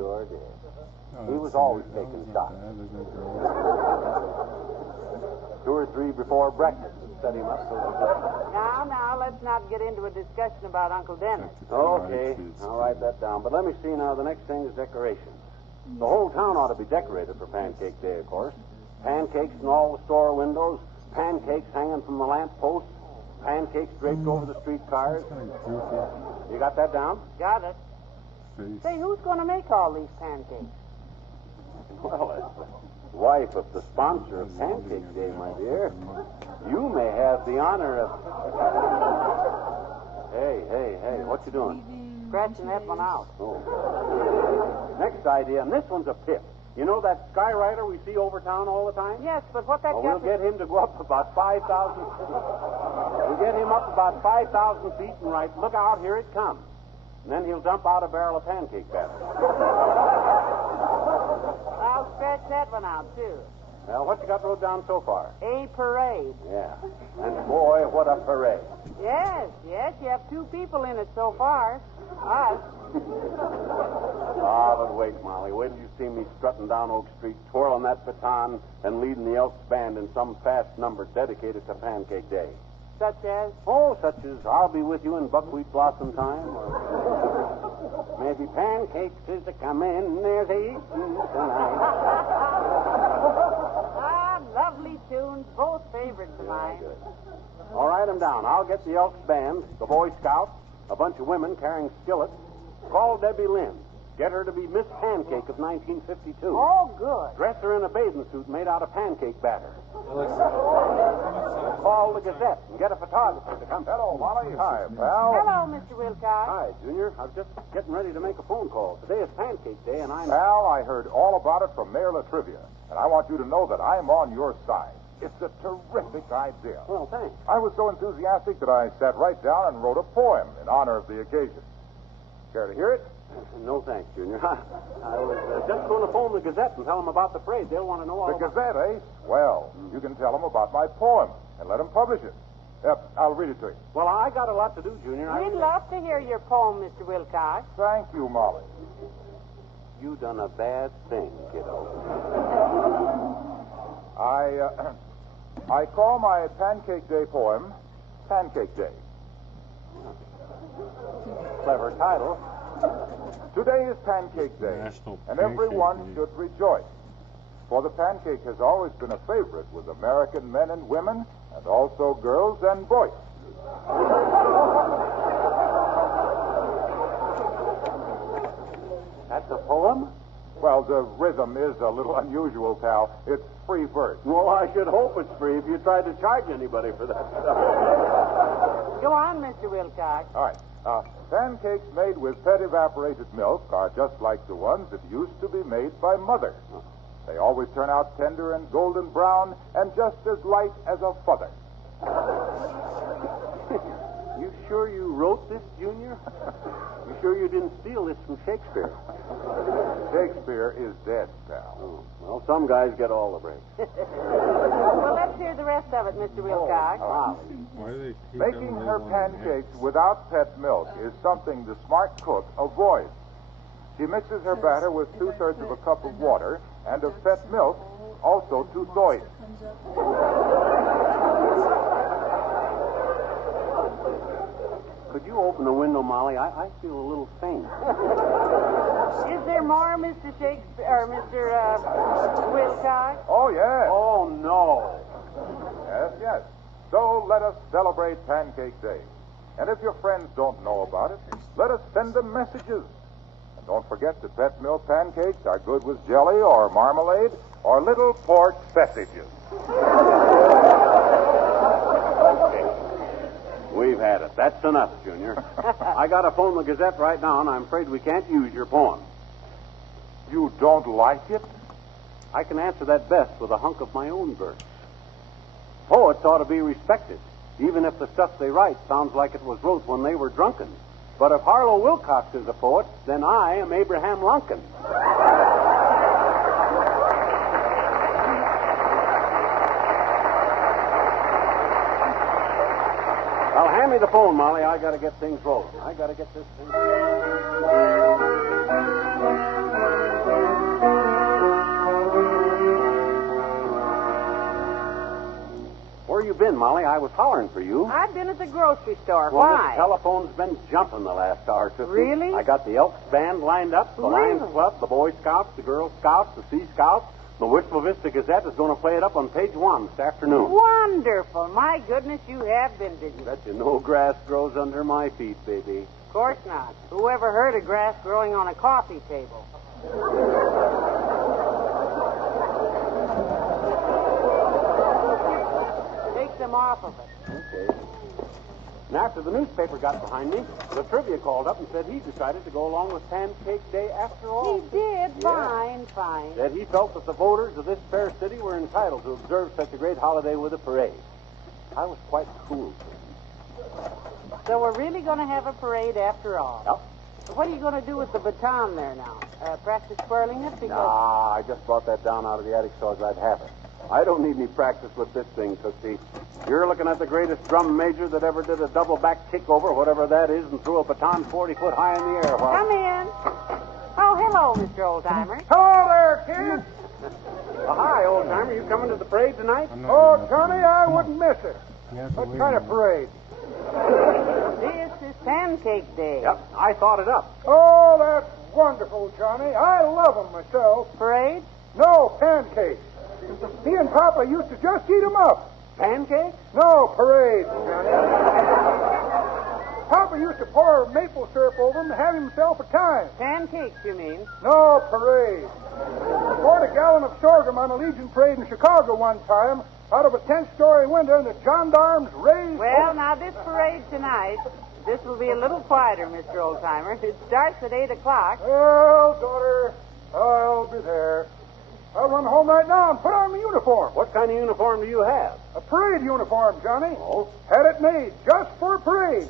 sure did. Oh, He was always taking shots. 2 or 3 before breakfast. Set him up so that... Now, let's not get into a discussion about Uncle Dennis. Okay, I'll write that down. But let me see now. The next thing is decorations. The whole town ought to be decorated for Pancake Day, of course. Pancakes in all the store windows, pancakes hanging from the lamp posts, pancakes draped over the streetcars. You got that down? Got it. Say, who's going to make all these pancakes? Well, as the wife of the sponsor of Pancake Day, my dear, you may have the honor of... Hey, what you doing? Scratching that one out. Oh. Next idea, and this one's a pip. You know that skywriter we see over town all the time? Yes, but what that We'll get him to go up about 5,000... We'll get him up about 5,000 feet and write, "Look out, here it comes." And then he'll dump out a barrel of pancake batter. I'll scratch that one out, too. Well, what you got wrote down so far? A parade. Yeah. And boy, what a parade. Yes, you have 2 people in it so far. Us. But wait, Molly. Wait till you see me strutting down Oak Street, twirling that baton, and leading the Elks Band in some fast number dedicated to Pancake Day. Such as? Oh, such as "I'll Be With You in Buckwheat Blossom Time," or maybe "Pancakes is a-comin', there's a eatin' tonight." Lovely tunes, both favorites of mine. Good. All right, I'm down. I'll get the Elks Band, the Boy Scouts, a bunch of women carrying skillets. Call Debbie Lynn. Get her to be Miss Pancake of 1952. Oh, good. Dress her in a bathing suit made out of pancake batter. Call the Gazette and get a photographer to come. Hello, Molly. Hi, pal. Hello, Mr. Wilcox. Hi, Junior. I was just getting ready to make a phone call. Today is Pancake Day, and I'm... Pal, I heard all about it from Mayor Latrivia, and I want you to know that I'm on your side. It's a terrific idea. Well, thanks. I was so enthusiastic that I sat right down and wrote a poem in honor of the occasion. Care to hear it? No, thanks, Junior. I was just going to phone the Gazette and tell them about the parade. They'll want to know all The about... Gazette, eh? Well, you can tell them about my poem and let them publish it. I'll read it to you. Well, I got a lot to do, Junior. We'd love to hear your poem, Mr. Wilcox. Thank you, Molly. You done a bad thing, kiddo. I call my Pancake Day poem Pancake Day. Clever title. Today is Pancake Day, National and Pancake everyone Day. should rejoice. For the pancake has always been a favorite with American men and women, and also girls and boys. That's a poem? Well, the rhythm is a little unusual, pal. It's free verse. Well, I should hope it's free if you tried to charge anybody for that stuff. Go on, Mr. Wilcox. All right. Pancakes made with pet evaporated milk are just like the ones that used to be made by Mother. They always turn out tender and golden brown and just as light as a feather. You sure you wrote this, Junior? You sure you didn't steal this from Shakespeare? Shakespeare is dead, pal. Oh, well, some guys get all the breaks. Well, let's hear the rest of it, Mr. Wilcox. Why do they keep Making them her labeled pancakes without pet milk is something the smart cook avoids. She mixes her batter with 2/3 of a cup of water and of pet milk, also 2 thirds. Could you open the window, Molly? I feel a little faint. Is there more, Mr. Shakespeare, or Mr. Wilcox? Oh, yes. Oh, no. Yes. So let us celebrate Pancake Day. And if your friends don't know about it, let us send them messages. And don't forget that pet milk pancakes are good with jelly or marmalade or little pork sausages. We've had it. That's enough, Junior. I got to phone the Gazette right now, and I'm afraid we can't use your poem. You don't like it? I can answer that best with a hunk of my own verse. Poets ought to be respected, even if the stuff they write sounds like it was wrote when they were drunken. But if Harlow Wilcox is a poet, then I am Abraham Lincoln. Well, hand me the phone, Molly. I got to get things rolling. I got to get this thing... I was hollering for you. I've been at the grocery store. Well, Why? the telephone's been jumping the last hour, Tootsie. Really? I got the Elks band lined up, the Lions Really? Club, the Boy Scouts, the Girl Scouts, the Sea Scouts. The Wistful Vista Gazette is going to play it up on page 1 this afternoon. Wonderful. My goodness, you have been busy. Bet you no grass grows under my feet, baby. Of course not. Who ever heard of grass growing on a coffee table? Take them off of it. Okay. And after the newspaper got behind me, the trivia called up and said he decided to go along with Pancake Day after all. He did. Yeah. Fine. Said he felt that the voters of this fair city were entitled to observe such a great holiday with a parade. I was quite cool. So we're really going to have a parade after all. Yep. What are you going to do with the baton there now? Practice twirling it? Because... Nah, I just brought that down out of the attic so as I'd have it. I don't need any practice with this thing, Tootsie. You're looking at the greatest drum major that ever did a double back kick over, whatever that is, and threw a baton 40 foot high in the air. While... Come in. Oh, hello, Mr. Oldtimer. Hello there, kids. Hi, old timer. You coming to the parade tonight? Oh, Johnny, I wouldn't miss it. Yes, What kind of parade? This is Pancake Day. Yep, I thought it up. Oh, that's wonderful, Johnny. I love 'em myself. Parade? No, pancakes. He and Papa used to just eat 'em up. Pancakes? No, parade, Johnny. Papa used to pour maple syrup over 'em and have himself a time. Pancakes, you mean? No, parade. Poured a gallon of sorghum on a Legion parade in Chicago one time out of a 10-story window, and the gendarmes raised... Well, now, this parade tonight, this will be a little quieter, Mr. Oldtimer. It starts at 8 o'clock. Well, daughter, I'll be there. I'll run home right now and put on my uniform. What kind of uniform do you have? A parade uniform, Johnny. Oh? Had it made just for a parade.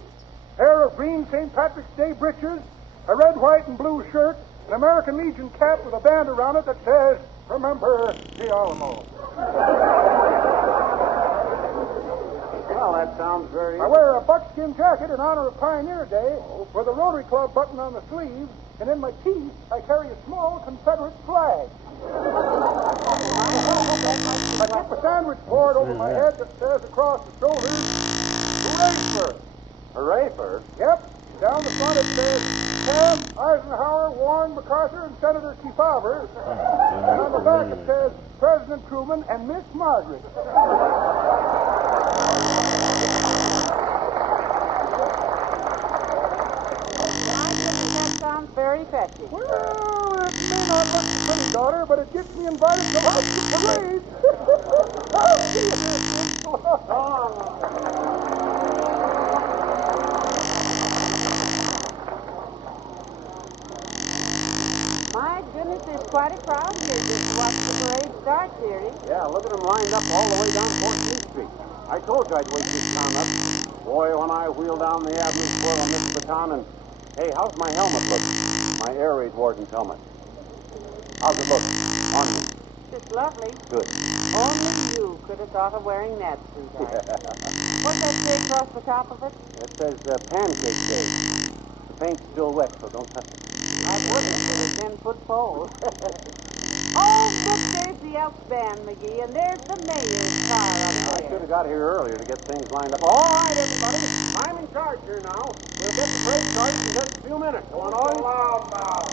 Pair of green St. Patrick's Day breeches, a red, white, and blue shirt, an American Legion cap with a band around it that says, "Remember the Alamo." Well, that sounds very... I wear a buckskin jacket in honor of Pioneer Day with a Rotary Club button on the sleeve, and in my teeth I carry a small Confederate flag. I keep a sandwich board over my head that says across the shoulders, "Hooray, Hooray for... Yep. Down the front it says, Sam, Eisenhower, Warren, MacArthur, and Senator Kefauver. And on the back it says, President Truman and Miss Margaret. I think that sounds very fetching. Well, it may not look so pretty, daughter, but it gets me invited to lots of parades. I'll see you there, My goodness, there's quite a crowd here just to watch the parade start, dearie. Yeah, look at them lined up all the way down 14th Street. I told you I'd wake this town up. Boy, when I wheel down the avenue twirling this baton and... Hey, how's my helmet look? My air raid warden's helmet. How's it look on me? Just lovely. Good. Only you could have thought of wearing that suit. What's that say across the top of it? It says Pancake Day. The paint's still wet, so don't touch it. I wouldn't for a 10-foot pole. Oh, look, there's the Elks band, McGee, and there's the mayor's car up I there. should have got here earlier to get things lined up. All right, everybody. I'm in charge here now. We'll get the parade started in just a few minutes. Go on, all loud now.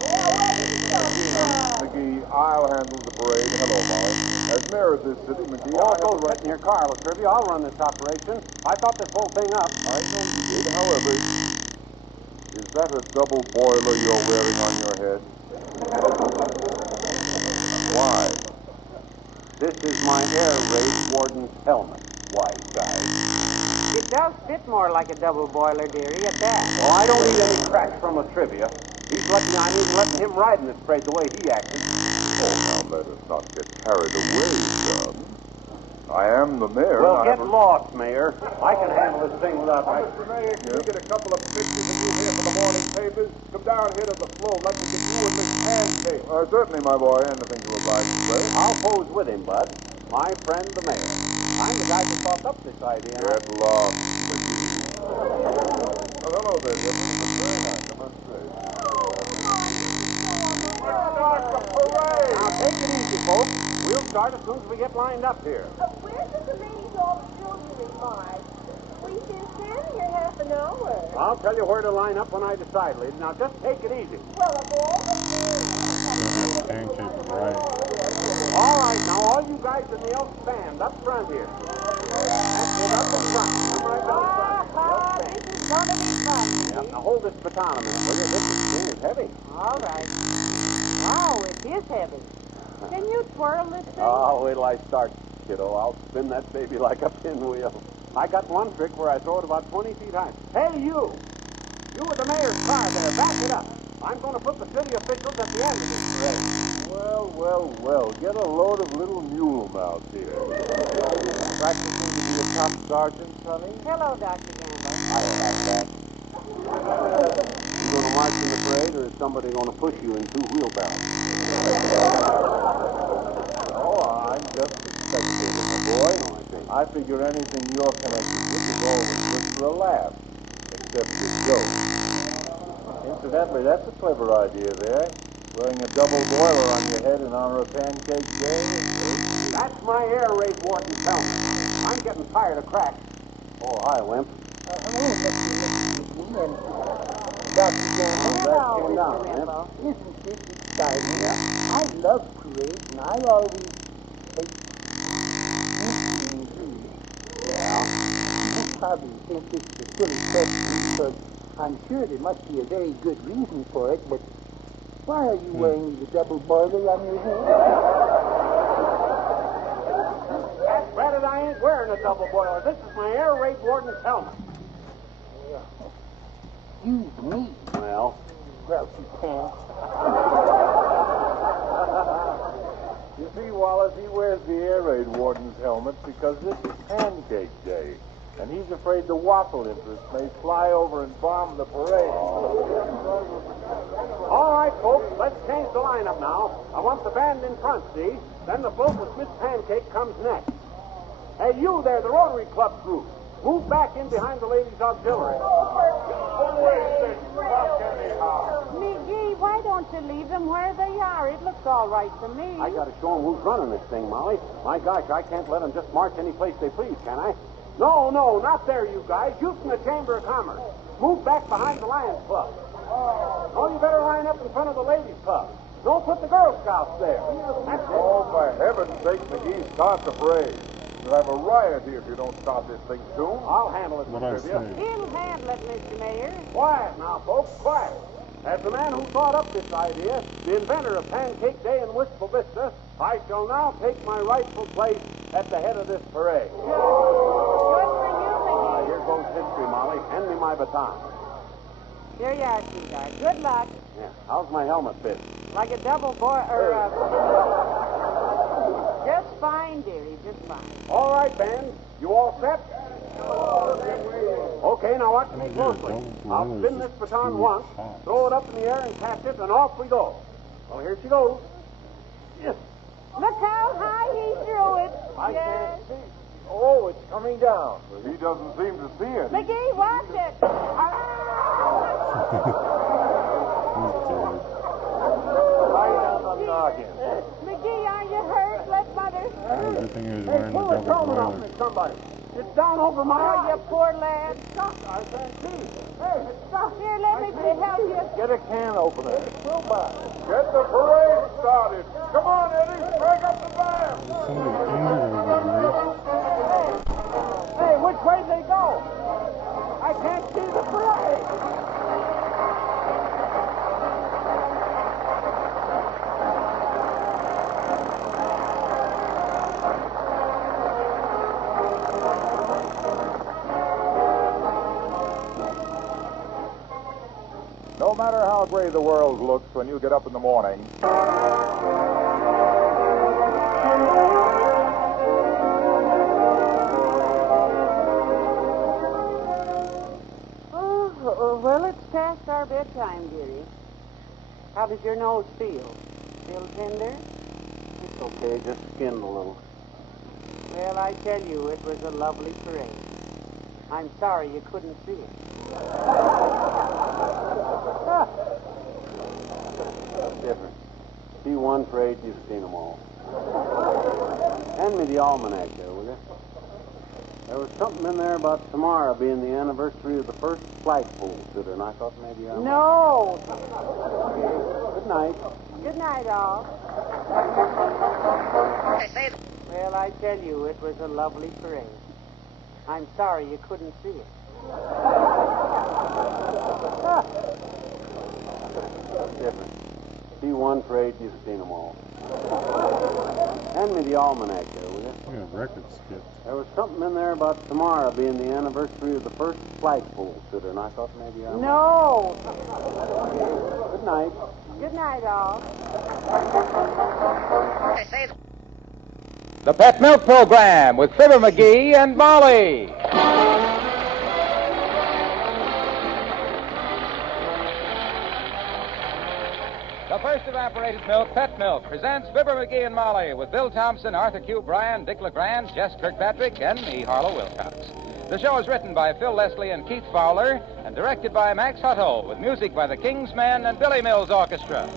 McGee, I'll handle the parade. Hello, Molly. As mayor of this city, McGee, I have Also, the right... sit in your car, Latrivia. I'll run this operation. I thought this whole thing up. I know you did. However, is that a double boiler you're wearing on your head? Why? This is my air raid warden's helmet, wise guy. It does fit more like a double boiler, dearie, at that. Well, I don't need any cracks from Latrivia. He's lucky I'm even letting him ride in this parade the way he acted. Oh, now let us not get carried away, son. I am the mayor. Well, I get have a- lost, Mayor. I can handle this thing without... Mr. Mayor, can you get a couple of pictures of you here for the morning papers? Come down here to the floor. Let me get you and Miss Pancake. Certainly, my boy. Anything to oblige you, sir. I'll pose with him, Bud. My friend, the Mayor. I'm the guy that thought up this idea. Get lost, McGee. Oh, hello there, gentlemen. It's very nice, I must say. Now, take it easy, folks. We'll start as soon as we get lined up here. Where does the lady all the jewelry, Marge. We've been standing here half an hour. I'll tell you where to line up when I decide, lady. Now, just take it easy. Well, of all the Pancake right. All right, now, all you guys in the Elks band, up front here. That's it, up in front. Come right down front. This is going to be fun. Yeah, now hold this baton a minute, will you? This thing is heavy. All right. Oh, it is heavy. Can you twirl this thing? Oh, wait till I start, kiddo. I'll spin that baby like a pinwheel. I got one trick where I throw it about 20 feet high. Hey, you! You with the mayor's car there, back it up. I'm going to put the city officials at the end of this parade. Well, get a load of little mule mouths here. Practicing to be a top sergeant, Sonny? Hello, Dr. Gambler. I like that. You going to march in the parade, or is somebody going to push you in two wheelbarrows? Oh, I'm just a spectator, my boy. I figure anything you're connected with is always good for a laugh, except the joke. Incidentally, that's a clever idea there. Wearing a double boiler on your head in honor of Pancake Day. That's my air raid warden's helmet. I'm getting tired of cracks. Oh, hi, Wimp. Hello, Mr. and Dr. Gamble. That came down, Mr. Wimp. Rimbo. Isn't this exciting? I love parades, and I always take interest in these. Yeah. You probably think this is a silly question because I'm sure there must be a very good reason for it, but why are you wearing the double boiler on your head? That's rather I ain't wearing a double boiler. This is my air raid warden's helmet. Excuse me. Well, Grouchy pants. You see, Wallace, he wears the air raid warden's helmet because this is Pancake Day. And he's afraid the waffle interests may fly over and bomb the parade. all right, folks, let's change the lineup now. I want the band in front, see? Then the float with Miss Pancake comes next. Hey, you there, the Rotary Club group. Move back in behind the ladies' auxiliary. McGee, why don't you leave them where they are? It looks all right to me. I got to show them who's running this thing, Molly. My gosh, I can't let them just march any place they please, can I? No, not there, you guys. You from the Chamber of Commerce. Move back behind the Lions Club. No, you better line up in front of the Ladies Club. Don't put the Girl Scouts there. That's it. Oh, for heaven's sake, McGee, start the parade. We'll have a riot here if you don't stop this thing soon. I'll handle it, What I Mr. say? Trivia. He'll handle it, Mr. Mayor. Quiet now, folks, quiet. As the man who thought up this idea, the inventor of Pancake Day in Wistful Vista, I shall now take my rightful place at the head of this parade. Good for you, McGee. Here goes history, Molly. Hand me my baton. Here you are, sweetheart. Good luck. Yeah. How's my helmet fit? Like a double just fine, dearie, just fine. All right, Ben. You all set? Okay, now watch me closely. I'll spin this baton once, throw it up in the air and catch it, and off we go. Well, here she goes. Yes. Look how high he threw it. I Yes. can't see. Oh, it's coming down. He doesn't seem to see it. McGee, watch it. Right on the noggin. McGee, are you hurt? Let Mother. Good thing he was Hey, wearing the pull the double helmet off boiler. me, somebody. It's down over my Oh, eye. you poor lad. Stop. I can't see. Hey, stop. Here, let me help you. Get a can opener. Get the parade started. Come on, Eddie. Strike up the band. Somebody injured over there. Hey, which way they go? I can't see the parade. No matter how gray the world looks when you get up in the morning, Well, it's past our bedtime, dearie. How does your nose feel? Still tender? It's okay, just skinned a little. Well, I tell you, it was a lovely parade. I'm sorry you couldn't see it. Different. See one parade, you've seen them all. Hand me the almanac there, will you? There was something in there about tomorrow being the anniversary of the first flagpole sitter, and I thought maybe I might. No. Good night. Good night, all. Well, I tell you, it was a lovely parade. I'm sorry you couldn't see it. What's different? See one parade, you've seen them all. Hand me the almanac there, will you? Look at record skips. There was something in there about tomorrow being the anniversary of the first flagpole sitter, and I thought maybe I might. No. Good night. Good night, all. The Pet Milk Program with Fibber McGee and Molly. The first evaporated milk, Pet Milk, presents Fibber McGee and Molly with Bill Thompson, Arthur Q. Bryan, Dick LeGrand, Jess Kirkpatrick, and me, Harlow Wilcox. The show is written by Phil Leslie and Keith Fowler and directed by Max Hutto with music by the King's Men and Billy Mills Orchestra.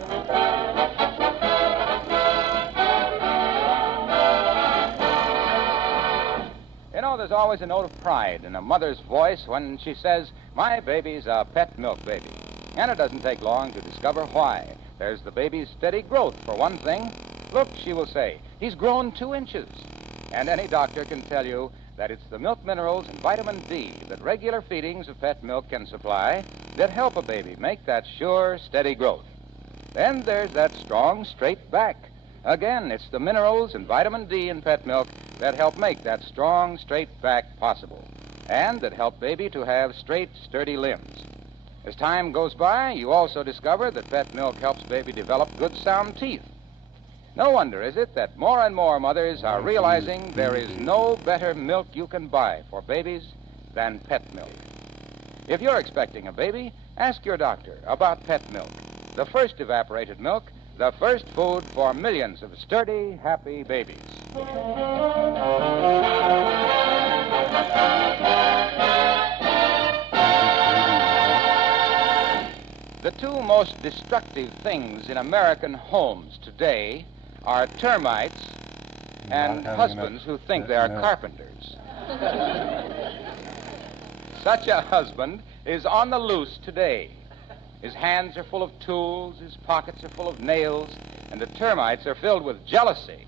You know, there's always a note of pride in a mother's voice when she says, "My baby's a pet milk baby." And it doesn't take long to discover why. There's the baby's steady growth, for one thing. "Look," she will say, "he's grown 2 inches." And any doctor can tell you that it's the milk minerals and vitamin D that regular feedings of pet milk can supply that help a baby make that sure, steady growth. Then there's that strong, straight back. Again, it's the minerals and vitamin D in pet milk that help make that strong, straight back possible, and that help baby to have straight, sturdy limbs. As time goes by, you also discover that pet milk helps baby develop good, sound teeth. No wonder, is it, that more and more mothers are realizing there is no better milk you can buy for babies than pet milk. If you're expecting a baby, ask your doctor about pet milk, the first evaporated milk, the first food for millions of sturdy, happy babies. The 2 most destructive things in American homes today are termites and husbands who think they are carpenters. Such a husband is on the loose today. His hands are full of tools, his pockets are full of nails, and the termites are filled with jealousy.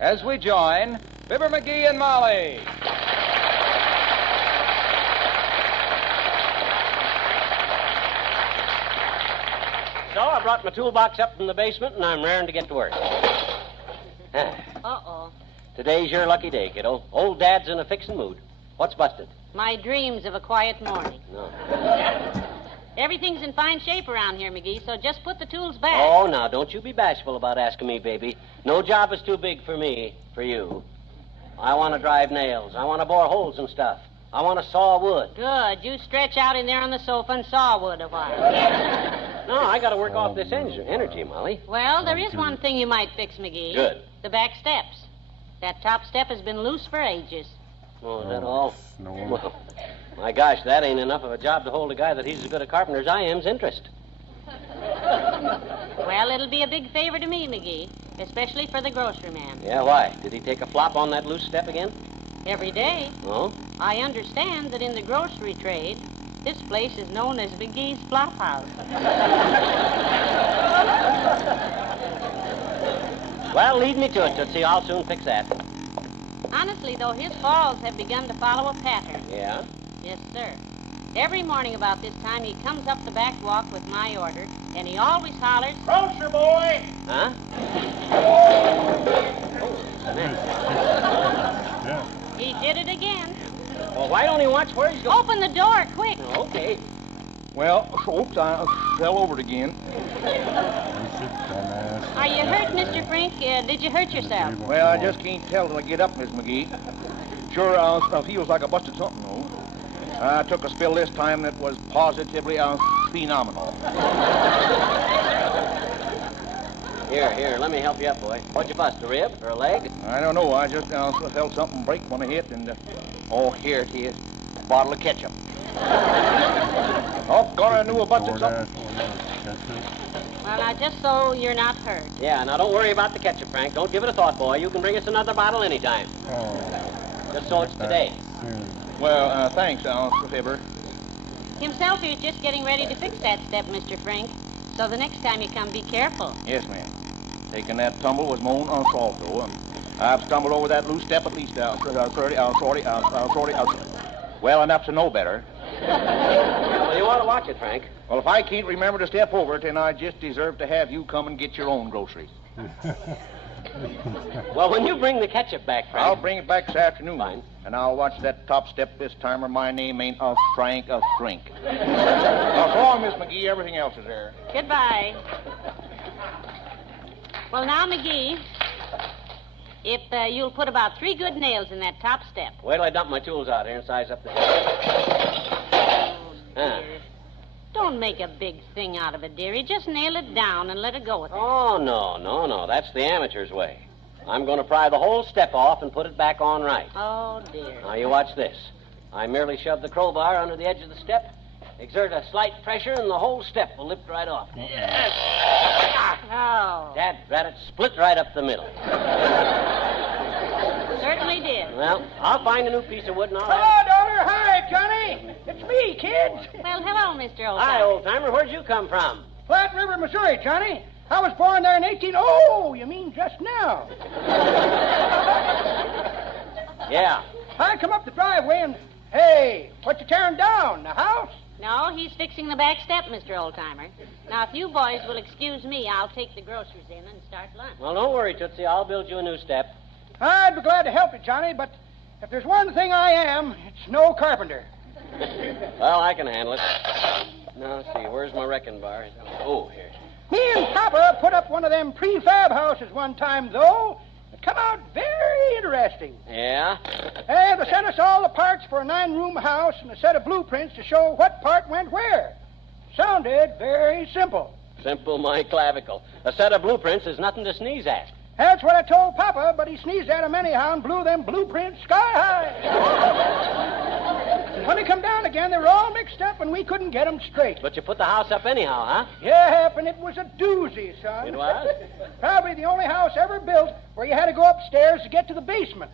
As we join Fibber McGee and Molly. So I brought my toolbox up from the basement, and I'm raring to get to work. Uh-oh. Today's your lucky day, kiddo. Old Dad's in a fixin' mood. What's busted? My dreams of a quiet morning. No. Everything's in fine shape around here, McGee, so just put the tools back. Oh, now, don't you be bashful about asking me, baby. No job is too big for me, for you. I want to drive nails. I want to bore holes and stuff. I want to saw wood. Good. You stretch out in there on the sofa and saw wood a while. No, I got to work off this energy, Molly. Well, there is one thing you might fix, McGee. Good. The back steps. That top step has been loose for ages. Oh, is that all? No. Well, my gosh, that ain't enough of a job to hold a guy that he's as good a carpenter as I am's interest. Well, it'll be a big favor to me, McGee, especially for the grocery man. Yeah, why? Did he take a flop on that loose step again? Every day. Oh? I understand that in the grocery trade, this place is known as McGee's Flop House. Well, lead me to it, Tootsie. I'll soon fix that. Honestly, though, his falls have begun to follow a pattern. Yeah? Yes, sir. Every morning about this time, he comes up the back walk with my order, and he always hollers, "Grocer boy!" Huh? Yeah. He did it again. Well, why don't he watch where he's going? Open the door, quick. Okay. Well, oops, I fell over it again. Are you hurt, Mr. Frink? Did you hurt yourself? Well, I just can't tell till I get up, Miss McGee. Sure, feels like I busted something, though. I took a spill this time that was positively phenomenal. Here, let me help you up, boy. What'd you bust, a rib or a leg? I don't know. I just felt something break when I hit, and here it is, a bottle of ketchup. Oh, God, I knew I busted something. Well, now, just so you're not hurt. Yeah, now don't worry about the ketchup, Frank. Don't give it a thought, boy. You can bring us another bottle anytime. Oh. Just so it's today. Well, thanks, Fibber. Himself, he was just getting ready to fix that step, Mr. Frank. So the next time you come, be careful. Yes, ma'am. Taking that tumble was my own fault, though. I've stumbled over that loose step at least 30, 40, well, enough to know better. Well, you ought to watch it, Frank. Well, if I can't remember to step over it, then I just deserve to have you come and get your own groceries. Well, when you bring the ketchup back, Frank... I'll bring it back this afternoon. Fine. And I'll watch that top step this time, or my name ain't Frank, Shrink. Now, so long, Miss McGee. Everything else is there. Goodbye. Well, now, McGee, if you'll put about 3 good nails in that top step. Wait till I dump my tools out here and size up the... Don't make a big thing out of it, dearie. Just nail it down and let it go with it. Oh, no. That's the amateur's way. I'm going to pry the whole step off and put it back on right. Oh, dear. Now, you watch this. I merely shove the crowbar under the edge of the step, exert a slight pressure, and the whole step will lift right off. Yes! Oh. Dad, it split right up the middle. Certainly did. Well, I'll find a new piece of wood and I'll Hello, daughter. Hi, Johnny. It's me, kids. Well, hello, Mr. Oldtimer. Hi, old-timer. Where'd you come from? Flat River, Missouri, Johnny. I was born there in 18... Oh, you mean just now? Yeah. I come up the driveway and... Hey, what you tearing down? The house? No, he's fixing the back step, Mr. Oldtimer. Now, if you boys will excuse me, I'll take the groceries in and start lunch. Well, don't worry, Tootsie. I'll build you a new step. I'd be glad to help you, Johnny, but if there's one thing I am, it's no carpenter. Well, I can handle it. Now, let's see. Where's my wrecking bar? Oh, here. Me and Papa put up one of them prefab houses one time, though. It come out very interesting. Yeah? Hey, they sent us all the parts for a 9-room house and a set of blueprints to show what part went where. Sounded very simple. Simple, my clavicle. A set of blueprints is nothing to sneeze at. That's what I told Papa, but he sneezed at 'em anyhow and blew them blueprints sky high. When they come down again, they were all mixed up and we couldn't get 'em straight. But you put the house up anyhow, huh? Yep, and it was a doozy, son. It was? Probably the only house ever built where you had to go upstairs to get to the basement.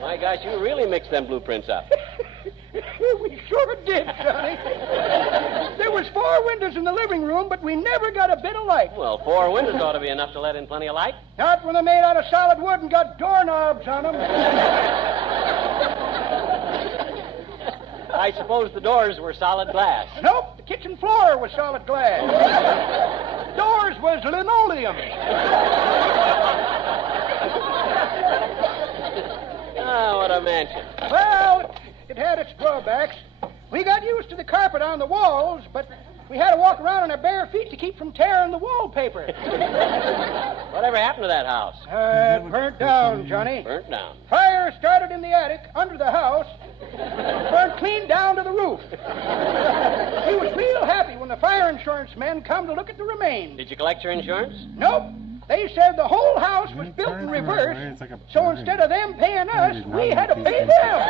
My gosh, you really mixed them blueprints up. We sure did, Johnny. There was 4 windows in the living room, but we never got a bit of light. Well, 4 windows ought to be enough to let in plenty of light. Not when they're made out of solid wood and got doorknobs on them. I suppose the doors were solid glass. Nope, the kitchen floor was solid glass. Doors was linoleum. Oh, what a mansion. Well, it had its drawbacks. We got used to the carpet on the walls, but we had to walk around on our bare feet to keep from tearing the wallpaper. Whatever happened to that house? It burnt down, Johnny. Burnt down. Fire started in the attic, under the house, burned clean down to the roof. He was real happy when the fire insurance men come to look at the remains. Did you collect your insurance? Nope. They said the whole house was built in reverse, so instead of them paying us, we had to pay them.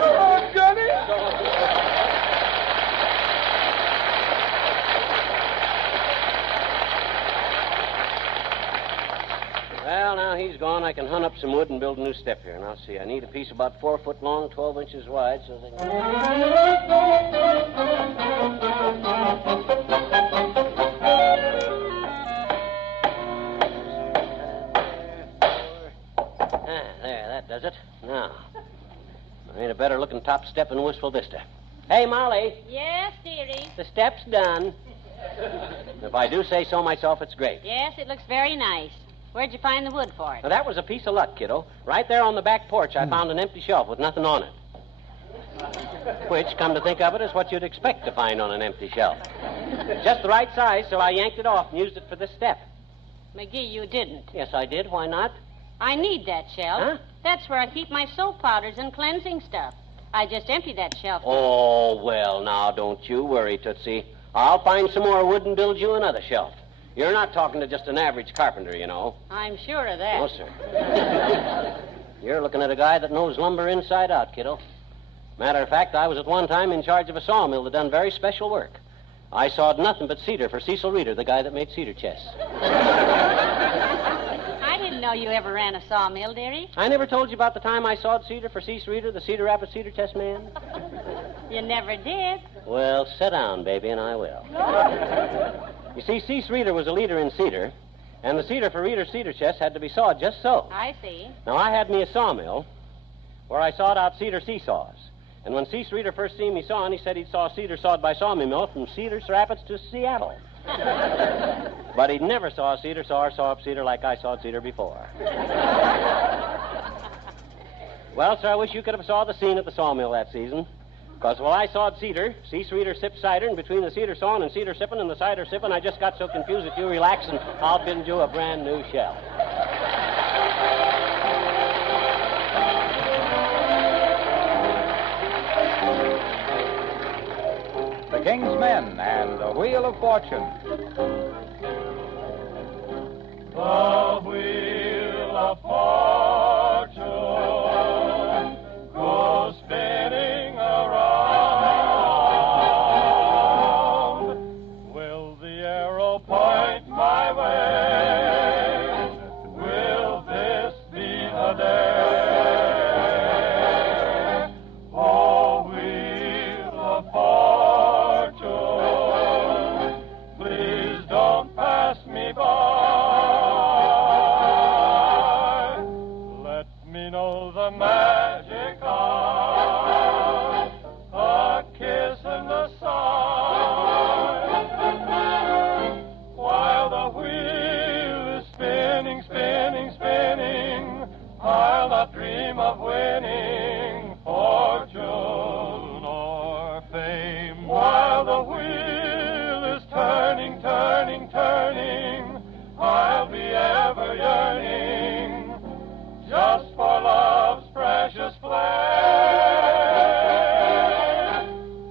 Oh, Johnny. Well, now he's gone. I can hunt up some wood and build a new step here. Now, see, I need a piece about 4 foot long, 12 inches wide, so they can... There, that does it. Now, I need a better-looking top step in Wistful Vista. Hey, Molly. Yes, dearie. The step's done. If I do say so myself, it's great. Yes, it looks very nice. Where'd you find the wood for it? Now, that was a piece of luck, kiddo. Right there on the back porch, I found an empty shelf with nothing on it. Which, come to think of it, is what you'd expect to find on an empty shelf. Just the right size, so I yanked it off and used it for this step. McGee, you didn't. Yes, I did. Why not? I need that shelf. Huh? That's where I keep my soap powders and cleansing stuff. I just emptied that shelf. Oh, well, now, don't you worry, Tootsie. I'll find some more wood and build you another shelf. You're not talking to just an average carpenter, you know. I'm sure of that. No, sir. You're looking at a guy that knows lumber inside out, kiddo. Matter of fact, I was at one time in charge of a sawmill that done very special work. I sawed nothing but cedar for Cecil Reeder, the guy that made cedar chests. I didn't know you ever ran a sawmill, dearie. I never told you about the time I sawed cedar for C. Streeter, the Cedar Rapids Cedar Chest man. You never did. Well, sit down, baby, and I will. You see, C. Streeter was a leader in cedar, and the cedar for Reader's Cedar Chest had to be sawed just so. I see. Now, I had me a sawmill where I sawed out cedar seesaws. And when C. Streeter first seen me sawing, he said he'd saw cedar sawed by Sawmill Mill from Cedar Rapids to Seattle. But he'd never saw a cedar saw or saw up cedar like I sawed cedar before. Well, sir, I wish you could have saw the scene at the sawmill that season. Because while I sawed cedar, C. Streeter sipped cider, and between the cedar sawing and cedar sipping and the cider sipping, I just got so confused that you relax, and I'll build you a brand new shell. The King's Men and the Wheel of Fortune. The Wheel of Fortune goes spinning around. Will the arrow point my way? Will this be the day? Oh, Wheel of Fortune, please don't pass me by. Let me know the magic hour, a kiss and a sigh, while the wheel is spinning, spinning, spinning. I'll not dream of winning fortune or fame. While the wheel is turning, turning, turning, I'll be ever yearning just for love's precious flame.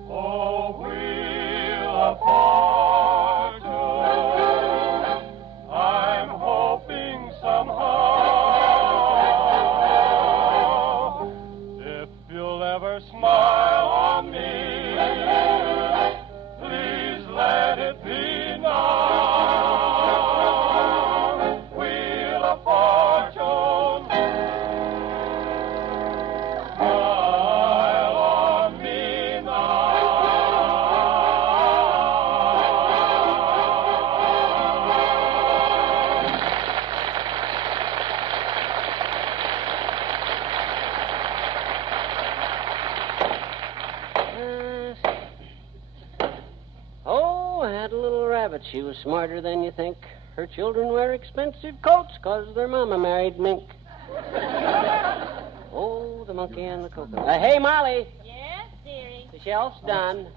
Oh, Wheel of Fortune, I'm hoping somehow, if you'll ever smile on me, please let it be now. Wheel of Fortune, smile on me now. Oh, I had a little rabbit. She was smarter than you think. Her children wear expensive coats 'cause their mama married mink. Oh, the monkey and the coconut. Hey, Molly, Yes, dearie. the shelf's done.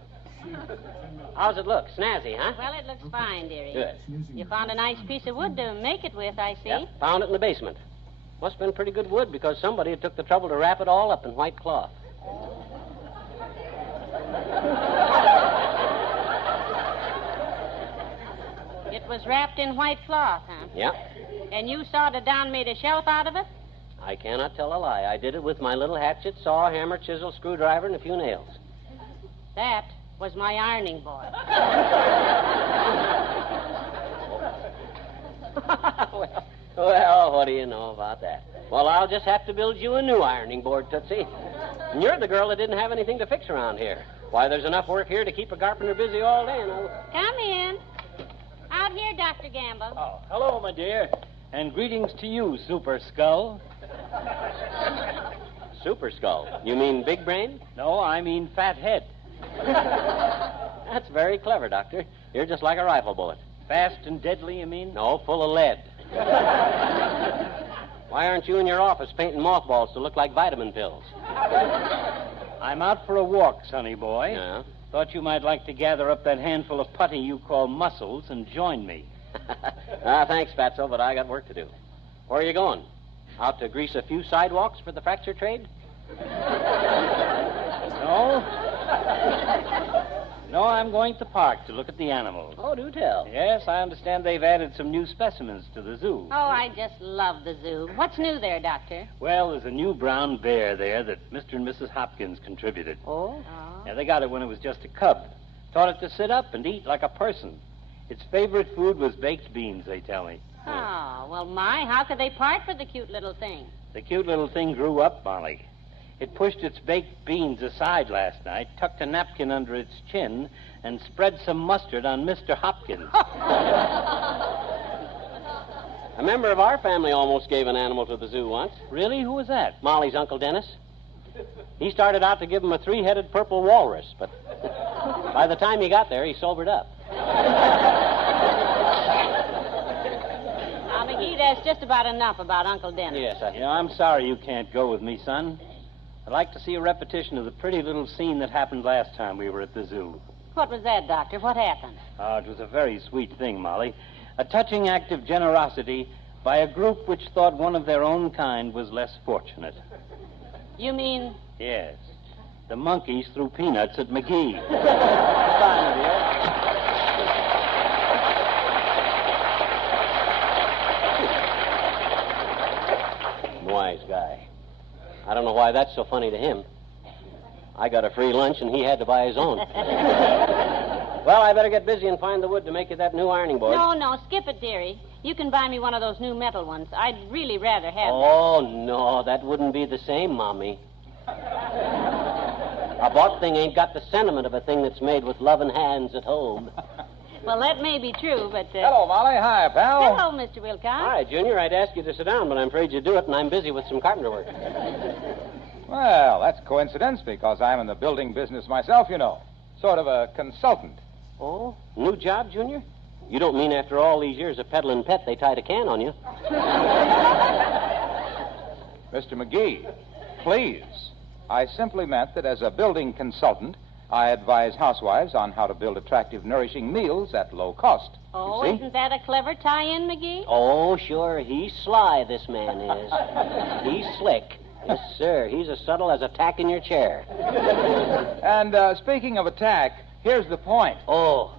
How's it look? Snazzy, huh? Well, it looks fine, dearie. Good. You found a nice piece of wood to make it with, I see. Yeah, found it in the basement. Must have been pretty good wood because somebody had took the trouble to wrap it all up in white cloth. It was wrapped in white cloth, huh? Yeah. And you sawed it down, made a shelf out of it? I cannot tell a lie. I did it with my little hatchet, saw, hammer, chisel, screwdriver, and a few nails. That was my ironing board. Well, what do you know about that? Well, I'll just have to build you a new ironing board, Tootsie. And you're the girl that didn't have anything to fix around here. Why, there's enough work here to keep a carpenter busy all day, you know. Come in. Out here, Dr. Gamble. Oh, hello, my dear. And greetings to you, Super Skull. Super Skull? You mean Big Brain? No, I mean Fat Head. That's very clever, Doctor. You're just like a rifle bullet. Fast and deadly, you mean? No, full of lead. Why aren't you in your office painting mothballs to look like vitamin pills? I'm out for a walk, sonny boy. Yeah? Thought you might like to gather up that handful of putty you call muscles and join me. Thanks, Fatso, but I got work to do. Where are you going? Out to grease a few sidewalks for the fracture trade? No? No, I'm going to the park to look at the animals. Oh, do tell. Yes, I understand they've added some new specimens to the zoo. Oh, I just love the zoo. What's new there, Doctor? Well, there's a new brown bear there that Mr. and Mrs. Hopkins contributed. Oh? Yeah, they got it when it was just a cub. Taught it to sit up and eat like a person. Its favorite food was baked beans, they tell me. Oh, well, my, how could they part for the cute little thing? The cute little thing grew up, Molly. It pushed its baked beans aside last night, tucked a napkin under its chin, and spread some mustard on Mr. Hopkins. A member of our family almost gave an animal to the zoo once. Really? Who was that? Molly's Uncle Dennis. He started out to give him a 3-headed purple walrus, but by the time he got there, he sobered up. Now, McGee, that's just about enough about Uncle Dennis. Yes, I'm sorry you can't go with me, son. I'd like to see a repetition of the pretty little scene that happened last time we were at the zoo. What was that, Doctor? What happened? Oh, it was a very sweet thing, Molly. A touching act of generosity by a group which thought one of their own kind was less fortunate. You mean? Yes. The monkeys threw peanuts at McGee. Goodbye, my dear. Wise guy. I don't know why that's so funny to him. I got a free lunch and he had to buy his own. Well, I better get busy and find the wood to make you that new ironing board. No, skip it, dearie. You can buy me one of those new metal ones. I'd really rather have Oh, no, that wouldn't be the same, Mommy. A bought thing ain't got the sentiment of a thing that's made with loving hands at home. that. Well, that may be true, but... Hello, Molly. Hi, pal. Hello, Mr. Wilcox. Hi, Junior. I'd ask you to sit down, but I'm afraid you do it, and I'm busy with some carpenter work. Well, that's coincidence because I'm in the building business myself, you know. Sort of a consultant. Oh, new job, Junior? You don't mean after all these years of peddling pet, they tied a can on you? Mr. McGee, please. I simply meant that as a building consultant, I advise housewives on how to build attractive, nourishing meals at low cost. Oh, You see? isn't that a clever tie-in, McGee? Oh, sure. He's sly, this man is. He's slick. Yes, sir. He's as subtle as a tack in your chair. And speaking of attack, here's the point. Oh,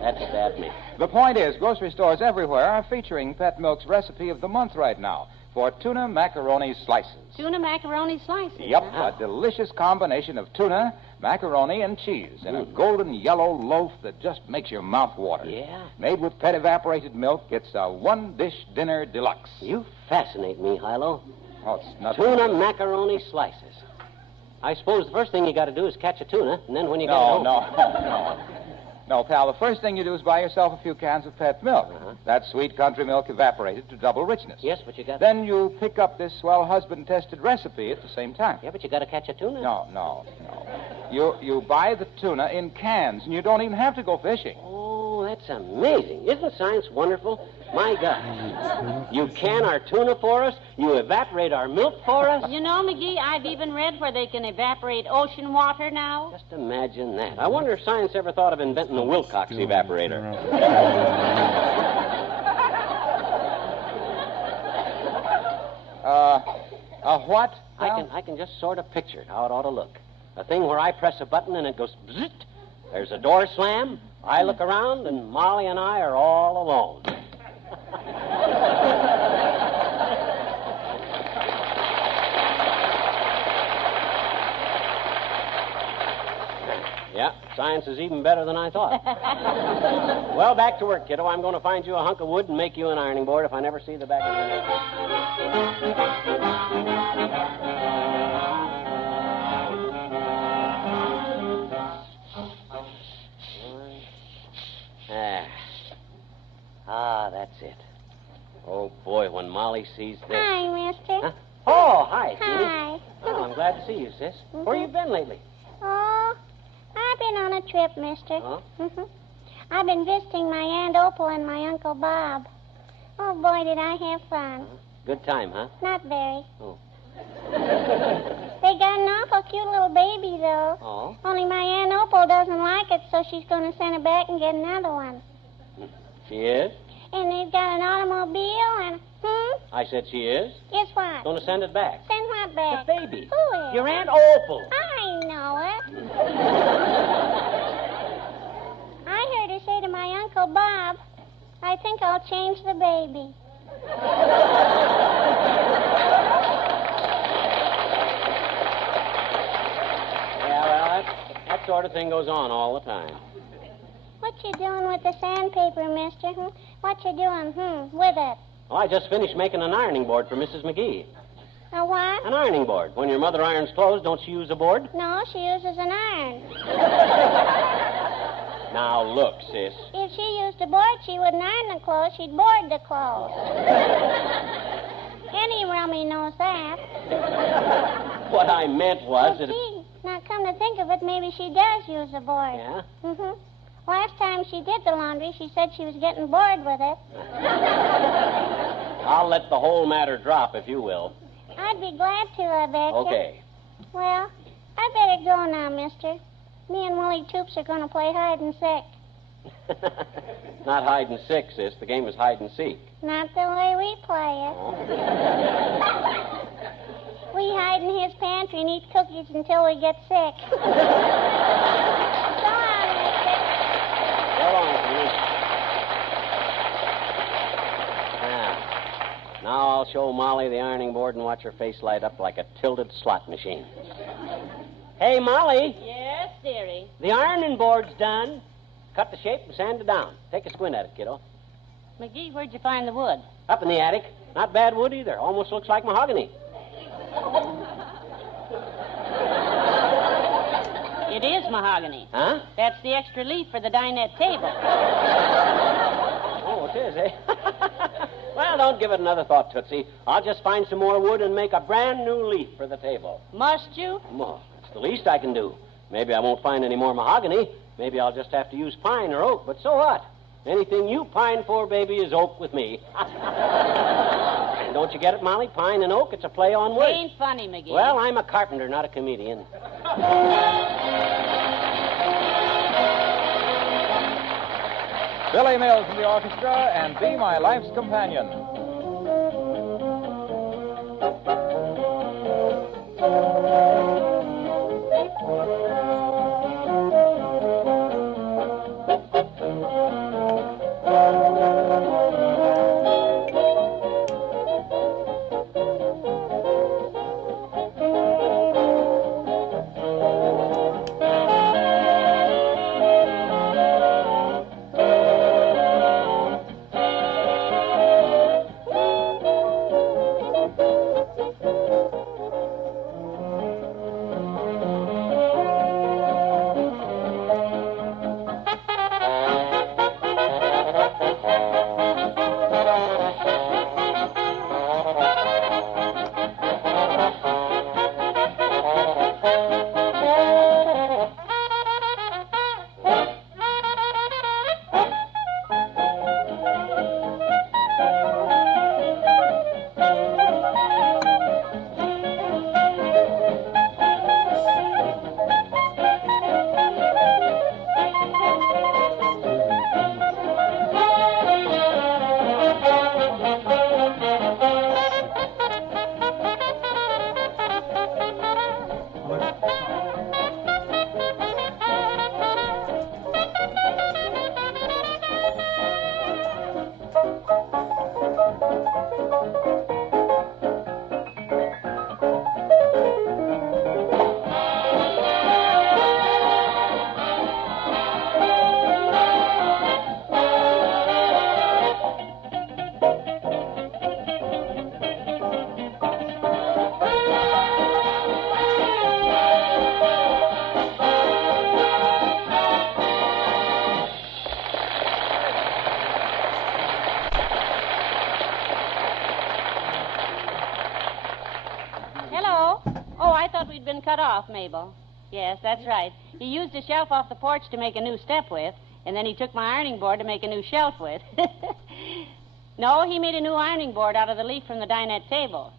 that stabbed me. The point is, grocery stores everywhere are featuring Pet Milk's recipe of the month right now for tuna macaroni slices. Tuna macaroni slices. Yep, huh? a delicious combination of tuna, macaroni, and cheese in a golden yellow loaf that just makes your mouth water. Yeah? Made with pet evaporated milk, it's a one-dish dinner deluxe. You fascinate me, Hilo. Oh, it's not... Tuna macaroni slices. I suppose the first thing you got to do is catch a tuna, and then when you get it home... No, pal, the first thing you do is buy yourself a few cans of pet milk. That sweet country milk evaporated to double richness. Yes, but you got... Then you pick up this swell husband-tested recipe at the same time. Yeah, but you got to catch a tuna. No. You buy the tuna in cans, and you don't even have to go fishing. Oh, that's amazing. Isn't science wonderful? My God. You can our tuna for us. You evaporate our milk for us. You know, McGee, I've even read where they can evaporate ocean water now. Just imagine that. I wonder if science ever thought of inventing the Wilcox evaporator. What? I can just sort of picture it, how it ought to look. A thing where I press a button and it goes bzzzt. There's a door slam. I look around, and Molly and I are all alone. Yeah, science is even better than I thought. Well, back to work, kiddo. I'm going to find you a hunk of wood and make you an ironing board if I never see the back of your head. That's it. Oh, boy, when Molly sees this... Hi, mister. Huh? Oh, hi, Jeannie. Hi. Oh, I'm glad to see you, sis. Where you been lately? Oh, I've been on a trip, mister. Huh? I've been visiting my Aunt Opal and my Uncle Bob. Oh, boy, did I have fun. Good time, huh? Not very. Oh. They got an awful cute little baby, though. Oh? Only my Aunt Opal doesn't like it, so she's going to send it back and get another one. She is? And they've got an automobile and... I said she is? Guess what? Going to send it back. Send what back? The baby. Who is? Your Aunt Opal. I know it. I heard her say to my Uncle Bob, I think I'll change the baby. Yeah, well, that sort of thing goes on all the time. What you doing with the sandpaper, mister? What you doing, with it? Oh, I just finished making an ironing board for Mrs. McGee. A what? An ironing board. When your mother irons clothes, don't she use a board? No, she uses an iron. Now, look, sis. If she used a board, she wouldn't iron the clothes. She'd board the clothes. Any rummy knows that. What I meant was that... Gee, now come to think of it, maybe she does use a board. Yeah? Mm-hmm. Last time she did the laundry, she said she was getting bored with it. I'll let the whole matter drop, if you will. I'd be glad to, I bet. Okay. Well, I better go now, mister. Me and Willie Toops are going to play hide and seek. Not hide and seek, sis. The game is hide and seek. Not the way we play it. We hide in his pantry and eat cookies until we get sick. So long, mister. So long, please. Now I'll show Molly the ironing board and watch her face light up like a tilted slot machine. Hey, Molly. Yes, dearie. The ironing board's done. Cut the shape and sand it down. Take a squint at it, kiddo. McGee, where'd you find the wood? Up in the attic. Not bad wood either. Almost looks like mahogany. It is mahogany. Huh? That's the extra leaf for the dinette table. Oh, it is, eh? Well, don't give it another thought, Tootsie. I'll just find some more wood and make a brand new leaf for the table. Must you? Well, that's the least I can do. Maybe I won't find any more mahogany. Maybe I'll just have to use pine or oak, but so what? Anything you pine for, baby, is oak with me. Don't you get it, Molly? Pine and oak, it's a play on words. Ain't funny, McGee. Well, I'm a carpenter, not a comedian. Billy Mills in the orchestra and Be My Life's Companion. Been cut off, Mabel. Yes, that's right. He used a shelf off the porch to make a new step with, and then he took my ironing board to make a new shelf with. No, he made a new ironing board out of the leaf from the dinette table.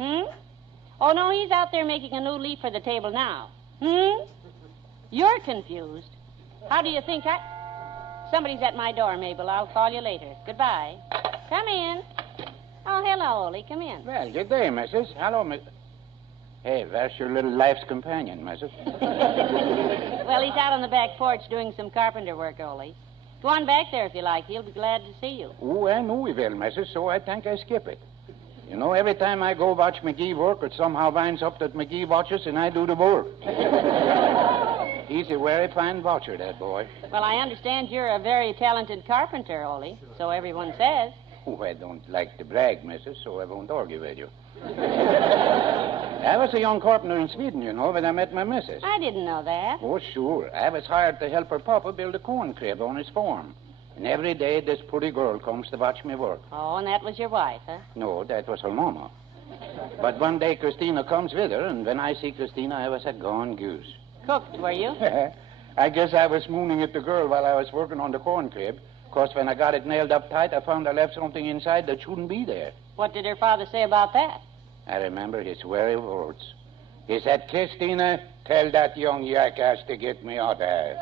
Oh, no, he's out there making a new leaf for the table now. You're confused. How do you think Somebody's at my door, Mabel. I'll call you later. Goodbye. Come in. Oh, hello, Ole. Come in. Well, good day, missus. Hello, miss. Hey, that's your little life's companion, missus. Well, he's out on the back porch doing some carpenter work, Ole. Go on back there if you like. He'll be glad to see you. Oh, I know he will, missus, so I think I skip it. You know, every time I go watch McGee work, it somehow winds up that McGee watches and I do the work. He's a very fine voucher, that boy. Well, I understand you're a very talented carpenter, Ole. So everyone says. Oh, I don't like to brag, missus, so I won't argue with you. I was a young carpenter in Sweden, you know, when I met my missus. I didn't know that. Oh, sure. I was hired to help her papa build a corn crib on his farm. And every day this pretty girl comes to watch me work. Oh, and that was your wife, huh? No, that was her mama. But one day Christina comes with her, and when I see Christina, I was a gone goose. Cooked, were you? I guess I was mooning at the girl while I was working on the corn crib. Of course, when I got it nailed up tight, I found I left something inside that shouldn't be there. What did her father say about that? I remember his very words. He said, Christina, tell that young jackass to get me out of here.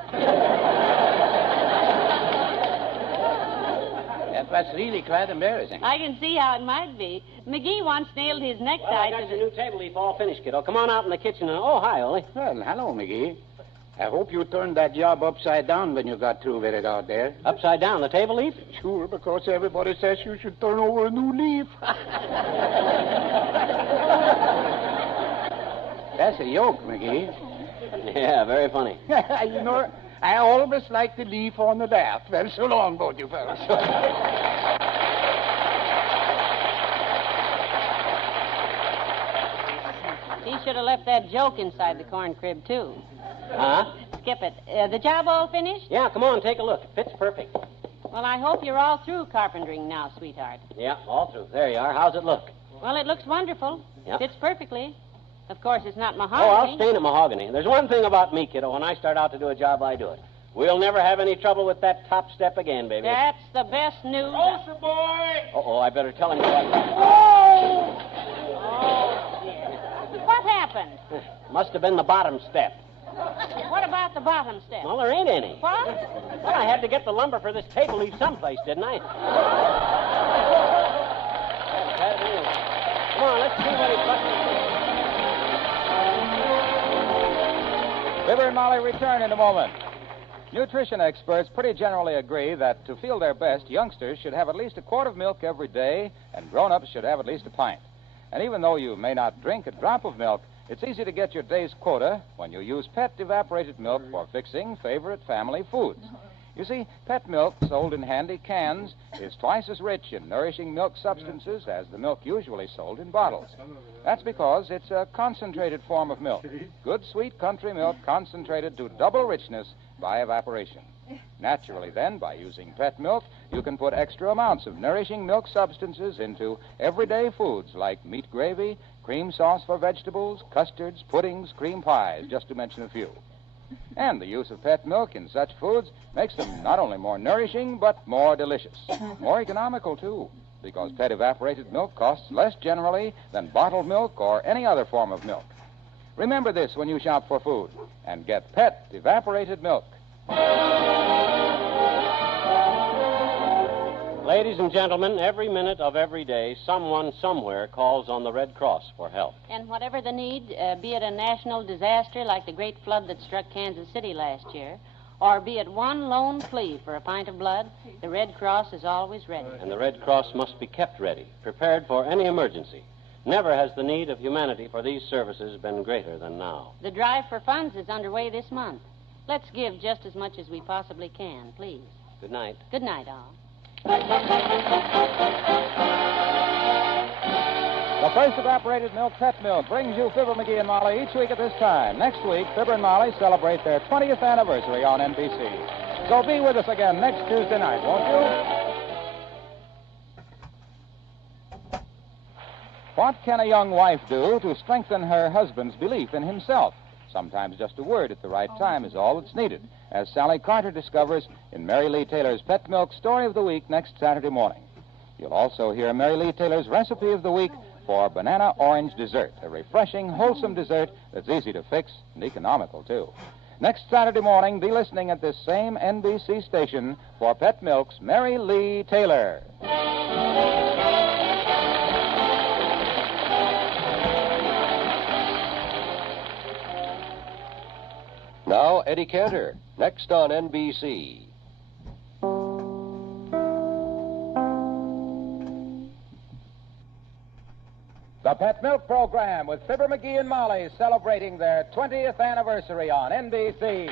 That was really quite embarrassing. I can see how it might be. McGee once nailed his necktie Well, I got your new table leaf all finished, kiddo. Come on out in the kitchen and... Oh, hi, Ole. Well, hello, McGee. I hope you turned that job upside down when you got through with it out there. Upside down, the table leaf? Sure, because everybody says you should turn over a new leaf. That's a yoke, McGee. Yeah, very funny. You know, I always like the leaf on the left. Well, so long, both you fellas. He should have left that joke inside the corn crib, too. Huh? Skip it. The job all finished? Yeah, come on, take a look. It fits perfect. Well, I hope you're all through carpentering now, sweetheart. Yeah, all through. There you are. How's it look? Well, it looks wonderful. Yep. Fits perfectly. Of course, it's not Oh, mahogany. I'll stain it mahogany. There's one thing about me, kiddo. When I start out to do a job, I do it. We'll never have any trouble with that top step again, baby. That's the best news. Closer, boy! Uh-oh, I better tell him what... Oh! Oh, dear. What happened? Must have been the bottom step. What about the bottom step? Well, there ain't any. What? Well, I had to get the lumber for this table leaf someplace, didn't I? Come on, let's see what he's got. Fibber and Molly return in a moment. Nutrition experts pretty generally agree that to feel their best, youngsters should have at least a quart of milk every day, and grown-ups should have at least a pint. And even though you may not drink a drop of milk, it's easy to get your day's quota when you use Pet evaporated milk for fixing favorite family foods. You see, Pet milk, sold in handy cans, is twice as rich in nourishing milk substances as the milk usually sold in bottles. That's because it's a concentrated form of milk. Good, sweet country milk concentrated to double richness by evaporation. Naturally, then, by using Pet milk, you can put extra amounts of nourishing milk substances into everyday foods like meat gravy, cream sauce for vegetables, custards, puddings, cream pies, just to mention a few. And the use of Pet milk in such foods makes them not only more nourishing, but more delicious. More economical, too, because Pet evaporated milk costs less generally than bottled milk or any other form of milk. Remember this when you shop for food, and get Pet evaporated milk. Ladies and gentlemen, every minute of every day, someone somewhere calls on the Red Cross for help. And whatever the need, be it a national disaster like the great flood that struck Kansas City last year, or be it one lone plea for a pint of blood, the Red Cross is always ready. And the Red Cross must be kept ready, prepared for any emergency. Never has the need of humanity for these services been greater than now. The drive for funds is underway this month. Let's give just as much as we possibly can, please. Good night. Good night, all. The first evaporated milk, Pet milk, brings you Fibber, McGee, and Molly each week at this time. Next week, Fibber and Molly celebrate their 20th anniversary on NBC. So be with us again next Tuesday night, won't you? What can a young wife do to strengthen her husband's belief in himself? Sometimes just a word at the right time is all that's needed, as Sally Carter discovers in Mary Lee Taylor's Pet Milk Story of the Week next Saturday morning. You'll also hear Mary Lee Taylor's Recipe of the Week for banana orange dessert, a refreshing, wholesome dessert that's easy to fix and economical, too. Next Saturday morning, be listening at this same NBC station for Pet Milk's Mary Lee Taylor. Now, Eddie Cantor, next on NBC. The Pet Milk Program with Fibber McGee and Molly celebrating their 20th anniversary on NBC.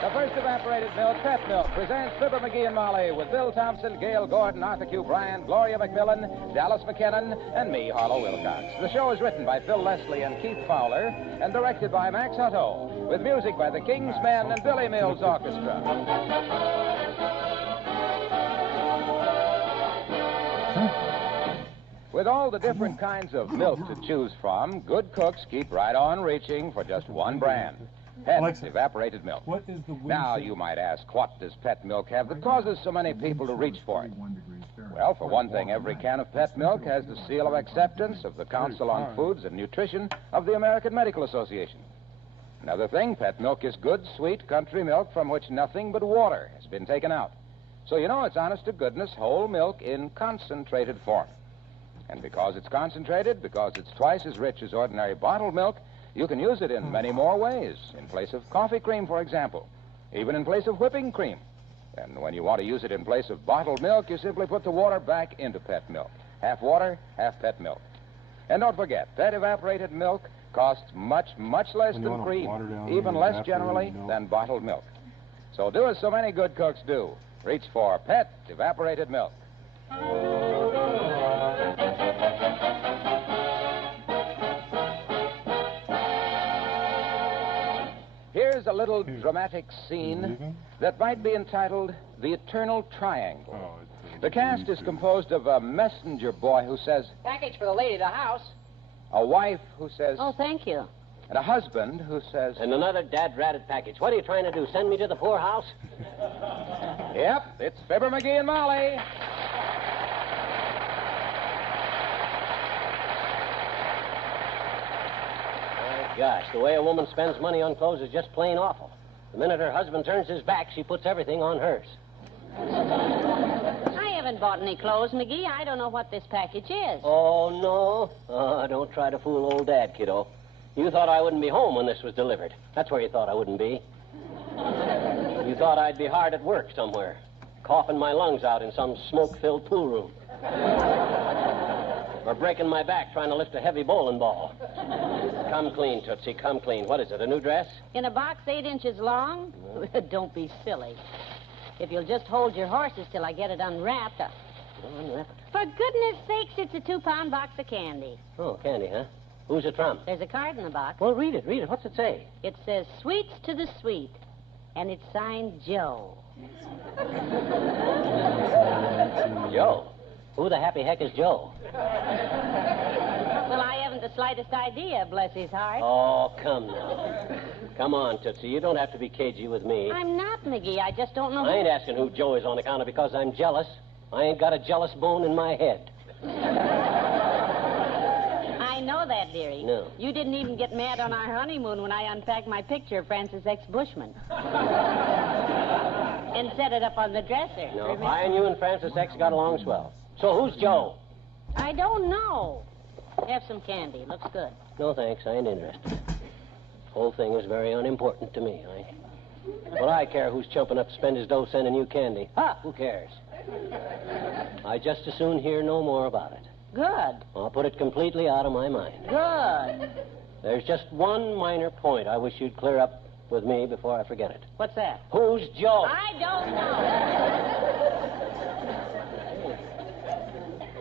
The first evaporated milk, Pet Milk, presents Fibber McGee and Molly with Bill Thompson, Gail Gordon, Arthur Q. Bryan, Gloria McMillan, Dallas McKinnon, and me, Harlow Wilcox. The show is written by Phil Leslie and Keith Fowler and directed by Max Hutto, with music by the King's Men and Billy Mills Orchestra. With all the different kinds of milk to choose from, good cooks keep right on reaching for just one brand. Pet evaporated milk. What is the Now, you might ask, what does Pet milk have that causes so many people to reach for it? Well, for one thing, every can of Pet milk has the seal of acceptance of the Council on Foods and Nutrition of the American Medical Association. Another thing, Pet milk is good, sweet country milk from which nothing but water has been taken out. So you know it's honest-to-goodness whole milk in concentrated form. And because it's concentrated, because it's twice as rich as ordinary bottled milk, you can use it in many more ways. In place of coffee cream, for example. Even in place of whipping cream. And when you want to use it in place of bottled milk, you simply put the water back into Pet milk. Half water, half Pet milk. And don't forget, Pet evaporated milk costs much, much less than cream. Even less generally than bottled milk. So do as so many good cooks do. Reach for Pet evaporated milk. Here's a little dramatic scene that might be entitled The Eternal Triangle. The cast is composed of a messenger boy who says, Package for the lady of the house. a wife who says, Oh, thank you. and a husband who says, And another dad-ratted package. What are you trying to do, send me to the poorhouse? Yep, it's Fibber McGee and Molly. Gosh, the way a woman spends money on clothes is just plain awful. The minute her husband turns his back, she puts everything on hers. I haven't bought any clothes, McGee. I don't know what this package is. Oh, no? Oh, don't try to fool old Dad, kiddo. You thought I wouldn't be home when this was delivered. That's where you thought I wouldn't be. You thought I'd be hard at work somewhere, coughing my lungs out in some smoke-filled pool room. Or breaking my back trying to lift a heavy bowling ball. Come clean, Tootsie, come clean. What is it, a new dress? In a box 8 inches long? Don't be silly. If you'll just hold your horses till I get it unwrapped. Unwrap it. For goodness sakes, it's a 2-pound box of candy. Oh, candy, huh? Who's it from? There's a card in the box. Well, read it. What's it say? It says, Sweets to the Sweet. And it's signed Joe. Joe? Who the happy heck is Joe? Well, I haven't the slightest idea, bless his heart. Oh, come now. Come on, Tootsie. You don't have to be cagey with me. I'm not, McGee. I just don't know I ain't asking who Joe is on account of because I'm jealous. I ain't got a jealous bone in my head. I know that, dearie. No. You didn't even get mad on our honeymoon when I unpacked my picture of Francis X. Bushman. And set it up on the dresser. No, remember? I and you and Francis X got along swell. So who's Joe? I don't know. Have some candy. Looks good. No, thanks. I ain't interested. Whole thing is very unimportant to me. Well, I care who's chumping up to spend his dough sending you candy. Who cares? I just as soon hear no more about it. Good. I'll put it completely out of my mind. Good. There's just one minor point I wish you'd clear up with me before I forget it. What's that? Who's Joe? I don't know.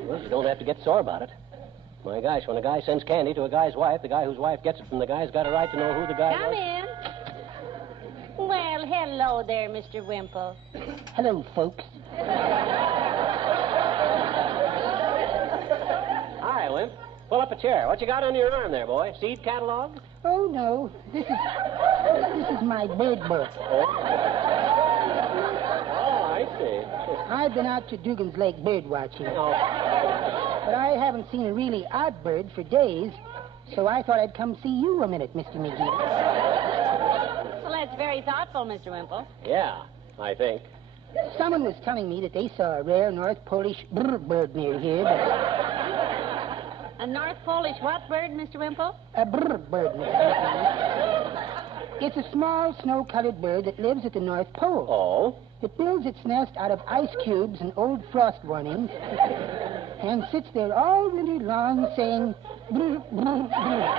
Well, you don't have to get sore about it. My gosh, when a guy sends candy to a guy's wife, the guy whose wife gets it from the guy's got a right to know who the guy Come was. in. Well, hello there, Mr. Wimple. Hello, folks. Hi, Wimp. Pull up a chair. What you got under your arm there, boy? Seed catalog? Oh, no. This is my bird book. Oh, I see. I've been out to Dugan's Lake bird watching. Oh. But I haven't seen a really odd bird for days, so I thought I'd come see you a minute, Mr. McGee. Well, that's very thoughtful, Mr. Wimple. Yeah, I think. Someone was telling me that they saw a rare North Polish bird near here, but... A North Polish what bird, Mr. Wimple? A bird, Mr. McGee. It's a small snow-colored bird that lives at the North Pole. Oh? It builds its nest out of ice cubes and old frost warnings and sits there all winter long saying, "Brr, brr, brr."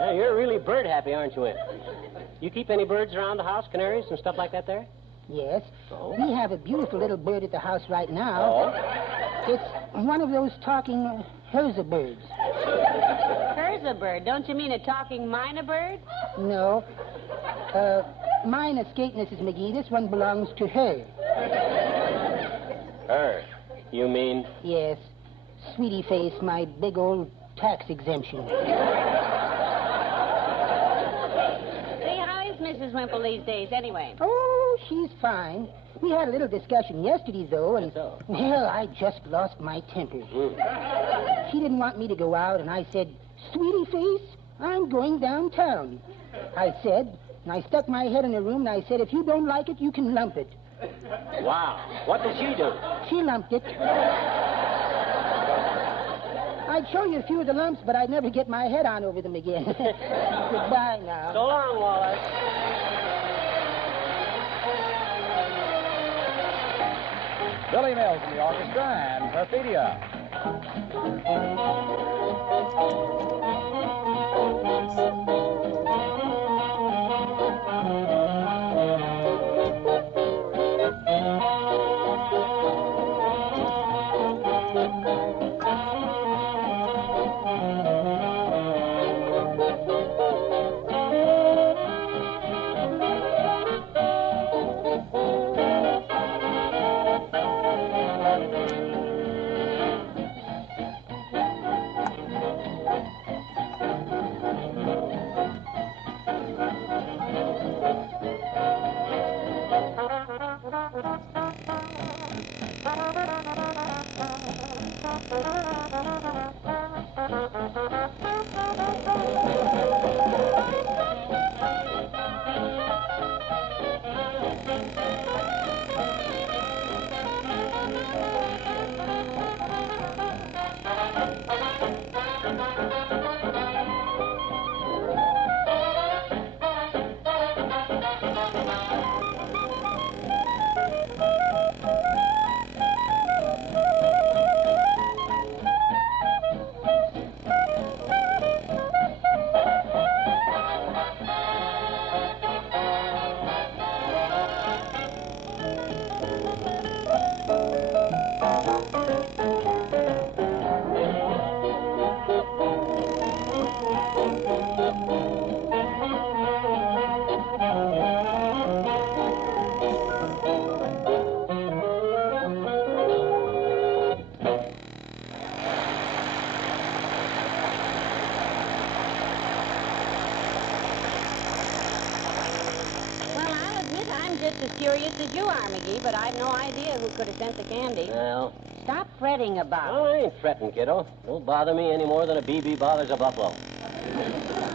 Yeah, you're really bird happy, aren't you, Imp? You keep any birds around the house, canaries and stuff like that there? Yes. Oh? We have a beautiful little bird at the house right now. Oh? It's one of those talking Herza birds. Her's a bird. Don't you mean a talking mina bird? No. Mine escaped, Mrs. McGee. This one belongs to her. Her? You mean? Yes. Sweetie Face, my big old tax exemption. Say, how is Mrs. Wimple these days, anyway? Oh, she's fine. We had a little discussion yesterday, though, and, So? well, I just lost my temper. She didn't want me to go out, and I said, "Sweetie Face, I'm going downtown." I said, and I stuck my head in her room, and I said, "If you don't like it, you can lump it." Wow. What did she do? She lumped it. I'd show you a few of the lumps, but I'd never get my head on over them again. Goodbye now. So long, Wallace. Billy Mills in the orchestra and Perfidia. Just as curious as you are, McGee, but I've no idea who could have sent the candy. Well, Stop fretting about I ain't fretting, kiddo. Don't bother me any more than a BB bothers a buffalo.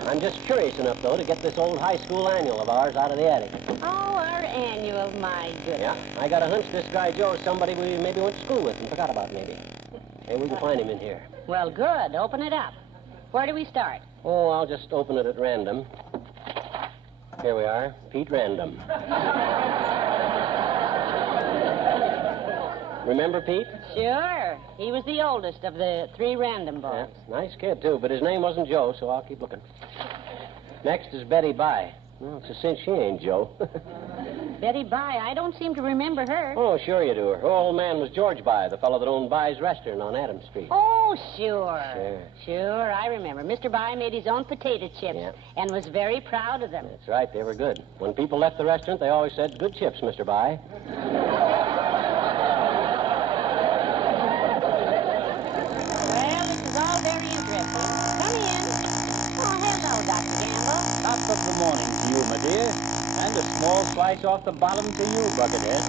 I'm just curious enough, though, to get this old high school annual of ours out of the attic. it. Oh, our annual, my goodness. Yeah, I got a hunch this guy Joe's somebody we maybe went to school with and forgot about, maybe. Hey, we can find him in here. Well, good. Open it up. Where do we start? Oh, I'll just open it at random. Here we are, Pete Random. Remember Pete? Sure. He was the oldest of the three random boys. Yeah, nice kid, too, but his name wasn't Joe, so I'll keep looking. Next is Betty Bye. Well, it's a cinch she ain't Joe. Betty Bye, I don't seem to remember her. Oh, sure you do. Her old man was George Bye, the fellow that owned Bye's Restaurant on Adams Street. Oh, sure. Sure. Sure, I remember. Mr. Bye made his own potato chips and was very proud of them. That's right, they were good. When people left the restaurant, they always said, "Good chips, Mr. Bye." Well, this is all very interesting. Come in. Oh, hello, Dr. Gamble. Top of the morning to you, my dear. And a small slice off the bottom to you, Buckethead.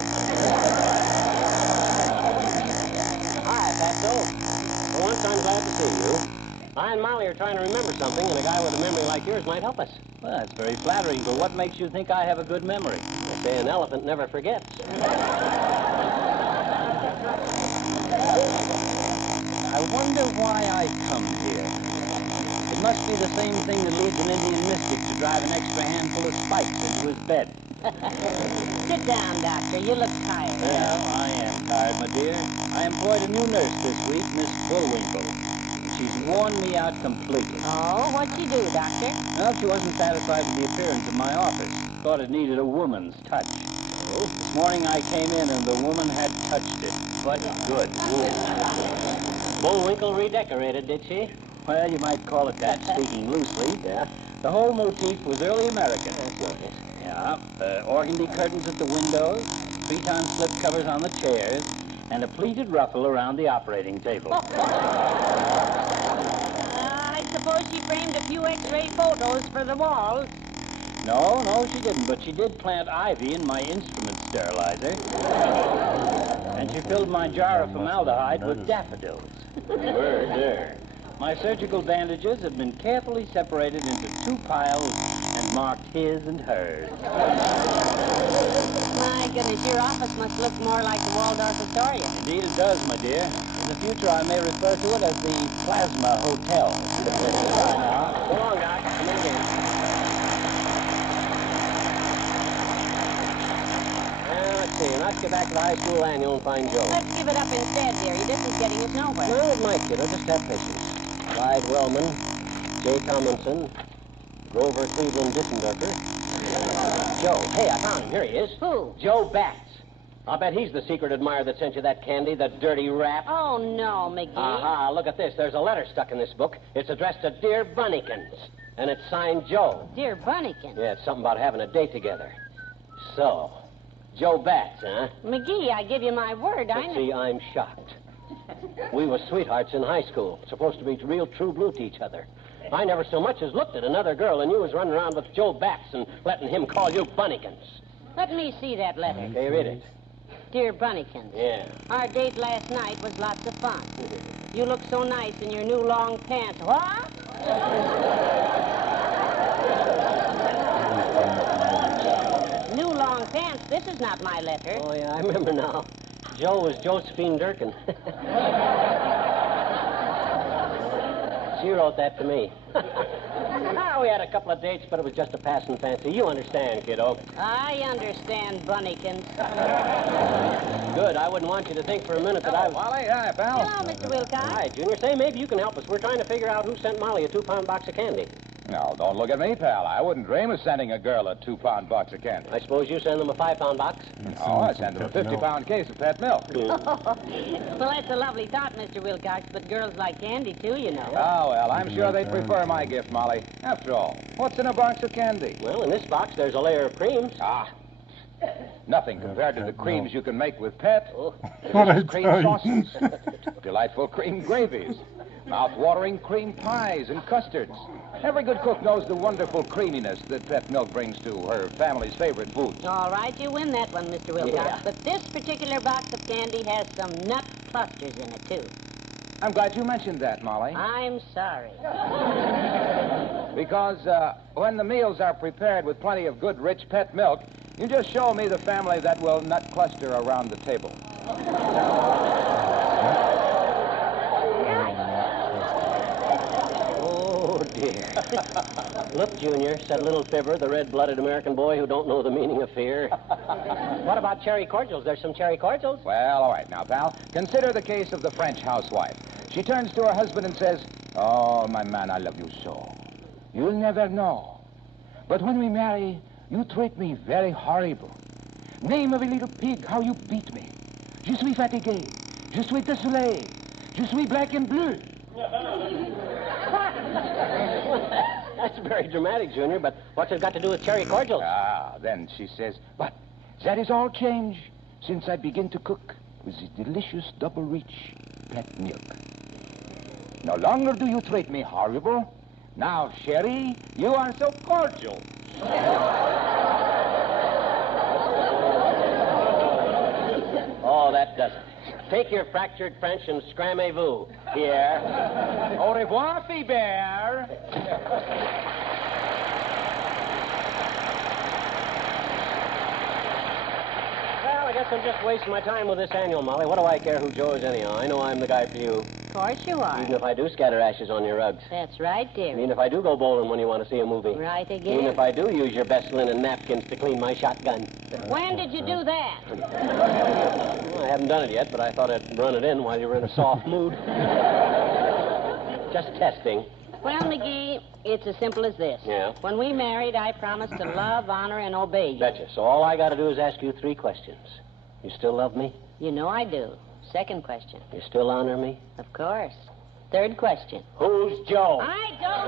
Hi, Fatso. For once, I'm glad to see you. I and Molly are trying to remember something, and a guy with a memory like yours might help us. Well, that's very flattering, but what makes you think I have a good memory? They say an elephant never forgets. I wonder why I come here. It must be the same thing that leads an Indian mystic to drive an extra handful of spikes into his bed. Sit down, Doctor. You look tired. Well, I am tired, my dear. I employed a new nurse this week, Miss Bullwinkle. She's worn me out completely. Oh, what'd she do, Doctor? Well, she wasn't satisfied with the appearance of my office. Thought it needed a woman's touch. Oh, this morning I came in and the woman had touched it. But good. Bullwinkle redecorated, did she? Well, you might call it that, speaking loosely. Yeah. The whole motif was early American. That's nice. Yeah, organdy curtains at the windows, cretonne slip covers on the chairs, and a pleated ruffle around the operating table. I suppose she framed a few X-ray photos for the walls. No, she didn't, but she did plant ivy in my instrument sterilizer. And she filled my jar of formaldehyde with daffodils. Word there. My surgical bandages have been carefully separated into 2 piles and marked his and hers. My goodness, your office must look more like the Waldorf Astoria. Indeed it does, my dear. In the future, I may refer to it as the Plasma Hotel. So long, Doc. Come in again. Let's see. Let's get back to the high school annual and find Joe. Let's give it up instead, dearie. This is getting us nowhere. No, it might, kiddo. Just have patience. Clyde Wellman, Jay Tomlinson, Grover Cleveland Dittenberger. Joe. Hey, I found him. Here he is. Who? Joe Batts. I'll bet he's the secret admirer that sent you that candy, the dirty rat. Oh, no, McGee. Aha, look at this. There's a letter stuck in this book. It's addressed to Dear Bunnykins, and it's signed Joe. Dear Bunnykins. Yeah, it's something about having a date together. So, Joe Batts, huh? McGee, I give you my word, But see, I'm shocked. We were sweethearts in high school, supposed to be real true blue to each other. I never so much as looked at another girl, and you was running around with Joe Batts and letting him call you Bunnykins. Let me see that letter. Okay, read it. Dear Bunnykins. Yeah. Our date last night was lots of fun. You look so nice in your new long pants. What? New long pants? This is not my letter. Oh, yeah, I remember now. Joe was Josephine Durkin. She wrote that to me. We had a couple of dates, but it was just a passing fancy. You understand, kiddo. I understand, Bunnykins. Good. I wouldn't want you to think for a minute that I was... Molly. Hi, pal. Hello, Mr. Wilcox. Hi, Junior. Say, maybe you can help us. We're trying to figure out who sent Molly a 2-pound box of candy. No, don't look at me, pal. I wouldn't dream of sending a girl a 2-pound box of candy. I suppose you send them a 5-pound box? No, I send them a 50-pound case of pet milk. Well, that's a lovely thought, Mr. Wilcox, but girls like candy, too, you know. Oh, well, I'm sure they'd prefer my gift, Molly. After all, what's in a box of candy? Well, in this box, there's a layer of creams. Ah. Nothing compared to the creams you can make with pet. Oh. Cream sauces, delightful cream gravies, mouth-watering cream pies and custards. Every good cook knows the wonderful creaminess that pet milk brings to her family's favorite foods. All right, you win that one, Mr. Wilcox. Yeah. But this particular box of candy has some nut clusters in it, too. I'm glad you mentioned that, Molly. I'm sorry. Because when the meals are prepared with plenty of good, rich pet milk, you just show me the family that will nut cluster around the table. Oh, dear. Look, Junior, said little Fibber, the red-blooded American boy who don't know the meaning of fear. What about cherry cordials? There's some cherry cordials? Well, all right now, pal. Consider the case of the French housewife. She turns to her husband and says, "Oh, my man, I love you so. You'll never know. But when we marry, you treat me very horrible. Name of a little pig, how you beat me. Je suis fatigué. Je suis désolé. Je suis black and bleu." That's very dramatic, Junior, but what's it got to do with cherry cordials? Then she says, "But that is all changed since I begin to cook with the delicious double-rich pet milk. No longer do you treat me horrible. Now, Sherry, you are so cordial." Oh, that does it. Take your fractured French and scramez-vous, Pierre. Au revoir, Phibert. Well, I guess I'm just wasting my time with this annual, Molly. What do I care who Joe is anyhow? I know I'm the guy for you. course you are. Even if I do scatter ashes on your rugs. That's right, dear. Even if I do go bowling when you want to see a movie. Right again. Even if I do use your best linen napkins to clean my shotgun. When did you do that? Well, I haven't done it yet, but I thought I'd run it in while you were in a soft mood. Just testing. Well, McGee, it's as simple as this. Yeah? When we married, I promised to love, honor, and obey you. Betcha. So all I got to do is ask you 3 questions. You still love me? You know I do. Second question. You still honor me? Of course. Third question. Who's Joe? I don't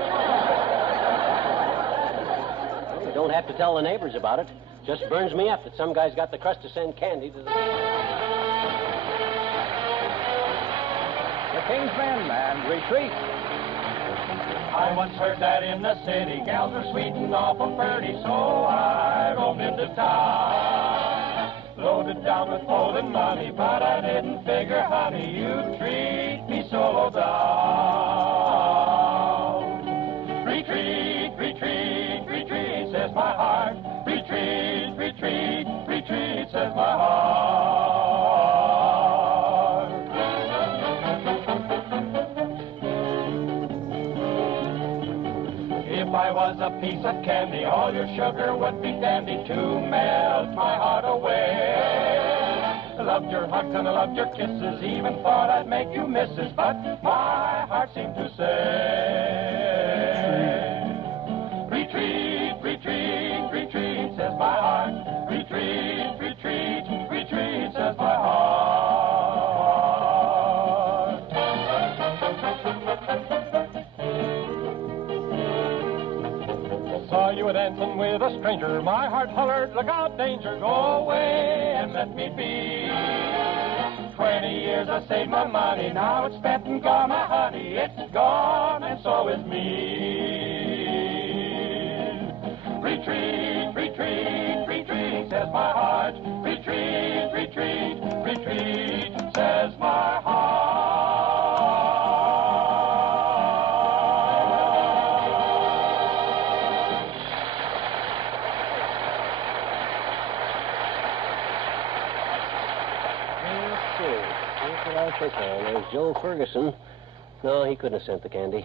know. Well, you don't have to tell the neighbors about it. Just burns me up that some guy's got the crust to send candy to the... The King's Men and Retreat. I once heard that in the city, gals are sweet and awful pretty, so I roamed into town. Loaded down with golden money, but I didn't figure, honey, you'd treat me so low down. Retreat, retreat, retreat, says my heart. Retreat, retreat, retreat, says my heart. If I was a piece of candy, all your sugar would be dandy to melt my heart away. I loved your hugs and I loved your kisses, even thought I'd make you misses, but my heart seemed to say, retreat, retreat, retreat, says my heart. Retreat, retreat, retreat, says my heart. Saw you dancing with a stranger, my heart hollered, look out, danger, go away and let me be. 20 years I saved my money, now it's spent and gone, my honey, it's gone and so is me. Retreat, retreat, retreat, says my heart. Retreat, retreat, retreat, says my heart. There's Joe Ferguson. No, he couldn't have sent the candy.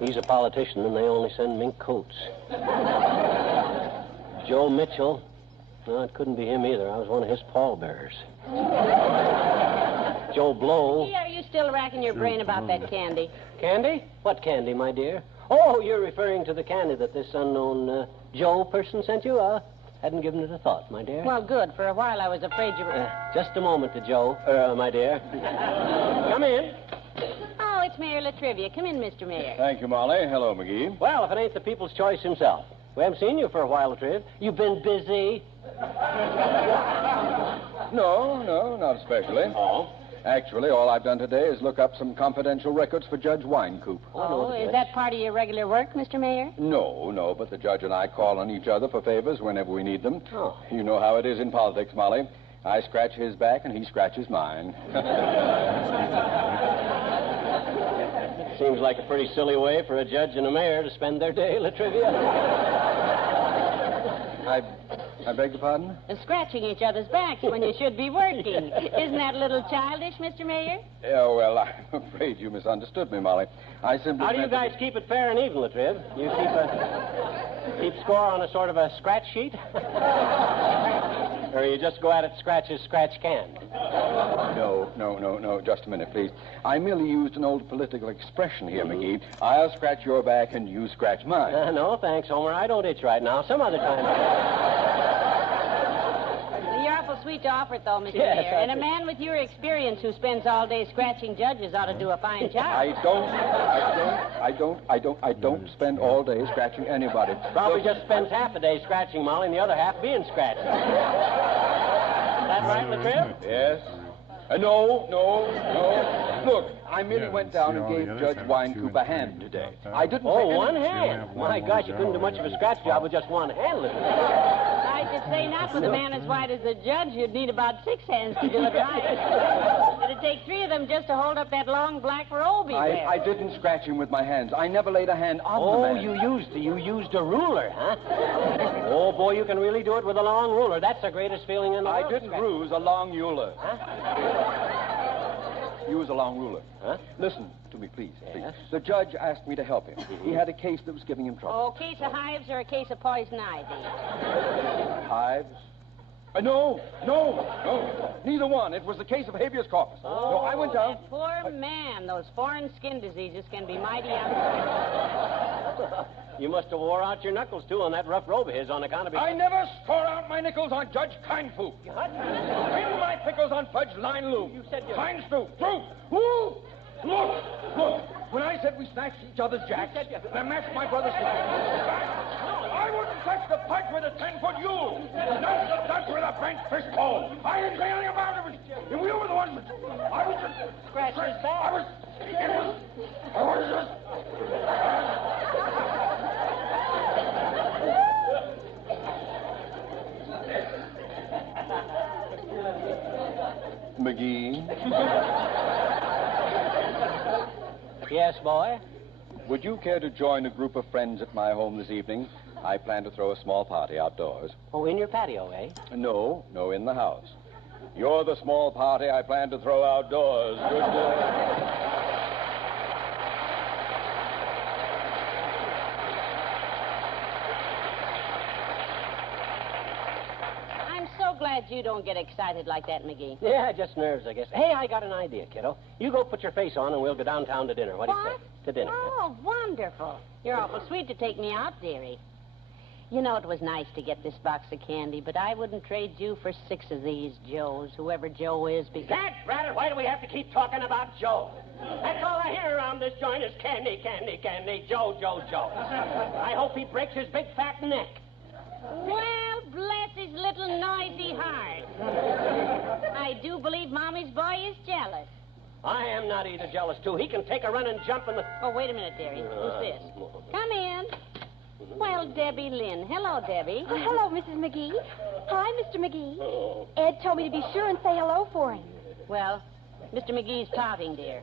He's a politician, and they only send mink coats. Joe Mitchell. No, it couldn't be him either. I was one of his pallbearers. Joe Blow. Gee, are you still racking your brain about that candy? Candy? What candy, my dear? Oh, you're referring to the candy that this unknown Joe person sent you? Hadn't given it a thought, my dear. Well, good. For a while I was afraid you were... Just a moment, Joe, my dear. Come in. Oh, it's Mayor Latrivia. Come in, Mr. Mayor. Thank you, Molly. Hello, McGee. Well, if it ain't the People's Choice himself. We haven't seen you for a while, Latriv. You've been busy. No, not especially. Oh? Actually, all I've done today is look up some confidential records for Judge Winecoop. Oh, is that part of your regular work, Mr. Mayor? No, but the judge and I call on each other for favors whenever we need them. Oh. You know how it is in politics, Molly. I scratch his back and he scratches mine. Seems like a pretty silly way for a judge and a mayor to spend their day, Latrivia. I beg your pardon? Scratching each other's backs when you should be working. Isn't that a little childish, Mr. Mayor? Yeah, well, I'm afraid you misunderstood me, Molly. I simply... How do you guys keep it fair and even, Latriv? You keep score on a sort of a scratch sheet? Or you just go at it scratch as scratch can? No. Just a minute, please. I merely used an old political expression here, McGee. I'll scratch your back and you scratch mine. No, thanks, Homer. I don't itch right now. Some other time. You're awful sweet to offer it, though, Mr. Yes, Mayor. And a man with your experience who spends all day scratching judges ought to do a fine job. I don't spend all day scratching anybody. Probably just spends half a day scratching Molly and the other half being scratched. Is that right, Latriv? Yes. No. Look, I merely went down and gave Judge Winecoop a hand today. I didn't... Oh, one hand? My gosh, you couldn't do much of a scratch job with just one hand, Latriv. I should say not with a man as white as the judge. You'd need about 6 hands to do it right. It'd take 3 of them just to hold up that long black robe he wears. I didn't scratch him with my hands. I never laid a hand on the man. You used a ruler, huh? Oh, boy, you can really do it with a long ruler. That's the greatest feeling in the world. I didn't ruse a long ruler. Huh? Use a long ruler. Huh? Listen to me, please. Yes? The judge asked me to help him. He had a case that was giving him trouble. Oh, a case of hives or a case of poison ivy? Hives? No. Neither one. It was the case of habeas corpus. Oh, I went down. that poor man. Those foreign skin diseases can be mighty unpleasant. You must have wore out your knuckles, too, on that rough robe of his on account of... I never score out my nickels on Judge Kindfu. Pin my pickles on Fudge Line Lou. You said you... Fine Stew. True. Woo! Look. When I said we snatched each other's jacks, and matched my brother's I wouldn't touch the pudge with a 10-foot yule. Not the Dutch with a bent fist pole. I didn't say anything about it. You were the one. I was just... Scratch his back. I was just... McGee? Yes, boy? Would you care to join a group of friends at my home this evening? I plan to throw a small party outdoors. Oh, in your patio, eh? No, in the house. You're the small party I plan to throw outdoors. Good day. Glad you don't get excited like that, McGee. Yeah, just nerves, I guess. Hey, I got an idea, kiddo. You go put your face on and we'll go downtown to dinner. What do you say? To dinner. Oh, wonderful. You're awful sweet to take me out, dearie. You know, it was nice to get this box of candy, but I wouldn't trade you for 6 of these Joes, whoever Joe is, because... Dad, Braddock, why do we have to keep talking about Joe? That's all I hear around this joint is candy, Joe. I hope he breaks his big fat neck. Well, bless his little noisy heart. I do believe Mommy's boy is jealous. I am not either jealous, too. He can take a run and jump in the... Oh, wait a minute, dearie. Who's this? Come in. Well, Debbie Lynn. Hello, Debbie. Oh, hello, Mrs. McGee. Hi, Mr. McGee. Ed told me to be sure and say hello for him. Well, Mr. McGee's pouting, dear.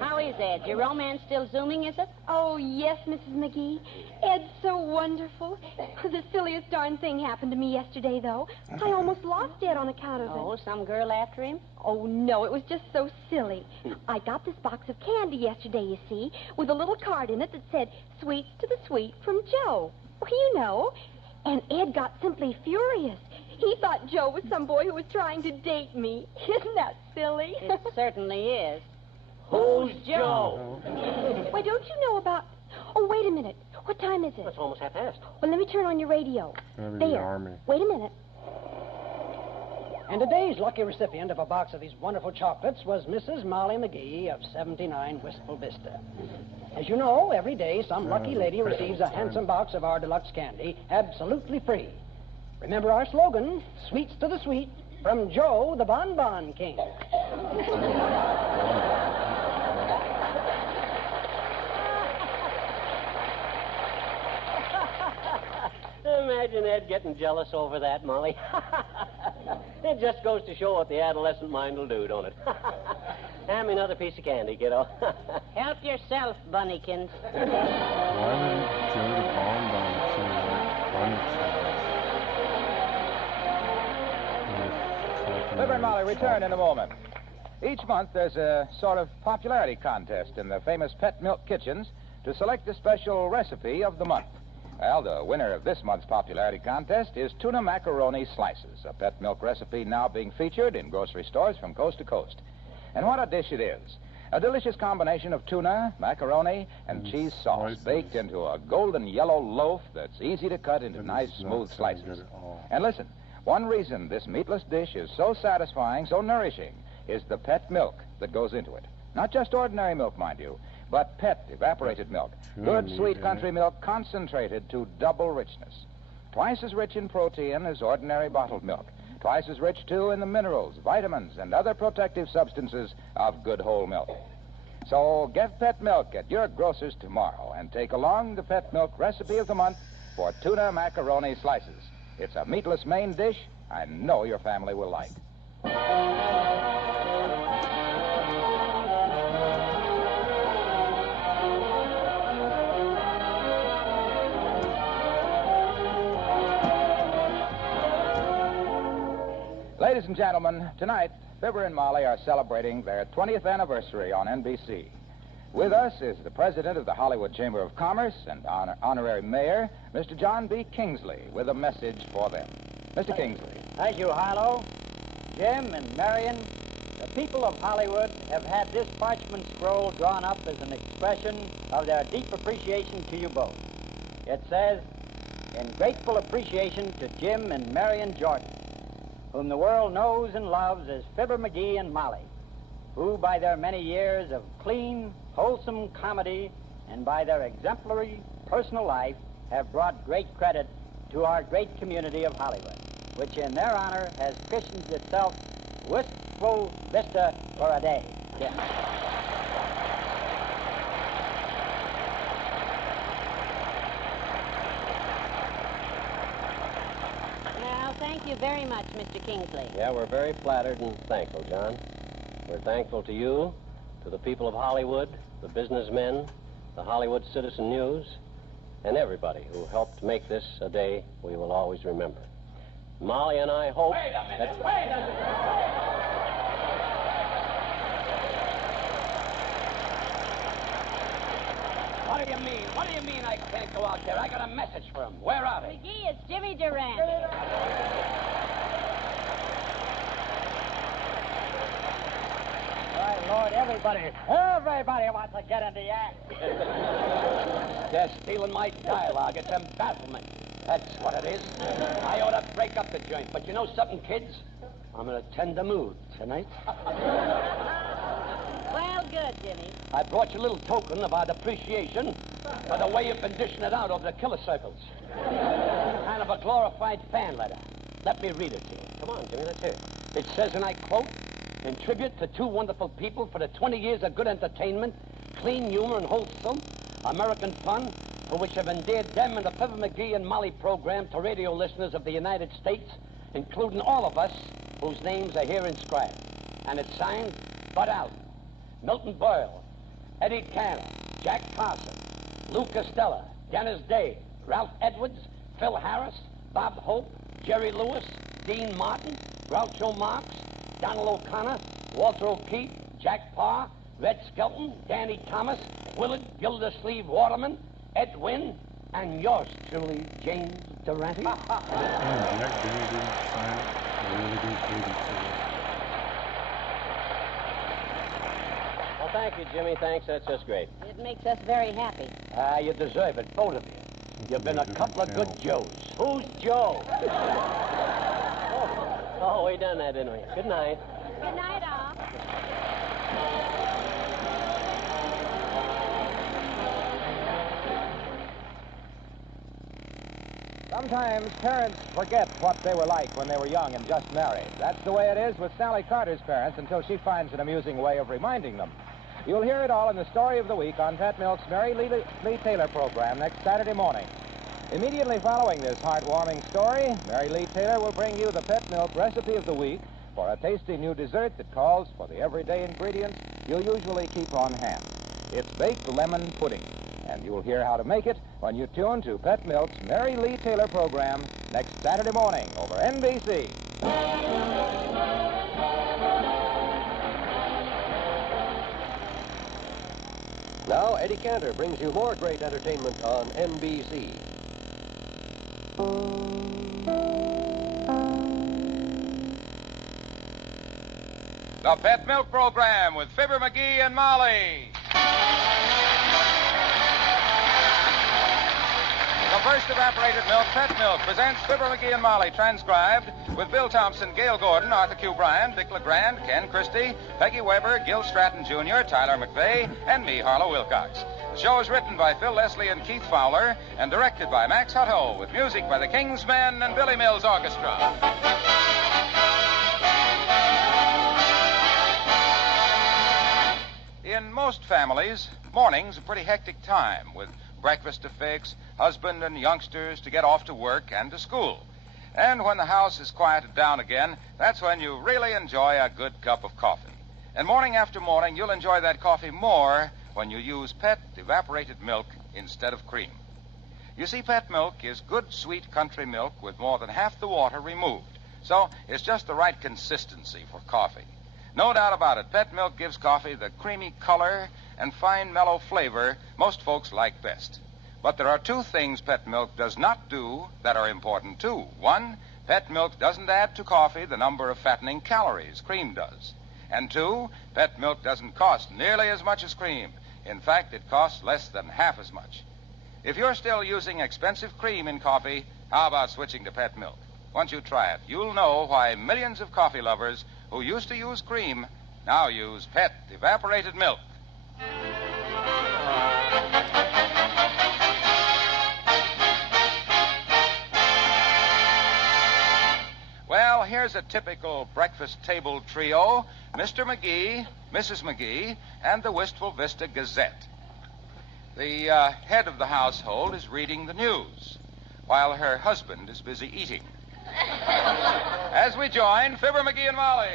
How is Ed? Your romance still zooming, is it? Oh, yes, Mrs. McGee. Ed's so wonderful. The silliest darn thing happened to me yesterday, though. I almost lost Ed on account of it. Oh, some girl after him? Oh, no, it was just so silly. I got this box of candy yesterday, you see, with a little card in it that said, "Sweets to the sweet from Joe." Well, you know. And Ed got simply furious. He thought Joe was some boy who was trying to date me. Isn't that silly? It certainly is. Who's Joe? Why, don't you know about... Oh, wait a minute. What time is it? It's almost 1:30. Well, let me turn on your radio. The Army. Wait a minute. And today's lucky recipient of a box of these wonderful chocolates was Mrs. Molly McGee of 79 Wistful Vista. As you know, every day some lucky lady receives a handsome box of our deluxe candy absolutely free. Remember our slogan, "Sweets to the sweet, from Joe the Bonbon King." Imagine Ed getting jealous over that, Molly. It just goes to show what the adolescent mind will do, don't it? Hand me another piece of candy, kiddo. Help yourself, Bunnykins. Why did Joe the Bonbon seem like funny? Fibber and Molly return in a moment. Each month there's a sort of popularity contest in the famous Pet Milk kitchens to select a special recipe of the month. Well, the winner of this month's popularity contest is tuna macaroni slices, a Pet Milk recipe now being featured in grocery stores from coast to coast. And what a dish it is. A delicious combination of tuna, macaroni, and cheese sauce baked into a golden yellow loaf that's easy to cut into nice, smooth slices. And listen, one reason this meatless dish is so satisfying, so nourishing, is the Pet Milk that goes into it. Not just ordinary milk, mind you, but Pet evaporated milk. Good, sweet country milk concentrated to double richness. Twice as rich in protein as ordinary bottled milk. Twice as rich, too, in the minerals, vitamins, and other protective substances of good whole milk. So get Pet Milk at your grocer's tomorrow and take along the Pet Milk recipe of the month for tuna macaroni slices. It's a meatless main dish I know your family will like. Ladies and gentlemen, tonight, Fibber and Molly are celebrating their 20th anniversary on NBC. With us is the president of the Hollywood Chamber of Commerce and honorary mayor, Mr. John B. Kingsley, with a message for them. Mr. Kingsley. Thank you, Harlow. Jim and Marion, the people of Hollywood have had this parchment scroll drawn up as an expression of their deep appreciation to you both. It says, in grateful appreciation to Jim and Marion Jordan, whom the world knows and loves as Fibber McGee and Molly, who by their many years of clean, wholesome comedy and by their exemplary personal life have brought great credit to our great community of Hollywood, which in their honor has christened itself Wistful Vista for a day. Jim. Well, thank you very much, Mr. Kingsley. Yeah, we're very flattered and thankful, John. We're thankful to you, to the people of Hollywood, the businessmen, the Hollywood Citizen News, and everybody who helped make this a day we will always remember. Molly and I hope Wait a minute, that... wait a minute. What do you mean? What do you mean I can't go out there? I got a message for him. Where are they? McGee, it's Jimmy Durant. My Lord, everybody wants to get in the act. They're stealing my dialogue. It's embezzlement. That's what it is. I ought to break up the joint. But you know something, kids? I'm in a tender mood tonight. Well, good, Jimmy. I brought you a little token of our appreciation for the way you've been dishing it out over the killer circles. Kind of a glorified fan letter. Let me read it to you. Come on, Jimmy, let's hear it. It says, and I quote, in tribute to two wonderful people for the 20 years of good entertainment, clean humor and wholesome American fun, for which have endeared them and the Fibber McGee and Molly program to radio listeners of the United States, including all of us whose names are here inscribed. And it's signed, Bud Allen, Milton Boyle, Eddie Cantor, Jack Carson, Lou Costello, Dennis Day, Ralph Edwards, Phil Harris, Bob Hope, Jerry Lewis, Dean Martin, Groucho Marx, Donald O'Connor, Walter O'Keefe, Jack Parr, Red Skelton, Danny Thomas, Willard Gildersleeve Waterman, Ed Wynn, and yours truly, James Durante. Jack Benny didn't sign it. I really do babysitter. Well, thank you, Jimmy. Thanks. That's just great. It makes us very happy. Ah, you deserve it, both of you. You've been a couple of good Joes. Who's Joe? Oh, we done that, didn't we? Good night. Good night, all. Sometimes parents forget what they were like when they were young and just married. That's the way it is with Sally Carter's parents until she finds an amusing way of reminding them. You'll hear it all in the Story of the Week on Pet Milk's Mary Lee Taylor program next Saturday morning. Immediately following this heartwarming story, Mary Lee Taylor will bring you the Pet Milk Recipe of the Week for a tasty new dessert that calls for the everyday ingredients you usually keep on hand. It's baked lemon pudding, and you'll hear how to make it when you tune to Pet Milk's Mary Lee Taylor program next Saturday morning over NBC. Now, Eddie Cantor brings you more great entertainment on NBC. The Pet Milk Program with Fibber McGee and Molly. The first evaporated milk, Pet Milk, presents Fibber McGee and Molly, transcribed with Bill Thompson, Gail Gordon, Arthur Q. Bryan, Dick LeGrand, Ken Christie, Peggy Weber, Gil Stratton Jr., Tyler McVeigh, and me, Harlow Wilcox. The show is written by Phil Leslie and Keith Fowler and directed by Max Hutto with music by the King's Men and Billy Mills Orchestra. In most families, morning's a pretty hectic time with breakfast to fix, husband and youngsters to get off to work and to school. And when the house is quieted down again, that's when you really enjoy a good cup of coffee. And morning after morning, you'll enjoy that coffee more when you use Pet evaporated milk instead of cream. You see, Pet milk is good, sweet country milk with more than half the water removed. So it's just the right consistency for coffee. No doubt about it, pet milk gives coffee the creamy color and fine, mellow flavor most folks like best. But there are two things pet milk does not do that are important, too. One, pet milk doesn't add to coffee the number of fattening calories cream does. And two, pet milk doesn't cost nearly as much as cream. In fact, it costs less than half as much. If you're still using expensive cream in coffee, how about switching to pet milk? Once you try it, you'll know why millions of coffee lovers who used to use cream now use pet evaporated milk. Well, here's a typical breakfast table trio: Mr. McGee, Mrs. McGee, and the Wistful Vista Gazette. The head of the household is reading the news, while her husband is busy eating. As we join Fibber, McGee, and Molly.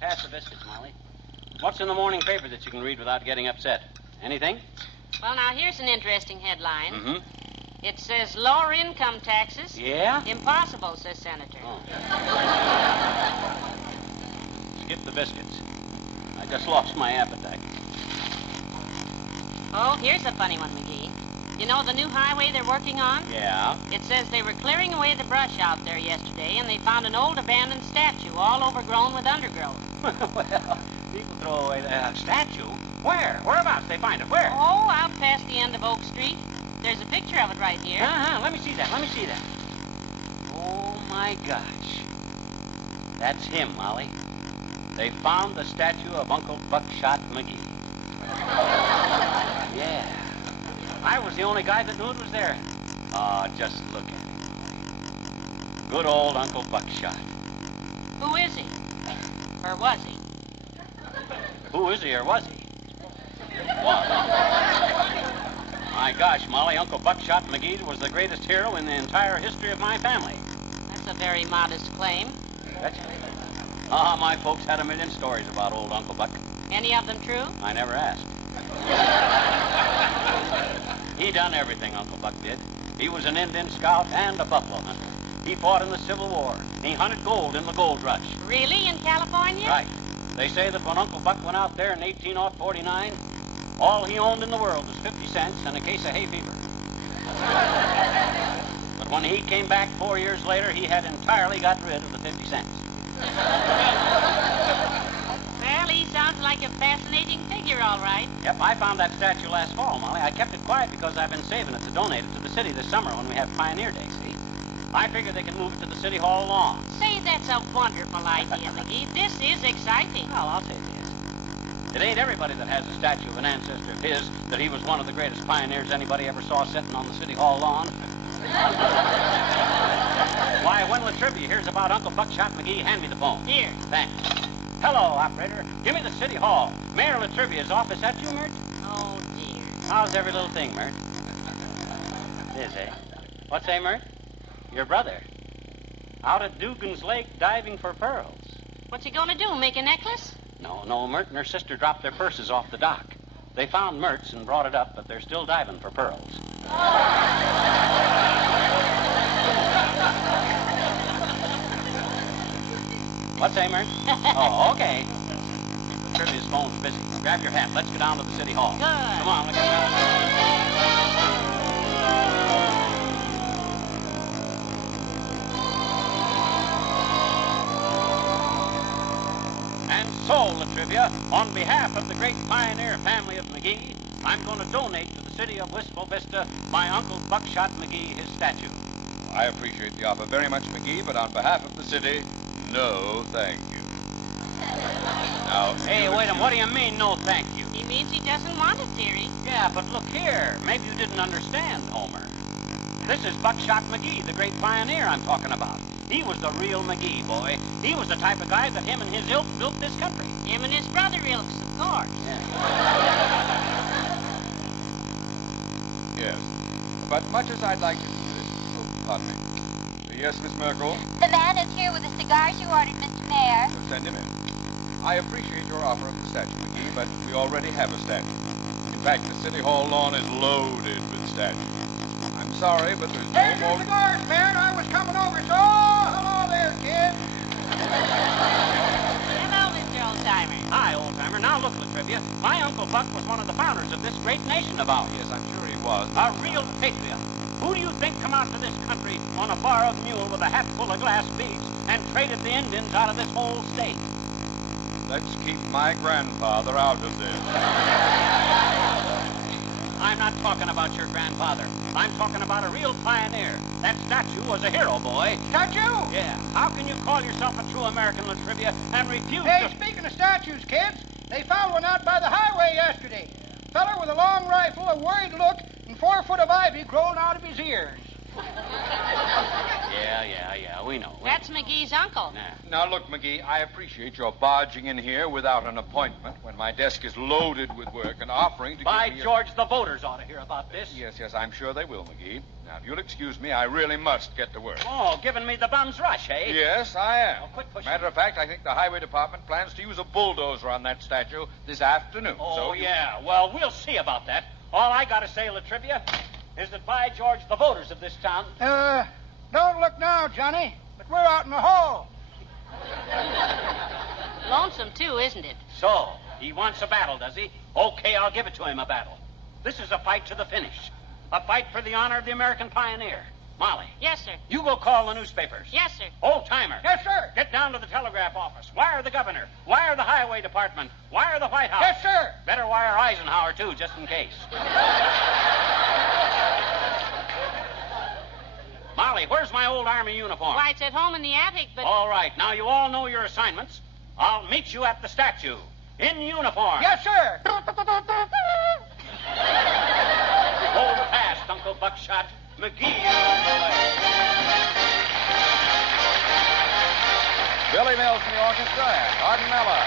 Pass the biscuits, Molly. What's in the morning paper that you can read without getting upset? Anything? Well, now, here's an interesting headline. Mm-hmm. It says lower income taxes. Yeah? Impossible, says Senator. Oh. Skip the biscuits. I just lost my appetite. Oh, here's a funny one, McGee. You know the new highway they're working on? Yeah? It says they were clearing away the brush out there yesterday, and they found an old abandoned statue all overgrown with undergrowth. Well, people throw away that statue. Where? Whereabouts? They find it. Where? Oh, out past the end of Oak Street. There's a picture of it right here. Let me see that. Let me see that. Oh, my gosh. That's him, Molly. They found the statue of Uncle Buckshot McGee. Yeah. I was the only guy that knew it was there. Oh, just look at it. Good old Uncle Buckshot. Who is he? Or was he? Who is he or was he? My gosh, Molly, Uncle Buckshot McGee was the greatest hero in the entire history of my family. That's a very modest claim. That's it. My folks had a million stories about old Uncle Buck. Any of them true? I never asked. He done everything, Uncle Buck did. He was an Indian scout and a buffalo hunter. He fought in the Civil War. He hunted gold in the gold rush. Really? In California? Right. They say that when Uncle Buck went out there in 1849, all he owned in the world was 50 cents and a case of hay fever. But when he came back 4 years later, he had entirely got rid of the 50 cents. Well, he sounds like a fascinating figure, all right. Yep, I found that statue last fall, Molly. I kept it quiet because I've been saving it to donate it to the city this summer when we have Pioneer Day, see? I figured they could move it to the City Hall lawn. Say, that's a wonderful idea, McGee. This is exciting. Well, I'll say it is. It ain't everybody that has a statue of an ancestor of his that he was one of the greatest pioneers anybody ever saw sitting on the City Hall lawn. Why, when Latrivia hears about Uncle Buckshot McGee, hand me the phone. Here. Thanks. Hello, operator. Give me the City Hall. Mayor Latrivia's office. That you, Mert? Oh, dear. How's every little thing, Mert? Is, eh? What's that, Mert? Your brother. Out at Dugan's Lake diving for pearls. What's he going to do, make a necklace? No, Mert and her sister dropped their purses off the dock. They found Mert's and brought it up, but they're still diving for pearls. What's that, Mert? Oh, okay. Trivia's phone's busy. Grab your hat. Let's go down to the City Hall. Good. Come on, let's go down. And so, Latrivia, on behalf of the great pioneer family of McGee, I'm going to donate to the city of Wistful Vista my Uncle Buckshot McGee his statue. I appreciate the offer very much, McGee, but on behalf of the city, no thank you. Now, Hey, wait a minute. What do you mean, no thank you? He means he doesn't want it, dearie. Yeah, but look here. Maybe you didn't understand, Homer. This is Buckshot McGee, the great pioneer I'm talking about. He was the real McGee, boy. He was the type of guy that him and his ilk built this country. Him and his brother ilks, of course. Yes. But much as I'd like to do this... Oh, pardon me. Yes, Miss Merkel? The man is here with the cigars you ordered, Mr. Mayor. So send him in. I appreciate your offer of the statue, McGee, but we already have a statue. In fact, the City Hall lawn is loaded with statues. I'm sorry, but there's Here's no your more... cigars, Pat. I was coming over, so hello there, kid. Hello, Mr. Oldtimer. Hi, old-timer. Now look, Latrivia. My Uncle Buck was one of the founders of this great nation of ours. Yes, I'm sure he was. A real patriot. Who do you think come out to this country on a borrowed mule with a hat full of glass beads and traded the Indians out of this whole state? Let's keep my grandfather out of this. I'm not talking about your grandfather. I'm talking about a real pioneer. That statue was a hero, boy. Statue? Yeah. How can you call yourself a true American, Latrivia, and refuse Hey, to... speaking of statues, kids, they found one out by the highway yesterday. A feller with a long rifle, a worried look, and 4 foot of ivy growing out of his ears. Yeah, we know. That's McGee's uncle. Now, look, McGee, I appreciate your barging in here without an appointment when my desk is loaded with work and offering to By give me George, the voters ought to hear about this. Yes, I'm sure they will, McGee. Now, if you'll excuse me, I really must get to work. Oh, giving me the bum's rush, eh? Yes, I am. Oh, quit pushing. Matter of fact, I think the Highway Department plans to use a bulldozer on that statue this afternoon. Oh, yeah. Well, we'll see about that. All I got to say, Latrivia, is that by George, the voters of this town... Don't look now, Johnny, but we're out in the hall. Lonesome, too, isn't it? So, he wants a battle, does he? Okay, I'll give it to him, a battle. This is a fight to the finish. A fight for the honor of the American pioneer. Molly. Yes, sir. You go call the newspapers. Yes, sir. Old-timer. Yes, sir. Get down to the telegraph office. Wire the governor. Wire the highway department. Wire the White House. Yes, sir. Better wire Eisenhower, too, just in case. Molly, where's my old Army uniform? Why, it's at home in the attic, but... All right, now you all know your assignments. I'll meet you at the statue. In uniform. Yes, sir. Hold fast, Uncle Buckshot. McGee. Billy Mills in the orchestra and Arden Miller.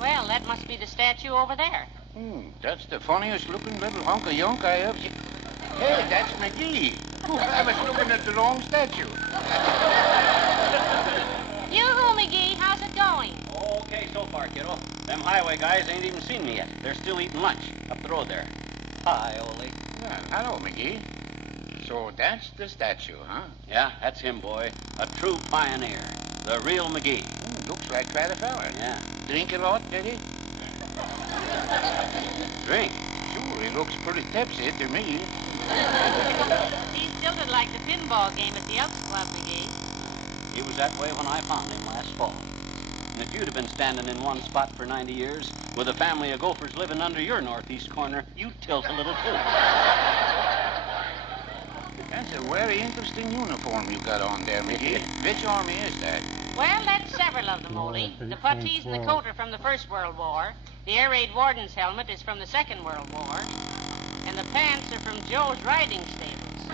Well, that must be the statue over there. That's the funniest looking little hunk of yunk I ever seen. Hey, that's McGee. I was looking at the wrong statue. Yoo-hoo, McGee. How's it going? Okay so far, kiddo. Them highway guys ain't even seen me yet. They're still eating lunch up the road there. Hi, Ole. Well, hello, McGee. So that's the statue, huh? Yeah, that's him, boy. A true pioneer. The real McGee. Looks like quite a fella. Yeah. Drink a lot, did he? Drink? Sure, he looks pretty tipsy to me. He's tilted like the pinball game at the Elks Club, McGee. He was that way when I found him last fall. And if you'd have been standing in one spot for 90 years with a family of gophers living under your northeast corner, you'd tilt a little too. That's a very interesting uniform you got on there, McGee. Which army is that? Well, that's several of them, Ole. The puttees and the coat are from the First World War. The air raid warden's helmet is from the Second World War. And the pants are from Joe's riding stables.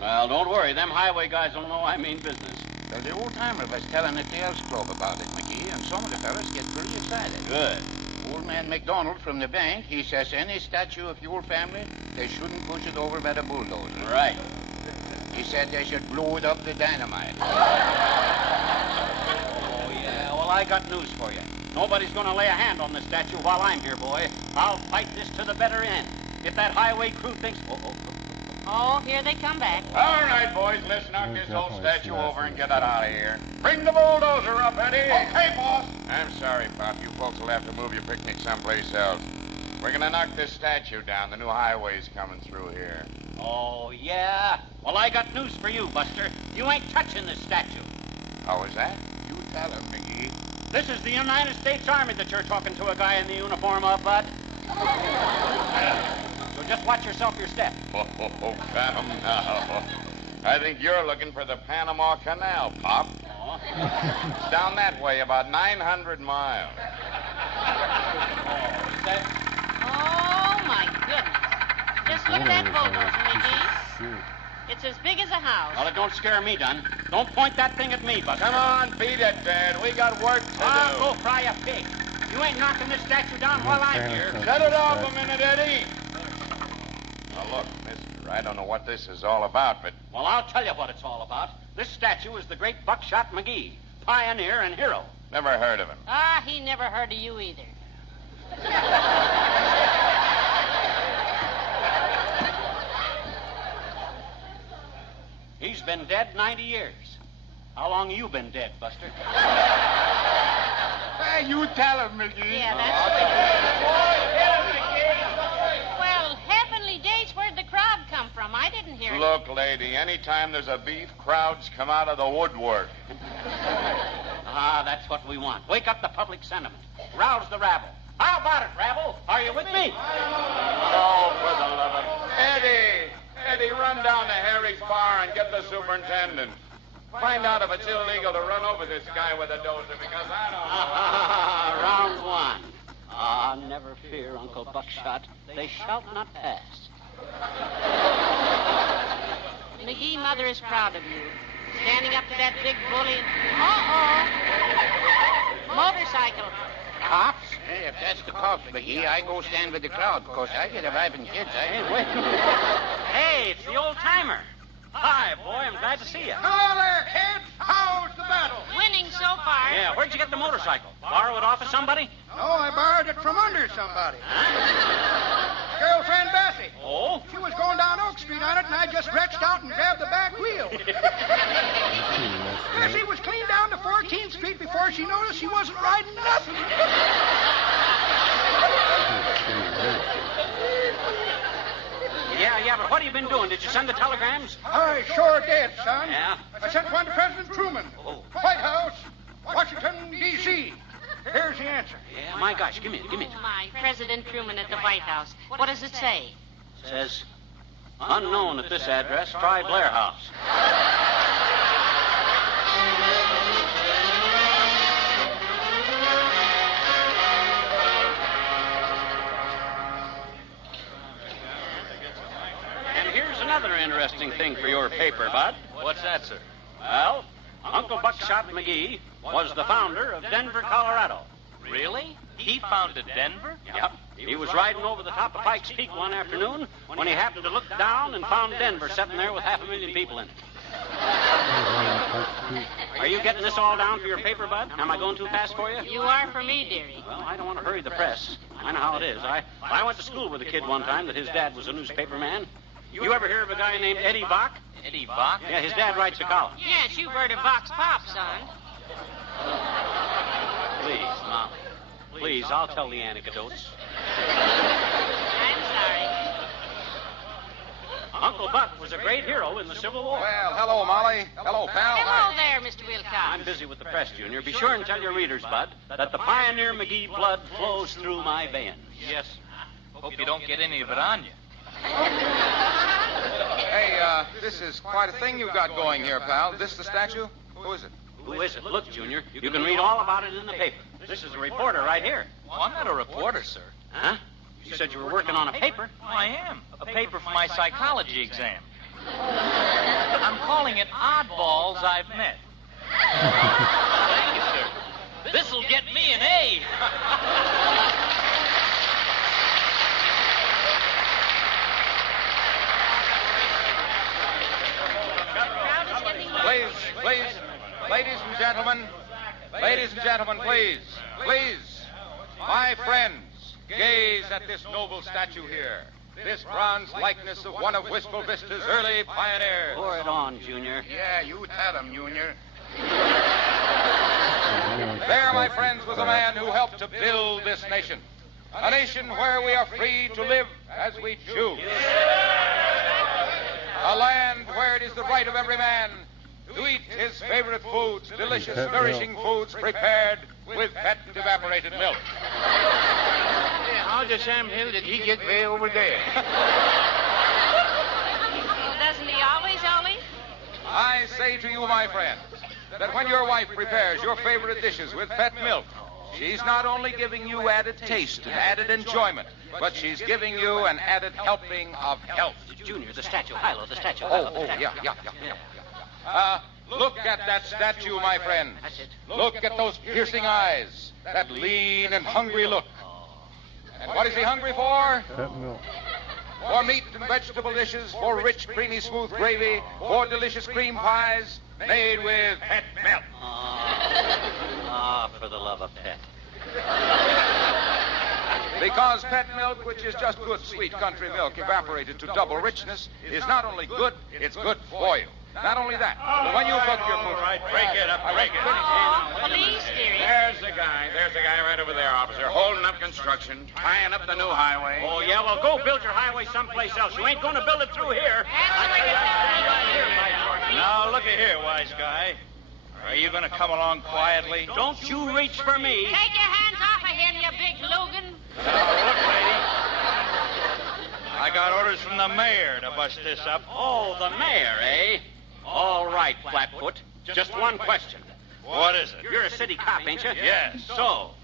Well, don't worry. Them highway guys will know I mean business. Well, the old-timer was telling at the Elks Club about it, McGee, and some of the fellas get pretty excited. Good. Old man McDonald from the bank, he says any statue of your family, they shouldn't push it over by the bulldozer. Right. He said they should blow it up with dynamite. Oh, yeah. Well, I got news for you. Nobody's going to lay a hand on the statue while I'm here, boy. I'll fight this to the better end. If that highway crew thinks... Oh, here they come back. All right, boys, let's knock this old statue over and get it out of here. Bring the bulldozer up, Eddie. Okay, boss. I'm sorry, Pop. You folks will have to move your picnic someplace else. We're going to knock this statue down. The new highway's coming through here. Oh, yeah? Well, I got news for you, Buster. You ain't touching this statue. How is that? You tell him, McGee. This is the United States Army that you're talking to a guy in the uniform of, bud. So just watch yourself your step. Oh, come now. I think you're looking for the Panama Canal, Pop. Oh. It's down that way, about 900 miles. Oh, my goodness. Just look at that bulldozer, McGee. It's as big as a house. Well, it don't scare me, Dunn. Don't point that thing at me, Buster. Come on, beat it, Dad. We got work to do. Go fry a pig. You ain't knocking this statue down while I'm here. Shut it off a minute, Eddie. Now, look, mister, I don't know what this is all about, but... Well, I'll tell you what it's all about. This statue is the great Buckshot McGee, pioneer and hero. Never heard of him. Ah, he never heard of you either. He's been dead 90 years. How long you been dead, Buster? Hey, you tell him, McGee. Yeah, that's Well, Heavenly Days, where'd the crowd come from? I didn't hear it. Look, lady, anytime there's a beef, crowds come out of the woodwork. Ah, that's what we want. Wake up the public sentiment. Rouse the rabble. How about it, rabble? Are you with me? Oh, for the love of... Eddie, run down to Harry's bar and get the superintendent. Find out if it's illegal to run over this guy with a dozer, because I don't know. Round one. Ah, never fear, Uncle Buckshot. They shall not pass. McGee, Mother is proud of you. Standing up to that big bully. Motorcycle. Cops? Hey, if that's the cops, McGee, I go stand with the crowd, because I get a wife and kids. Hey, wait a minute. Hey, it's the old timer. Hi, boy. I'm glad to see you. Hello there, kids. How's the battle? Winning so far. Yeah, where'd you get the motorcycle? Borrow it off of somebody? No, I borrowed it from under somebody. Girlfriend Bessie. Oh? She was going down Oak Street on it, and I just reached out and grabbed the back wheel. Bessie was clean down to 14th Street before she noticed she wasn't riding nothing. Yeah, but what have you been doing? Did you send the telegrams? I sure did, son. Yeah? I sent one to President Truman. Oh. White House, Washington, D.C. Here's the answer. Yeah, my gosh, give me it. Oh, my. President Truman at the White House. What does it say? Says, unknown at this address, try Blair House. And here's another interesting thing for your paper, Bud. What's that, sir? Well, Uncle Buckshot McGee was the founder of Denver, Colorado. Really? He founded Denver? Yep. He was riding over the top of Pikes Peak one afternoon when he happened to look down and found Denver sitting there with 500,000 people in it. Are you getting this all down for your paper, Bud? Am I going too fast for you? You are for me, dearie. Well, I don't want to hurry the press. I know how it is. I went to school with a kid one time that his dad was a newspaper man. You ever hear of a guy named Eddie Bach? Eddie Bach? Yeah, his dad writes a column. Yes, you've heard of Bach's Pop, son. Please, Molly. Please, I'll tell the anecdotes. I'm sorry. Uncle Buck was a great hero in the Civil War. Well, hello, Molly. Hello, pal. Hello there, Mr. Wilcox. I'm busy with the press, Junior. Be sure and tell your readers, Bud, that the Pioneer McGee blood flows through my veins. Yes. Hope you don't get any of it on you. Hey, this is quite a thing you've got going here, pal. This the statue? Who is it? Who is it? Look, Junior, you can read all about it in the paper. This is a reporter right here. Well, I'm not a reporter, sir. Huh? You said you were working on a paper? Oh, I am. A paper for my psychology exam. I'm calling it Oddballs I've Met. Thank you, sir. This'll get me an A. Please, ladies and gentlemen, please. My friends, gaze at this noble statue here. This bronze likeness of one of Wistful Vista's early pioneers. Pour it on, Junior. Yeah, you tell him, Junior. There, my friends, was a man who helped to build this nation. A nation where we are free to live as we choose. A land where it is the right of every man to eat his favorite foods, delicious, nourishing foods prepared with patent evaporated milk. Yeah, how the Sam Hill did he get way over there? Well, doesn't he always? I say to you, my friends, that when your wife prepares your favorite dishes with pet milk, she's not only giving you added taste and added enjoyment, but she's giving you an added helping of health. Junior, the statue. Hilo, the statue. Yeah. Look at that statue, my friends. Look at those piercing eyes, that lean and hungry look. And what is he hungry for? Pet milk. For meat and vegetable dishes, for rich, creamy, smooth gravy, for delicious cream pies made with pet milk. For the love of pet. Because pet milk, which is just good, sweet country milk evaporated to double richness, is not only good, it's good for you. Not only that, but when you cook your food... All right, break it up. Police, dearie. There's the guy right over there, officer, holding up construction, tying up the new highway. Oh, yeah, well, go build your highway someplace else. You ain't going to build it through here. Now, looky here, wise guy. Are you going to come along quietly? Don't you reach for me. Take your hands off of him, you big Logan. Now, look, lady. I got orders from the mayor to bust this up. Oh, the mayor, eh? All right, Flatfoot. Just one question. What is it? You're a city cop, ain't you? Yes. So,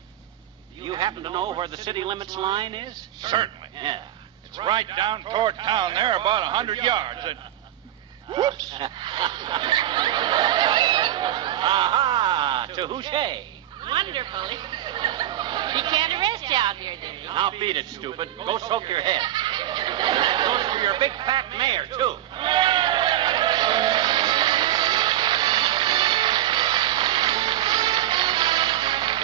do you happen to know where the city limits line is? Certainly. Yeah. It's right down toward town there, about 100 yards. Whoops. Aha! To Houché. Wonderful. He can't arrest you out here, dearie. Now beat it, stupid. Go soak your head. That goes for your big fat mayor, too.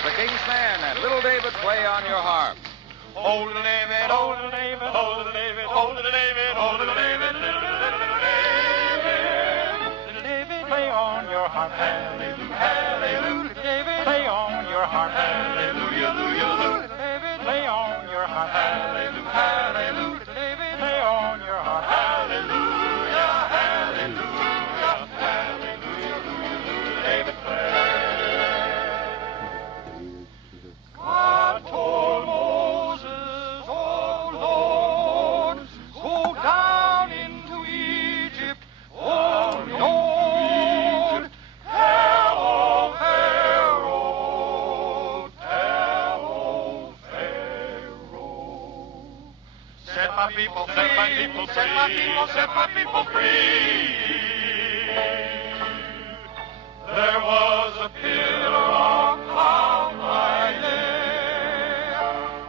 The King's Man and Little David play on your harp. Hold little David, hold little David, hold little David, hold little David, hold little David, little David, play on your harp, hallelujah, hallelujah, David, play on your harp, hallelujah, hallelujah, David, play on your harp, hallelujah, hallelujah, David, play on your harp, hallelujah, hallelujah, hallelujah, David, play. God told Moses, oh Lord, go down into Egypt, oh Lord, tell Pharaoh, set my people free, set my people, set my people, set my people free. There was a pillar of cloud by day,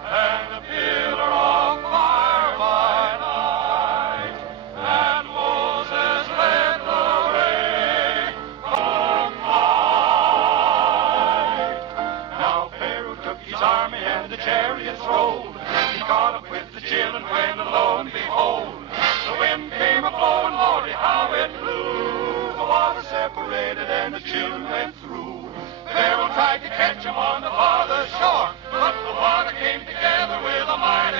and a pillar of fire by night, and Moses led the way from night. Now Pharaoh took his army and the chariots rolled. He caught up with the children when lo and behold, the wind came a-blowing, Lordy, how it blew. The water separated and the children went through. Pharaoh tried to catch them on the farther shore, but the water came together with a mighty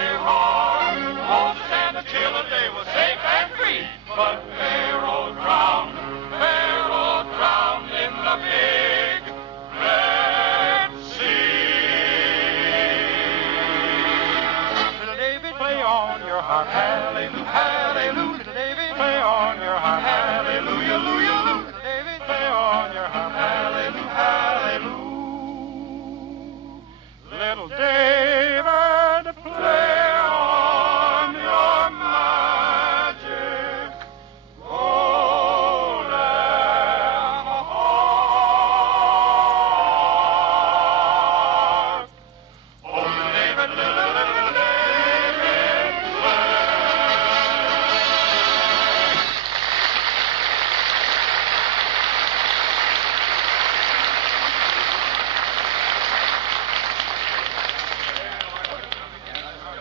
harp, hallelujah, hallelujah, little David. Play on your harp, hallelujah, hallelujah, little David. Play on your harp, hallelujah, hallelujah. Little David, play on your magic golden harp. Oh, little David, little David,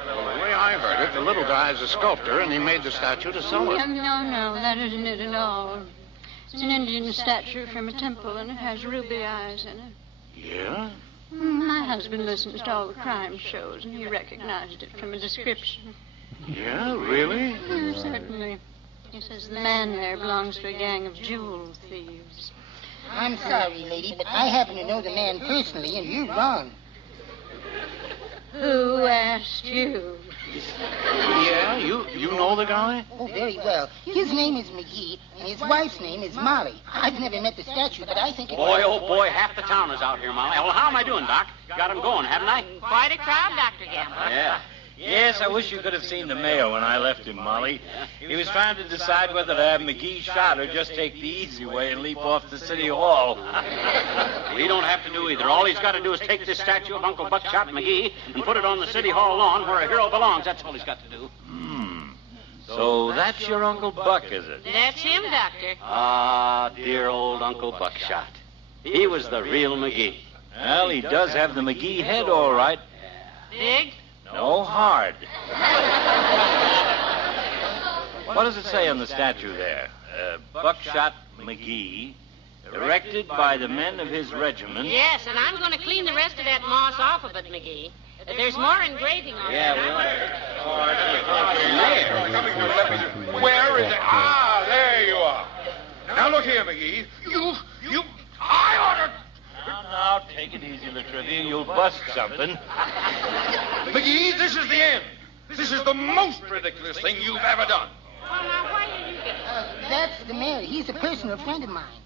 Well, the way I heard it, the little guy's a sculptor, and he made the statue to sell it. No, that isn't it at all. It's an Indian statue from a temple, and it has ruby eyes in it. Yeah? My husband listens to all the crime shows, and he recognized it from a description. Yeah, really? Certainly. He says the man there belongs to a gang of jewel thieves. I'm sorry, lady, but I happen to know the man personally, and you're wrong. Who asked you? Yeah, you know the guy? Oh, very well. His name is McGee, and his wife's name is Molly. I've never met the statue, but I think it... Boy, oh boy, half the town is out here, Molly. Well, how am I doing, Doc? Got 'em going, haven't I? Quite a crowd, Dr. Gambler. Yeah. Yes, I wish you could have seen the mayor when I left him, Molly. He was trying to decide whether to have McGee shot or just take the easy way and leap off the city hall. We don't have to do either. All he's got to do is take this statue of Uncle Buckshot McGee and put it on the city hall lawn where a hero belongs. That's all he's got to do. So that's your Uncle Buck, is it? That's him, Doctor. Ah, dear old Uncle Buckshot. He was the real McGee. Well, he does have the McGee head, all right. Big? No, hard. What does it say on the statue there? Buckshot McGee, erected by the men of his regiment. Yes, and I'm going to clean the rest of that moss off of it, McGee. There's more engraving on it. Yeah, Where is it? Ah, there you are. Now look here, McGee. I ought to... Now, take it easy, Latrivia. You'll bust something. McGee, this is the end. This is the most ridiculous thing you've ever done. Well, now, why did you get... That's the mayor. He's a personal friend of mine.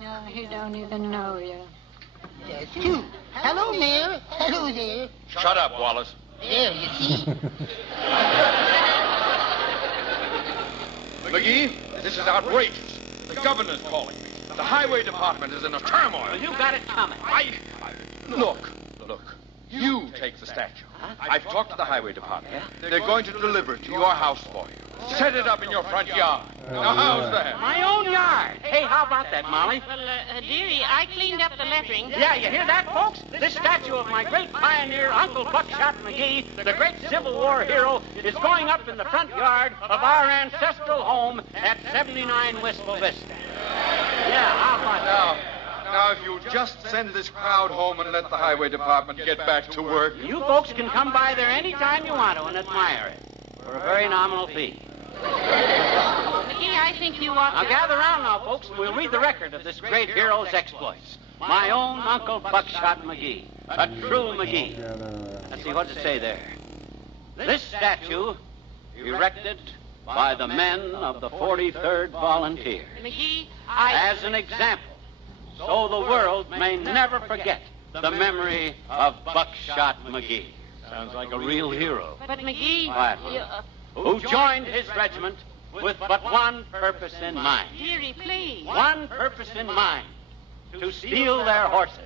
No, he don't even know you. There's two. Hello, Mayor. Hello there. Shut up, Wallace. There, you see. McGee, this is outrageous. The governor's calling me. The highway department is in a turmoil. Well, you got it coming. Look. You take the statue. I've talked to the highway department. They're going to deliver it to your house for you. Set it up in your front yard. Now, how's that? My own yard. Hey, how about that, Molly? Well, dearie, I cleaned up the lettering. Yeah, you hear that, folks? This statue of my great pioneer, Uncle Buckshot McGee, the great Civil War hero, is going up in the front yard of our ancestral home at 79 Wistful Vista. Yeah, how about that? Now, if you'll just send this crowd home and let the highway department get back to work. You folks can come by there any time you want to and admire it for a very nominal fee. McGee, I think you ought to... Now, gather around now, folks, and we'll read the record of this great hero's exploits. My own Uncle Buckshot McGee, a true McGee. Let's see, what does it say there? This statue, erected by the men of the 43rd Volunteers, McGee, as an example, so the world may never forget the memory of Buckshot McGee. Sounds like a real hero. But, McGee... What? Who joined his regiment with but one purpose in mind. Dearie, please. One purpose in mind. To steal their horses.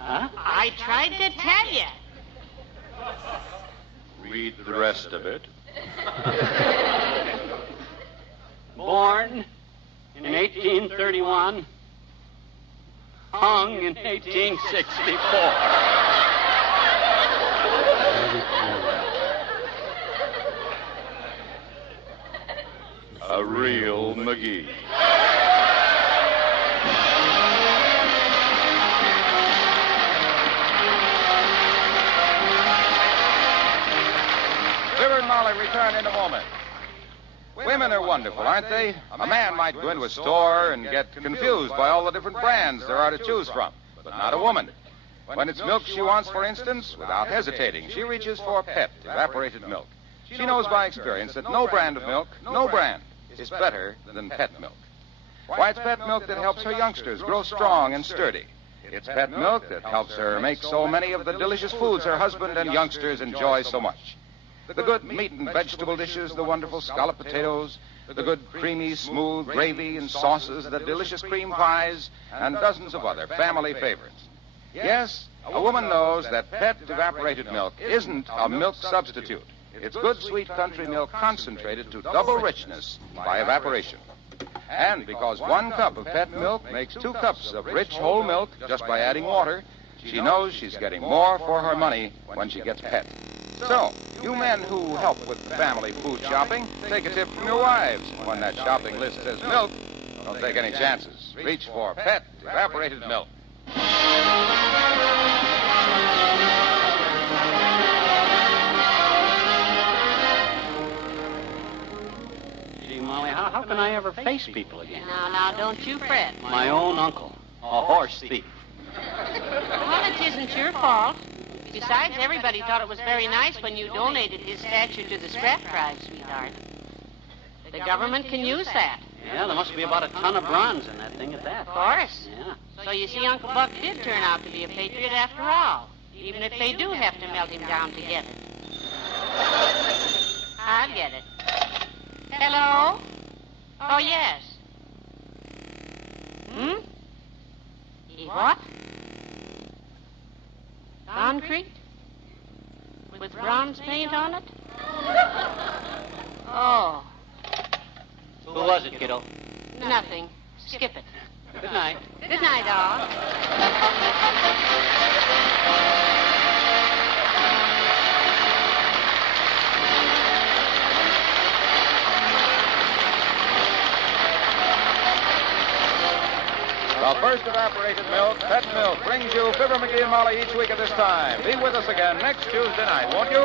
Huh? I tried to tell you. Read the rest of it. Born in 1831, hung in 1864. A real McGee. Fibber and Molly return in a moment. Women are wonderful, aren't they? A man might go into a store and get confused by all the different brands there are to choose from, but not a woman. When it's milk she wants, for instance, without hesitating, she reaches for Pet evaporated milk. She knows by experience that no brand of milk, no brand, is better than Pet milk. Why, it's Pet milk that helps her youngsters grow strong and sturdy. It's Pet milk that helps her make so many of the delicious foods her husband and youngsters enjoy so much. The good meat and vegetable dishes, the wonderful scalloped potatoes, the good creamy, smooth gravy and sauces, the delicious cream pies, and dozens of other family favorites. Yes, a woman knows that Pet evaporated milk isn't a milk substitute. It's good, sweet country milk concentrated to double richness by evaporation. And because 1 cup of Pet milk makes 2 cups of rich whole milk just by adding water, she knows she's getting more for her money when she gets Pet. So, you men who help with the family food shopping, take a tip from your wives. When that shopping list says milk, don't take any chances. Reach for Pet evaporated milk. Gee, Molly, how can I ever face people again? Now, don't you fret. My own uncle, a horse thief. Well, it isn't your fault. Besides, everybody thought it was very nice when you donated his statue to the scrap drive, sweetheart. The government can use that. Yeah, there must be about a ton of bronze in that thing at that. Of course. Yeah. So you see, Uncle Buck did turn out to be a patriot after all, even if they do have to melt him down to get it. I'll get it. Hello? Oh, yes. What? Concrete? With bronze paint on it? Oh. Who was it, kiddo? Nothing. Skip it. Good night. Good night, all. The first evaporated milk, Pet milk, brings you Fibber McGee and Molly each week at this time. Be with us again next Tuesday night, won't you?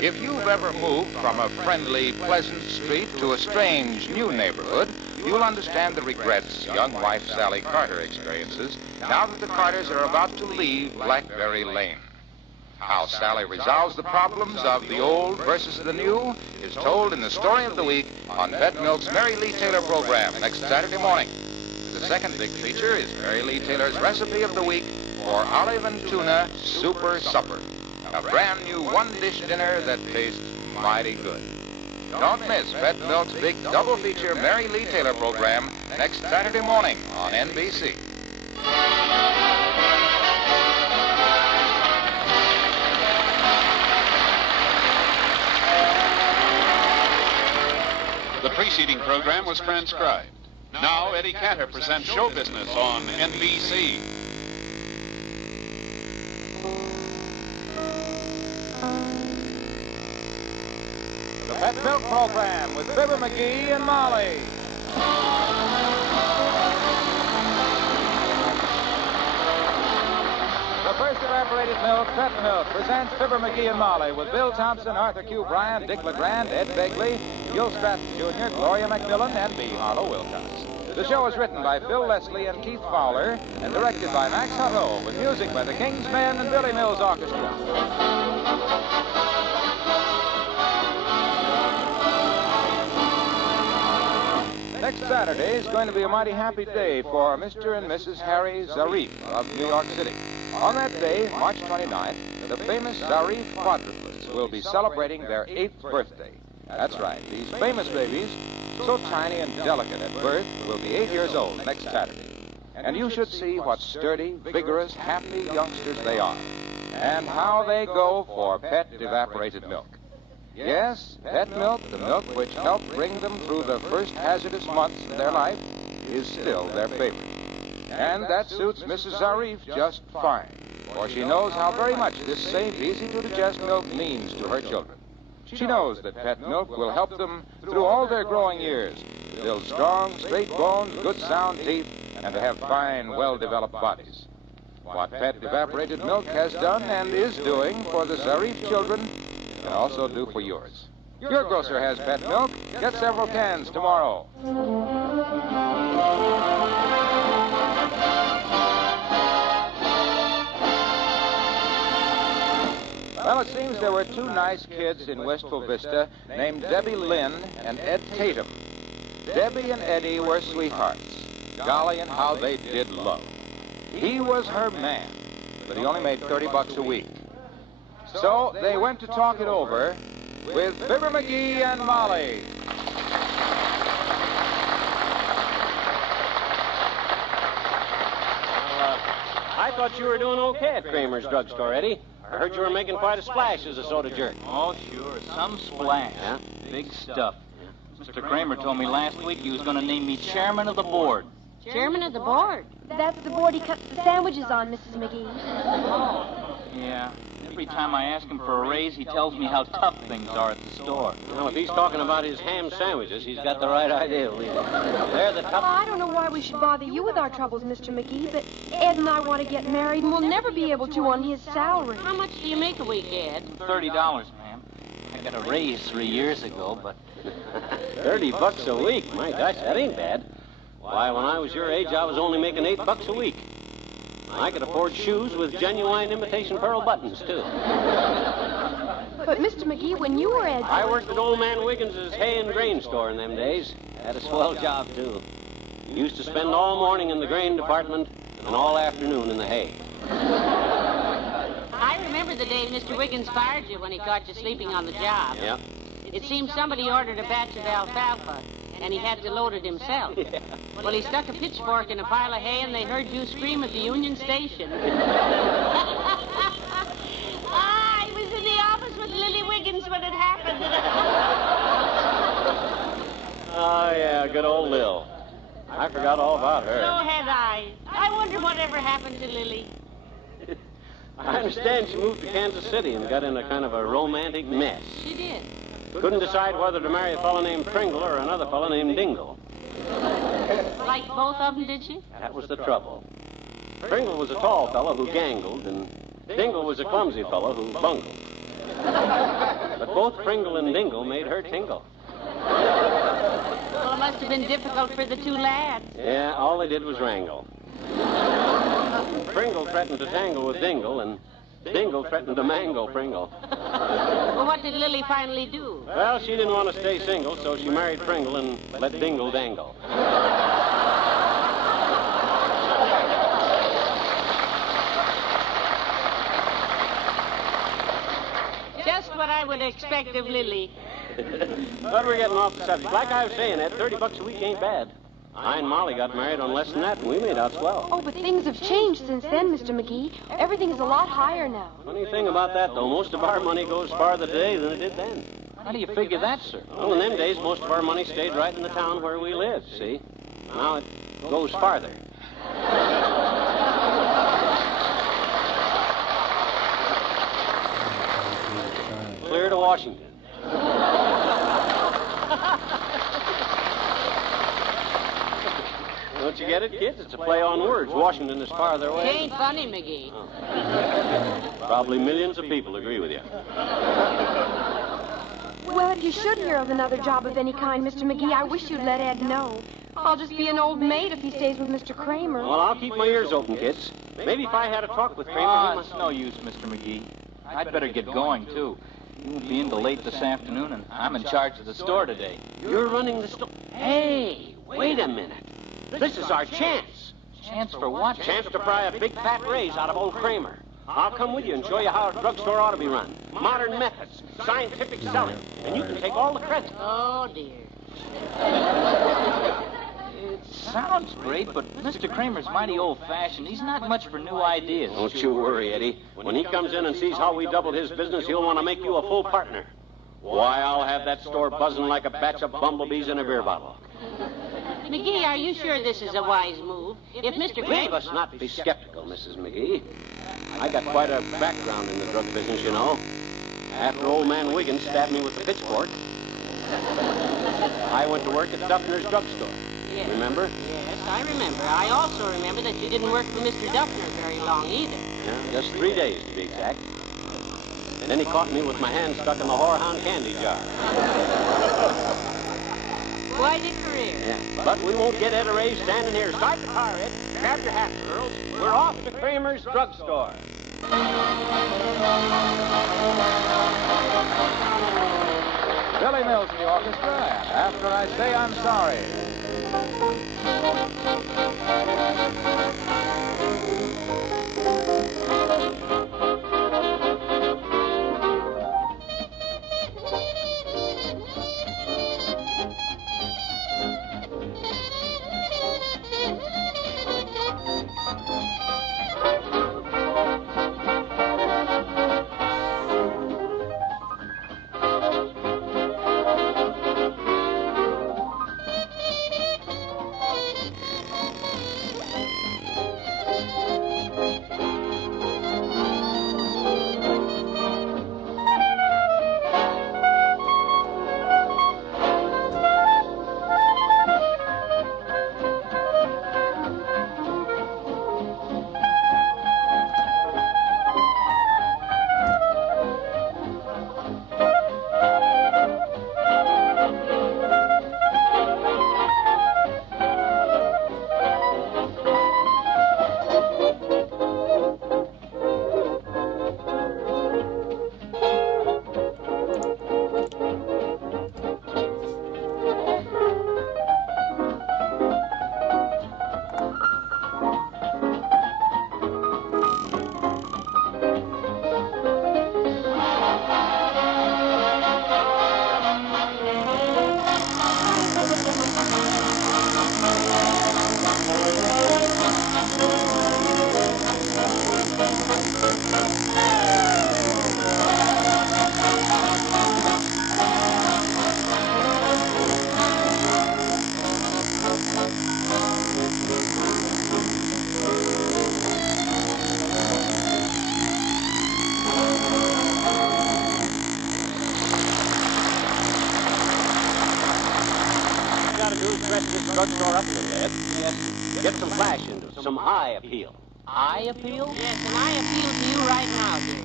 If you've ever moved from a friendly, pleasant street to a strange, new neighborhood, you'll understand the regrets young wife Sally Carter experiences now that the Carters are about to leave Blackberry Lane. How Sally resolves the problems of the old versus the new is told in the Story of the Week on Pet Milk's Mary Lee Taylor program next Saturday morning. The second big feature is Mary Lee Taylor's Recipe of the Week for Olive and Tuna Super Supper, a brand new one-dish dinner that tastes mighty good. Don't miss Pet Milk's big double feature Mary Lee Taylor program next Saturday morning on NBC. The preceding program was transcribed. Now, Eddie Cantor presents Show Business on NBC. The Pet Milk Program with Fibber McGee and Molly. The first evaporated milk, Pet Milk, presents Fibber McGee and Molly with Bill Thompson, Arthur Q. Bryan, Dick LeGrand, Ed Begley, Gil Stratton Jr., Gloria McMillan, and me, Harlow Wilcox. The show is written by Phil Leslie and Keith Fowler and directed by Max Hutto with music by the King's Men and Billy Mills Orchestra. Next Saturday is going to be a mighty happy day for Mr. and Mrs. Harry Zarif of New York City. On that day, March 29th, the famous Zarif quadruplets will be celebrating their 8th birthday. That's right, these famous babies, so tiny and delicate at birth, will be 8 years old next Saturday. And you should see what sturdy, vigorous, happy youngsters they are, and how they go for Pet evaporated milk. Yes, Pet milk, the milk which helped bring them through the first hazardous months of their life, is still their favorite. And that suits Mrs. Zarif just fine, for she knows how very much this safe, easy-to-digest milk means to her children. She knows that Pet milk will help them through all their growing years, to build strong, straight bones, good sound teeth, and to have fine, well-developed bodies. What Pet Evaporated Milk has done and is doing for the Zarif children can also do for yours. Your grocer has Pet Milk. Get several cans tomorrow. Well, it seems there were two nice kids in Wistful Vista named Debbie Lynn and Ed Tatum. Debbie and Eddie were sweethearts. Golly, and how they did love. He was her man, but he only made $30 a week. So they went to talk it over with Fibber McGee and Molly. I thought you were doing okay at Kramer's drugstore, Eddie. I heard you were making quite a splash as a soda jerk. Oh, sure. Some splash. Yeah? Big stuff. Mr. Kramer told me last week he was going to name me chairman of the board. Chairman of the board? That's the board he cuts the sandwiches on, Mrs. McGee. Yeah. Every time I ask him for a raise, he tells me how tough things are at the store. Well, if he's talking about his ham sandwiches, he's got the right idea, believe me. They're the tough... I don't know why we should bother you with our troubles, Mr. McGee, but Ed and I want to get married, and we'll never be able to on his salary. How much do you make a week, Ed? $30, ma'am. I got a raise 3 years ago, but... $30 a week? My gosh, that ain't bad. Why, when I was your age, I was only making $8 a week. I could afford shoes with genuine imitation pearl buttons, too. But, Mr. McGee, when you were Ed... I worked at old man Wiggins's hay and grain store in them days. Had a swell job, too. Used to spend all morning in the grain department and all afternoon in the hay. I remember the day Mr. Wiggins fired you when he caught you sleeping on the job. Yep. It seems somebody ordered a batch of alfalfa, and he had to load it himself. Yeah. Well, he stuck a pitchfork in a pile of hay, and they heard you scream at the Union Station. I was in the office with Lily Wiggins when it happened. Oh, yeah, good old Lil. I forgot all about her. So had I. I wonder whatever happened to Lily. I understand she moved to Kansas City and got in a kind of a romantic mess. She did. Couldn't decide whether to marry a fellow named Pringle or another fellow named Dingle. Like both of them, did she? That was the trouble. Pringle was a tall fellow who gangled, and Dingle was a clumsy fellow who bungled. But both Pringle and Dingle made her tingle. Well, it must have been difficult for the two lads. Yeah, all they did was wrangle. Pringle threatened to tangle with Dingle, and Dingle threatened to mangle Pringle. Well, what did Lily finally do? Well, she didn't want to stay single, so she married Pringle and let Dingle dangle. Just what I would expect of Lily. But we're getting off the subject. Like I was saying, Ed, $30 a week ain't bad. I and Molly got married on less than that, and we made out swell. Oh, but things have changed since then, Mr. McGee. Everything's a lot higher now. Funny thing about that, though, most of our money goes farther today than it did then. How do you figure that, sir? Well, in them days, most of our money stayed right in the town where we lived, see? Now it goes farther. Clear to Washington. Don't you get it, kids? It's a play on words. Washington is farther away. It ain't funny, McGee. Oh. Probably millions of people agree with you. Well, if you should hear of another job of any kind, Mr. McGee, I wish you'd let Ed know. I'll just be an old maid if he stays with Mr. Kramer. Well, I'll keep my ears open, kids. Maybe if I had a talk with Kramer... Oh, it's no use, Mr. McGee. I'd better get going, too. You won't be in till late this afternoon, and I'm in charge of the store today. You're running the store? Hey, wait a minute. This is our chance. Chance for what? Chance to pry a big fat raise out of old Kramer. I'll come with you and show you how a drugstore ought to be run. Modern methods, scientific selling, and you can take all the credit. Oh, dear. It sounds great, but Mr. Kramer's mighty old-fashioned. He's not much for new ideas. Don't you worry, Eddie. When he comes in and sees how we doubled his business, he'll want to make you a full partner. Why, I'll have that store buzzing like a batch of bumblebees in a beer bottle. McGee, are you sure this is a wise move? If Mr. Leave us not be skeptical, Mrs. McGee. I got quite a background in the drug business, you know. After old man Wiggins stabbed me with a pitchfork, I went to work at Duffner's drugstore. Yes. Remember? Yes, I remember. I also remember that you didn't work for Mr. Duffner very long either. Yeah, just 3 days to be exact. And then he caught me with my hand stuck in the whorehound candy jar. Quite a career. Yeah, but we won't get Ed Ray standing here. Start the car, Ed. Grab your hat, girls. We're off to Kramer's drugstore. Billy Mills in the orchestra, and After I Say I'm Sorry. Dress this drugstore up a little, Ed. Yes. Get some flash into it, some eye appeal. Eye appeal? Yes, and I appeal to you right now, dearie.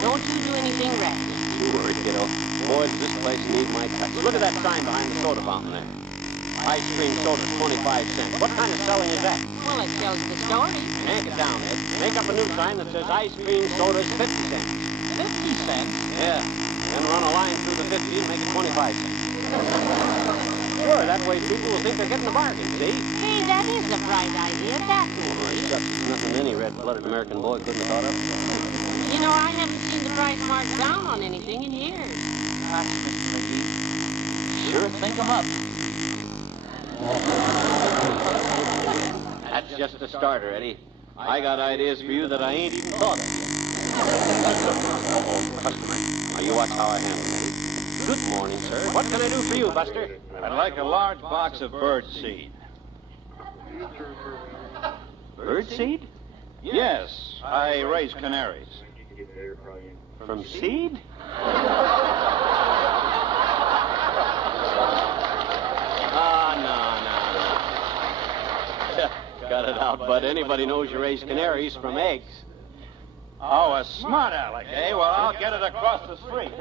Don't you do anything reckless. Sure, kiddo. Boy, does this place need my touch. Look at that sign behind the soda fountain there. Ice cream soda, 25 cents. What kind of selling is that? Well, it tells the story. Yank it down, Ed. Make up a new sign that says ice cream soda is 50 cents. 50 cents? Yeah. Then run a line through the 50 and make it 25 cents. Sure, that way people will think they're getting a bargain, see? Hey, that is a bright idea, that one. Oh, shucks, nothing any red-blooded American boy couldn't have thought of. You know, I haven't seen the price marked down on anything in years. Gosh, Mr. McGee. Sure think 'em up. That's just a starter, Eddie. I got ideas for you that I ain't even thought of yet. Customer, now you watch how I handle it. Good morning, sir. What can I do for you, Buster? I'd like a large box of bird seed. Bird seed? Yes, I raise canaries. From seed? No. Cut it out, Bud. Anybody knows you raise canaries from eggs. Oh, a smart aleck, eh? Well, I'll get it across the street.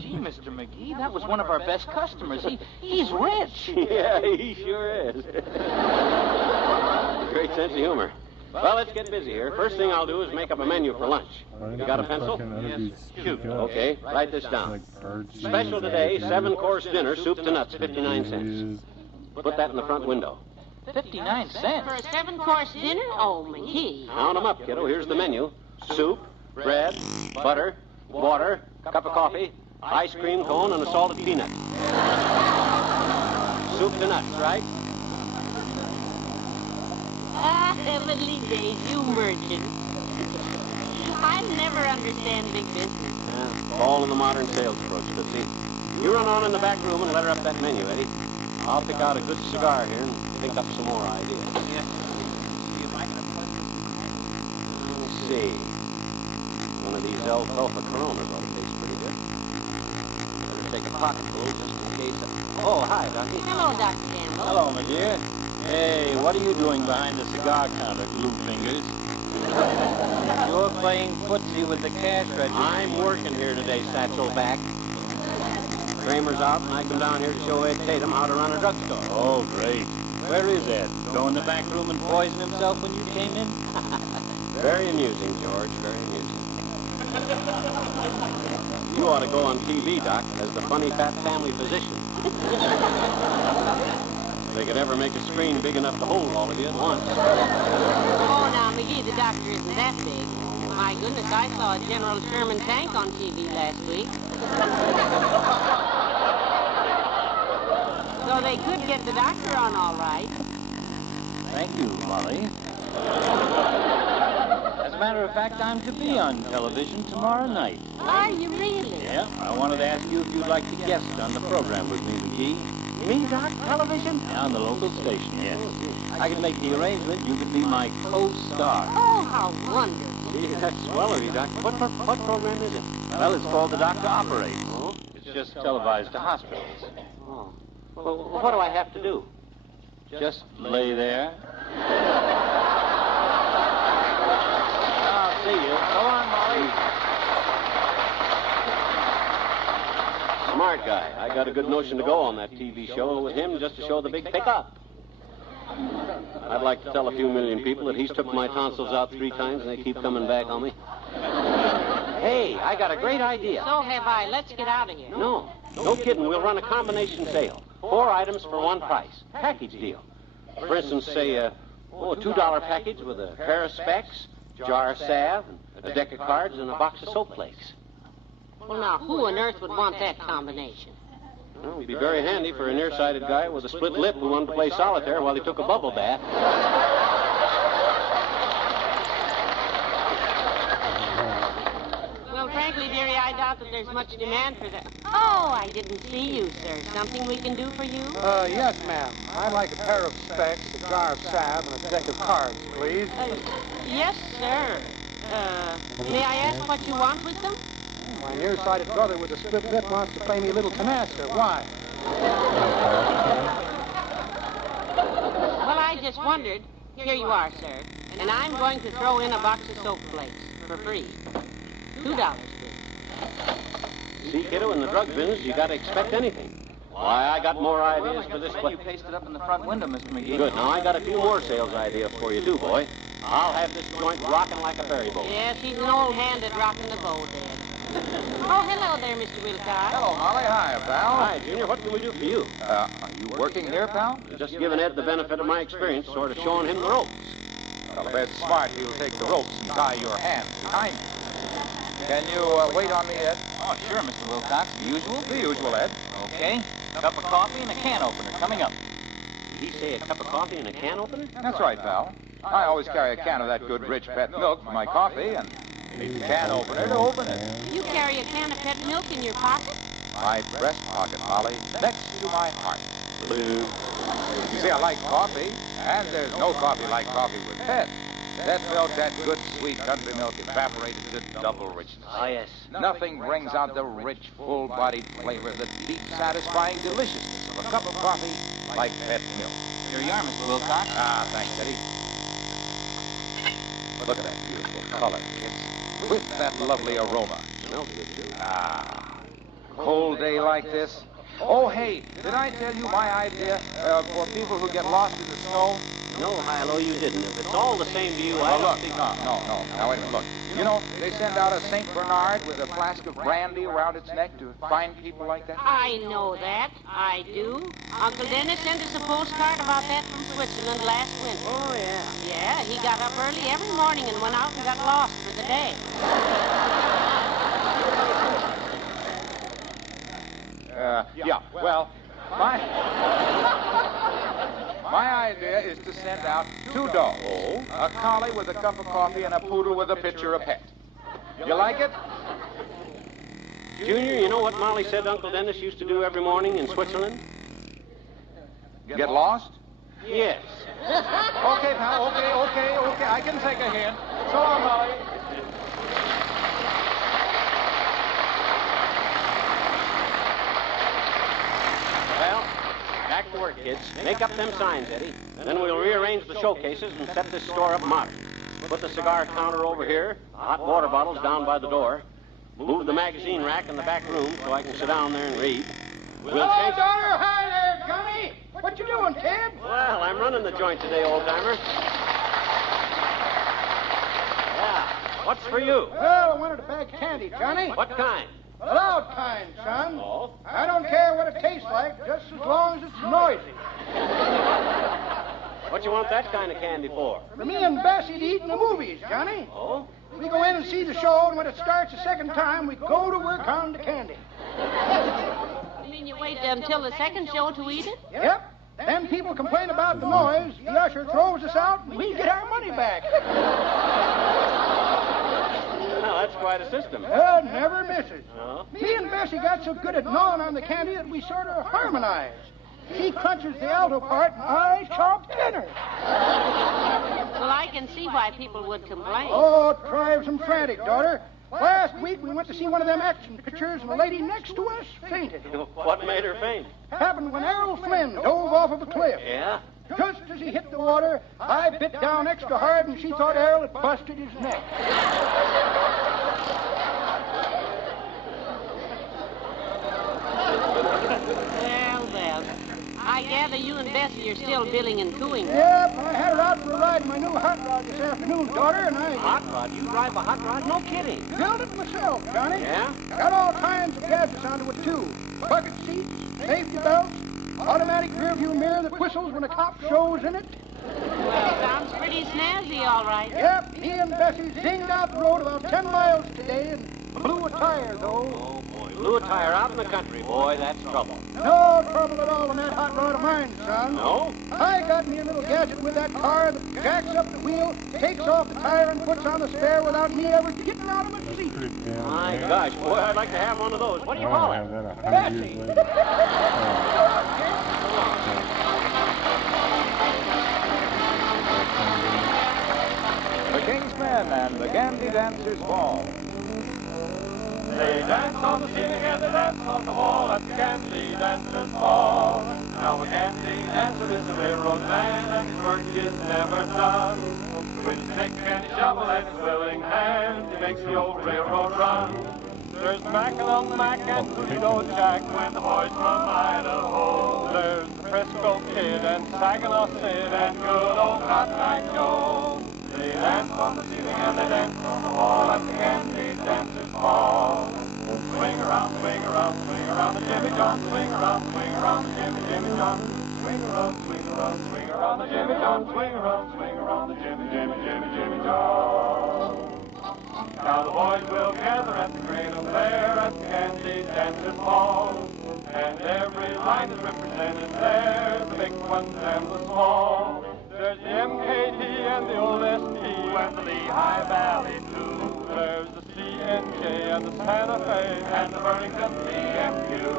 Gee, Mr. McGee, that was one of our best customers. He's rich. Yeah, he sure is. Great sense of humor. Well, let's get busy here. First thing I'll do is make up a menu for lunch. You got a pencil? Yes. Shoot. Okay, write this down. Special today, 7-course dinner, soup to nuts, 59 cents. Put that in the front window. 59 cents? For a 7-course dinner? Oh, McGee. Count them up, kiddo. Here's the menu. Soup, bread, butter, water, cup of coffee, ice cream cone, and a salted peanut. Soup to nuts, right? Ah, heavenly days, you merchant. I never understand big business. Yeah, all in the modern sales approach, Tootsie. You run on in the back room and let her up that menu, Eddie. I'll pick out a good cigar here and think up some more ideas. Yes. Let's see. One of these alfalfa Coronas ought to taste pretty good. Better take a pocketful just in case. Oh, hi, Ducky. Hello, Dr. Gamble. Hello, my dear. Hey, what are you doing behind the cigar counter, glue fingers? You're playing footsie with the cash register. I'm working here today, Satchel back. Kramer's out, and I come down here to show Ed Tatum how to run a drugstore. Oh, great. Where is Ed? Go in the back room and poison himself when you came in? Very amusing, George, very amusing. You ought to go on TV, Doc, as the funny fat family physician. If they could ever make a screen big enough to hold all of you at once. Oh, now, McGee, the doctor isn't that big. My goodness, I saw a General Sherman tank on TV last week. So they could get the doctor on all right. Thank you, Molly. As a matter of fact, I'm to be on television tomorrow night. Are you really? Yeah, I wanted to ask you if you'd like to guest on the program with me, McGee. Me, Doc? Television? Yeah, on the local station, yes. I can make the arrangement. You could be my co-star. Oh, how wonderful. Gee, that's swell of you, Doc. What program is it? Well, it's called The Doctor Operates. Oh? It's just televised to hospitals. Oh. Well, what do I have to do? Just lay there. I'll see you. Go on, Molly. Smart guy. I got a good notion to go on that TV show with him just to show the big pickup. I'd like to tell a few million people that he's took my tonsils out 3 times and they keep coming back on me. Hey, I got a great idea. So have I. Let's get out of here. No kidding. We'll run a combination sale. 4 items for one price. Package deal. For instance, say a $2 package with a pair of specs, jar of salve, a deck of cards, and a box of soap flakes. Well, now, who on earth would want that combination? Well, it'd be very handy for a nearsighted guy with a split lip who wanted to play solitaire while he took a bubble bath. Well, frankly, dearie, I doubt that there's much demand for that. Oh, I didn't see you, sir. Something we can do for you? Yes, ma'am. I'd like a pair of specs, a jar of salve, and a deck of cards, please. Yes, sir. May I ask what you want with them? My nearsighted brother with a split lip wants to play me little canasta. Why? Well, I just wondered. Here you are, sir. And I'm going to throw in a box of soap flakes for free. $2, please. See, kiddo, in the drug business, you gotta expect anything. Why, I got more ideas for this place. You pasted up in the front window, Mr. McGee. Good. Now, I got a few more sales ideas for you, too, boy. I'll have this joint rocking like a ferry boat. Yes, he's an old hand at rocking the boat, Ed. Oh, hello there, Mr. Wilcox. Hello, Molly. Hi, pal. Hi, Junior. What can we do for you? Are you working here, pal? Just giving Ed the benefit of my experience, sort of showing him the ropes. Well, if Ed's smart, he'll take the ropes and tie your hands behind you. Can you wait on me, Ed? Oh, sure, Mr. Wilcox. The usual? The usual, Ed. Okay. A cup of coffee and a can opener coming up. Did he say a cup of coffee and a can opener? That's right, pal. I always carry a can of that good, rich pet milk for my coffee and need a can opener to open it. You carry a can of pet milk in your pocket? My breast pocket, Molly, next to my heart. You see, I like coffee, and there's no coffee like coffee with pet. That milk, that good, sweet country milk, evaporated to double richness. Oh, yes. Nothing brings out the rich, full-bodied flavor, the deep, satisfying deliciousness of a cup of coffee like pet milk. Here you are, Mr. Wilcox. Ah, thanks, Eddie. Look at that beautiful color, kids. With that lovely aroma. Smells good, too. Ah, cold day like this. Oh, hey, did I tell you my idea for people who get lost in the snow? No, Hilo, you didn't. If it's all the same to you, I Well, don't look, think... no. Now, wait a minute, look. You know, they send out a St. Bernard with a flask of brandy around its neck to find people like that. I know that. I do. Uncle Dennis sent us a postcard about that from Switzerland last winter. Oh, yeah. Yeah, he got up early every morning and went out and got lost for the day. Yeah, well, my idea is to send out 2 dogs. A collie with a cup of coffee and a poodle with a pitcher of pet. You like it? Junior, you know what Molly said Uncle Dennis used to do every morning in Switzerland? Get lost? Yes. Okay, pal, okay. I can take a hint. So long, Molly. Well, kids. Make up them signs, Eddie. Then we'll rearrange the showcases and set this store up modern. Put the cigar counter over here, the hot water bottles down by the door. Move the magazine rack in the back room so I can sit down there and read. We'll Hello, change... daughter. Hi there, Johnny. What you doing, kid? Well, I'm running the joint today, old-timer. Yeah. What's for you? Well, I wanted a bag of candy, Johnny. What kind? The loud kind, son. Oh? I don't care what it tastes like, just as long as it's noisy. What you want that kind of candy for? For me and Bessie to eat in the movies, Johnny. Oh? We go in and see the show, and when it starts the second time, we go to work on the candy. You mean you wait until the second show to eat it? Yep. Then people complain about the noise, the usher throws us out, and we get our money back. Well, that's quite a system. Never misses. Oh? Me and Bessie got so good at gnawing on the candy that we sort of harmonize. She crunches the alto part, and I chop tenor. Well, I can see why people would complain. Oh, it drives them frantic, daughter. Last week, we went to see one of them action pictures, and the lady next to us fainted. What made her faint? Happened when Errol Flynn dove off of a cliff. Yeah? Just as he hit the water, I bit down extra hard, and she thought Errol had busted his neck. Well. I gather you and Bessie are still billing and cooing. Yep, I had her out for a ride in my new hot rod this afternoon, daughter, and I... Hot rod? You drive a hot rod? No kidding. Built it myself, Johnny. Yeah? Got all kinds of gadgets onto it, too. Bucket seats, safety belts, automatic rearview mirror that whistles when a cop shows in it. Well, sounds pretty snazzy, all right. Yep, me and Bessie zinged out the road about 10 miles today and blew a tire, though. Oh, boy. Blew a tire out in the country. Boy, that's trouble. No trouble at all in that hot rod of mine, son. No? I got me a little gadget with that car that jacks up the wheel, takes off the tire, and puts on the spare without me ever getting out of my seat. My gosh, boy, I'd like to have one of those. What do you call it? Bessie. The King's Men and the Candy Dancers Ball. They dance on the ceiling and they dance on the wall at the Candy Dancers Ball. Now a candy dancer is a railroad man and his work is never done. With his pick and his shovel and his willing hand, he makes the old railroad run. There's Mackinac Mac and Toledo Jack when the boys from Idaho. There's the Frisco Kid and Saginaw Sid and good old Cotton Eye Joe. They dance on the ceiling and they dance on the wall at the Candy Dancers Ball. Swing around, swing around, swing around the Jimmy John. Swing around, swing around the Jimmy John. Swing around, swing around, swing around the Jimmy John. Swing around, swing around the Jimmy John. Now the boys will gather at the cradle there at the Candy Dancers Ball. And every line is represented there, the big ones and the small. There's the MKT and the old ST and the Lehigh Valley Blue. There's the CNJ and the Santa Fe and the Burlington PMU.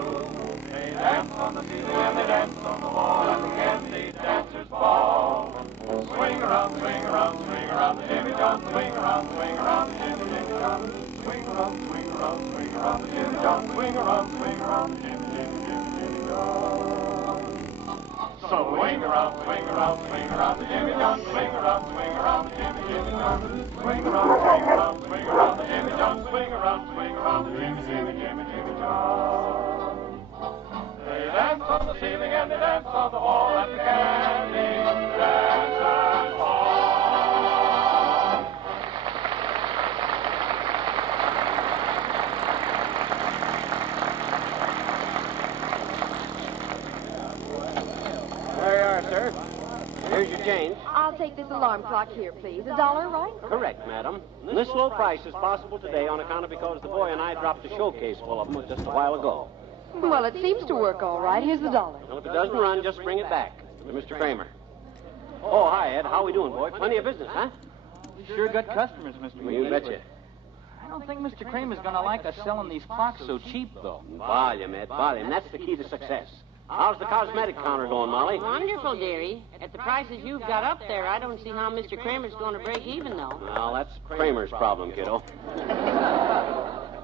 They dance on the ceiling and they dance on the wall at the Candy Dancers Ball. Swing around, swing around, swing around the Jimmy John. Swing around the Jimmy John. Swing around, swing around, swing around the Jimmy John. Swing around the Jimmy John. So swing around, swing around, swing around the Jimmy John. Swing around, swing around the Jimmy John. Swing around, swing around, swing around the Jimmy John. Swing around, swing around the Jimmy John. They dance on the ceiling and they dance on the wall at the Candy Dancers Ball. There you are, sir. Here's your change. I'll take this alarm clock here, please. $1, right? Correct, madam. This low price is possible today on account of because the boy and I dropped a showcase full of them just a while ago. Well, it seems to work all right. Here's $1. Well, if it doesn't run, just bring it back to Mr. Kramer. Oh, hi, Ed. How we doing, boy? Plenty of business, huh? We sure got customers, Mr. Well, you betcha. I don't think Mr. Kramer's going to like us selling these clocks so cheap, though. Volume, Ed, volume. That's the key to success. How's the cosmetic counter going, Molly? Wonderful, dearie. At the prices you've got up there, I don't see how Mr. Kramer's going to break even, though. Well, that's Kramer's problem, kiddo.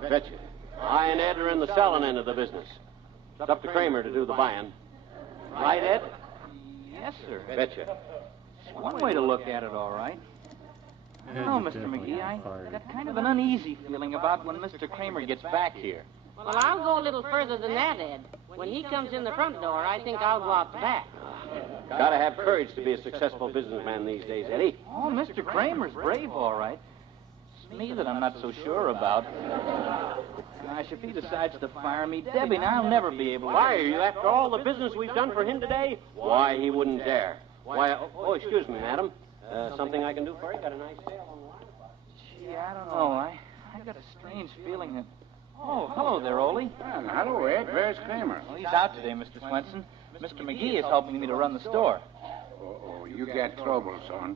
Betcha. I and Ed are in the selling end of the business. It's up to Kramer to do the buying. Right, Ed? Yes, sir. Betcha. It's one way to look at it, all right. I don't know, Mr. McGee. I got kind of an uneasy feeling about when Mr. Kramer gets back here. Well, I'll go a little further than that, Ed. When he comes in the front door, I think I'll go out the back. Gotta have courage to be a successful businessman these days, Eddie. Oh, Mr. Kramer's brave, all right. It's me that I'm not so sure about. Gosh, if he decides to fire me, Debbie and I'll never be able to... Why, you after all the business we've done for him today? Why, he wouldn't dare. Why, oh, excuse me, madam. Something I can do for you? Got a nice sale on the line? Gee, I don't know. I got a strange feeling that... Oh, hello there, Ole. Well, hello, Ed. Where's Kramer? Well, he's out today, Mr. Swenson. Mr. McGee is helping me to run the store. Oh, you get trouble, son.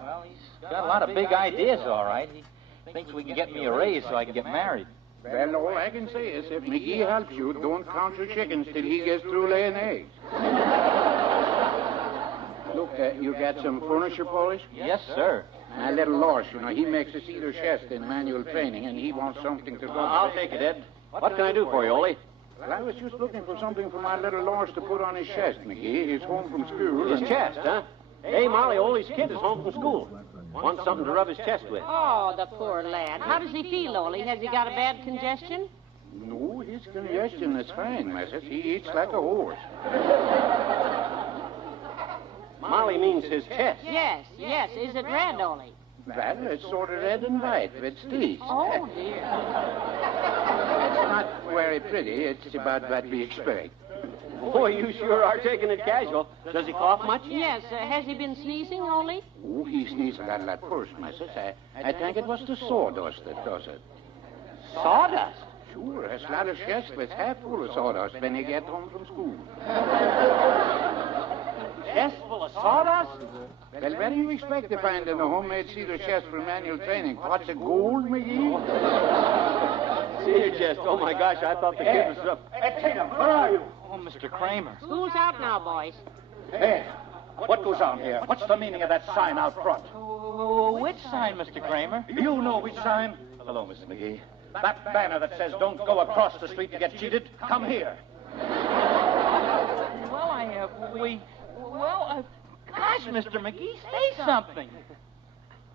Well, he's got a lot of big ideas, all right. He thinks we can get me a raise so I can get married. Well, all I can say is if McGee helps you, don't count your chickens till he gets through laying eggs. Look, you got some furniture polish? Yes, sir. My little Lars, you know, he makes a cedar chest in manual training, and he wants something to go... I'll take it, Ed. What can I do for you, Ole? Well, I was just looking for something for my little Lars to put on his chest, McGee. He's home from school. His chest, huh? Hey, Molly, Ole's kid is home from school. Wants something to rub his chest with. Oh, the poor lad. How does he feel, Ole? Has he got a bad congestion? No, his congestion is fine, missus. He eats like a horse. Molly means his chest. Yes. Is it red, Ole? Well, it's sort of red and white with streaks. Oh, dear. It's not very pretty. It's about what we expect. Boy, you sure are taking it casual. Does he cough much? Yes. Has he been sneezing, Ole? Oh, he sneezed a lot first, missus. I think it was the sawdust that does it. Sawdust? Sure, a slatter's chest was half full of sawdust when he gets home from school. Chest full of sawdust? Well, what do you expect to find in a homemade cedar chest for manual training? Pots of gold, McGee? Cedar chest? Oh, my gosh, I thought the kid was up. Ed Tatum, where are you? Oh, Mr. Kramer. School's out now, boys. Ed, what goes on here? What's the meaning of that sign out front? Oh, which sign, Mr. Kramer? You know which sign? Hello, Mr. McGee. That banner that says don't go across the street to get cheated, come here. Well, gosh, Mr. McGee, say something.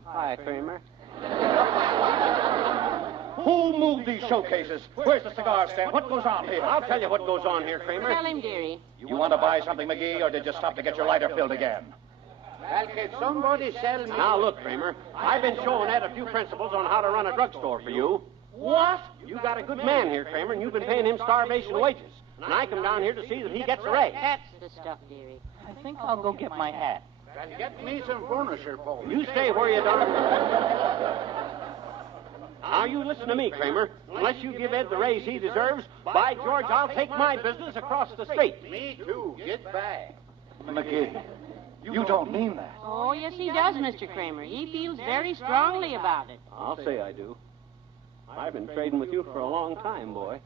Hi, Kramer. Who moved these showcases? Where's the cigar stand? What goes on here? I'll tell you what goes on here, Kramer. Tell him, dearie. You want to buy something, McGee, or did you stop to get your lighter filled again? Well, can somebody sell me... Now, look, Kramer, I've been showing Ed a few principles on how to run a drugstore for you. What? You got a good man here, Kramer, and you've been paying him starvation wages. And I come down here to see that he gets a raise. That's the stuff, dearie. I think I'll go get my hat. Well, get me some furniture, Paul. You stay where you darn. Now, you listen to me, Kramer. Unless you give Ed the raise he deserves, by George, I'll take my business across the street. Me too. Get back. McGee, you don't mean that. Oh, yes, he does, Mr. Kramer. He feels very strongly about it. I'll say I do. I've been trading with you for a long time, boy.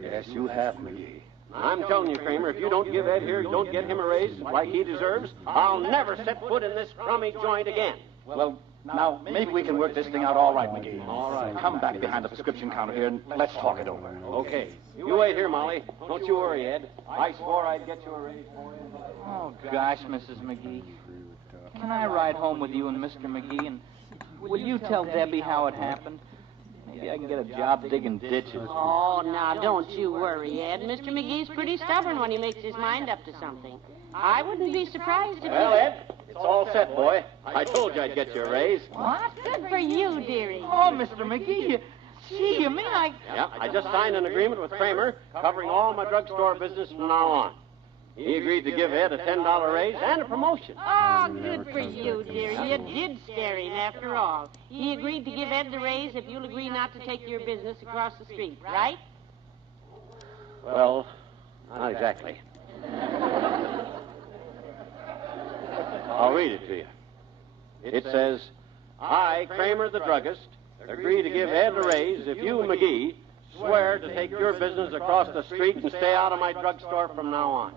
Yes, you have, McGee. I'm telling you, Kramer, if you don't give Ed here, don't get him a raise like he deserves, I'll never set foot in this crummy joint again. Well, now, maybe we can work this thing out all right, McGee. All right. Come back behind the prescription counter here and let's talk it over. Okay. You wait here, Molly. Don't you worry, Ed. I swore I'd get you a raise for you. Oh, gosh, Mrs. McGee. Can I ride home with you and Mr. McGee, and will you tell Debbie how it happened? Maybe I can get a job digging ditches. Oh, now, don't you worry, Ed. Mr. McGee's pretty stubborn when he makes his mind up to something. I wouldn't be surprised if Well, Ed, it's all set, boy. I told you I'd get you a raise. What? Good for you, dearie. Oh, Mr. McGee, gee, you mean I... Yeah, I just signed an agreement with Kramer covering all my drugstore business from now on. He agreed to give Ed a $10 raise and a promotion. Oh, good for you, dearie. You did scare him after all. He agreed to give Ed the raise if you'll agree not to take your business across the street, right? Well, not exactly. I'll read it to you. It says, I, Kramer the druggist, agree to give Ed a raise if you, McGee, swear to take your business across the street and stay out of my drugstore from now on.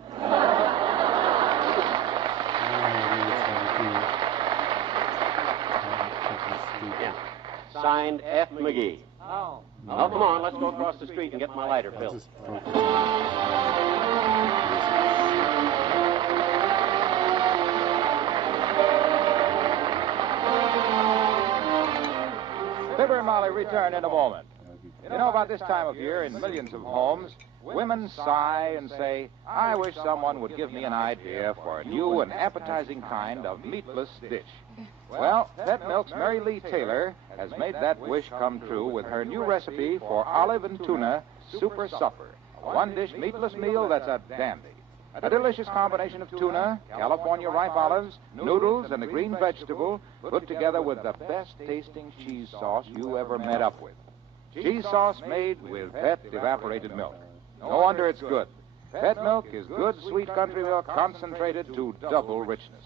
Yeah. Signed, F. McGee. Oh. Now, come on, let's go across the street and get my lighter filled. and Molly return in a moment. You know, about this time of year, in millions of homes, women sigh and say, I wish someone would give me an idea for a new and appetizing kind of meatless dish. Well, Pet Milk's Mary Lee Taylor has made that wish come true with her new recipe for olive and tuna super supper, a one-dish meatless meal that's a dandy. A delicious combination of tuna, California ripe olives, noodles, and a green vegetable put together with the best-tasting cheese sauce you ever met up with. Cheese sauce made with Pet evaporated milk. No wonder it's good. Pet milk is good, sweet country milk concentrated to double richness.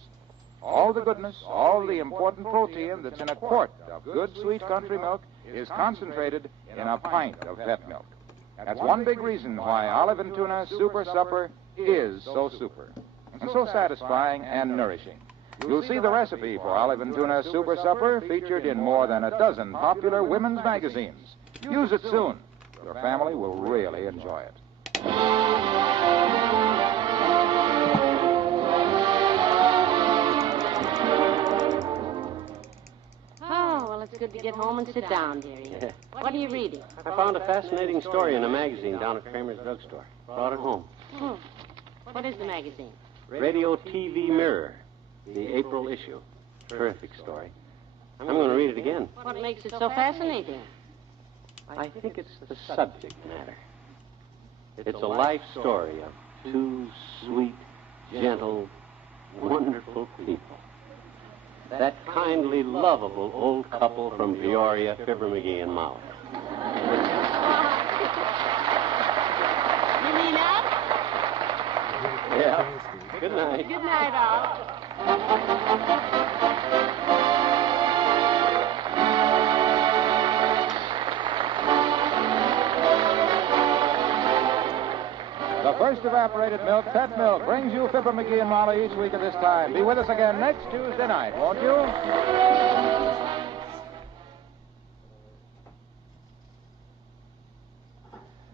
All the goodness, all the important protein that's in a quart of good, sweet country milk is concentrated in a pint of Pet milk. That's one big reason why olive and tuna super supper is so super and so satisfying and nourishing. You'll see the recipe for olive and tuna super supper featured in more than a dozen popular women's magazines. Use it soon. Your family will really enjoy it. Oh, well, it's good to get home and sit down, dearie. Yeah. What are you reading? I found a fascinating story in a magazine down at Kramer's drugstore. Brought it home. What is the magazine? Radio TV Mirror, the April issue. Terrific story. I'm going to read it again. What makes it so fascinating? I think it's the subject matter. It's a life story of two sweet, gentle, wonderful people. That kindly, lovable old couple from Peoria, Fibber McGee and Molly. You mean us? Yeah. Good night. Good night, Al. The first evaporated milk, Pet Milk, brings you Fibber McGee and Molly each week at this time. Be with us again next Tuesday night, won't you?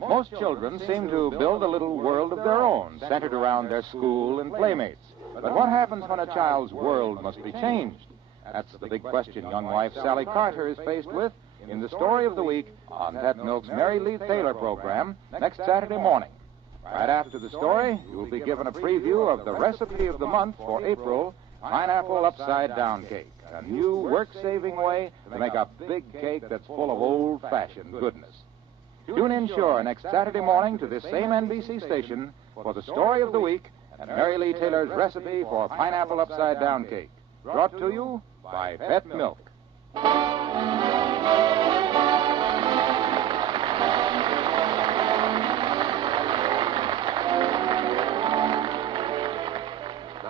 Most children seem to build a little world of their own, centered around their school and playmates. But what happens when a child's world must be changed? That's the big question young wife Sally Carter is faced with in the story of the week on Pet Milk's Mary Lee Taylor program next Saturday morning. Right after the story, you'll be given a preview of the recipe of the month for April, pineapple upside-down cake, a new work-saving way to make a big cake that's full of old-fashioned goodness. Tune in sure next Saturday morning to this same NBC station for the story of the week and Mary Lee Taylor's recipe for pineapple upside-down cake, brought to you by Pet Milk.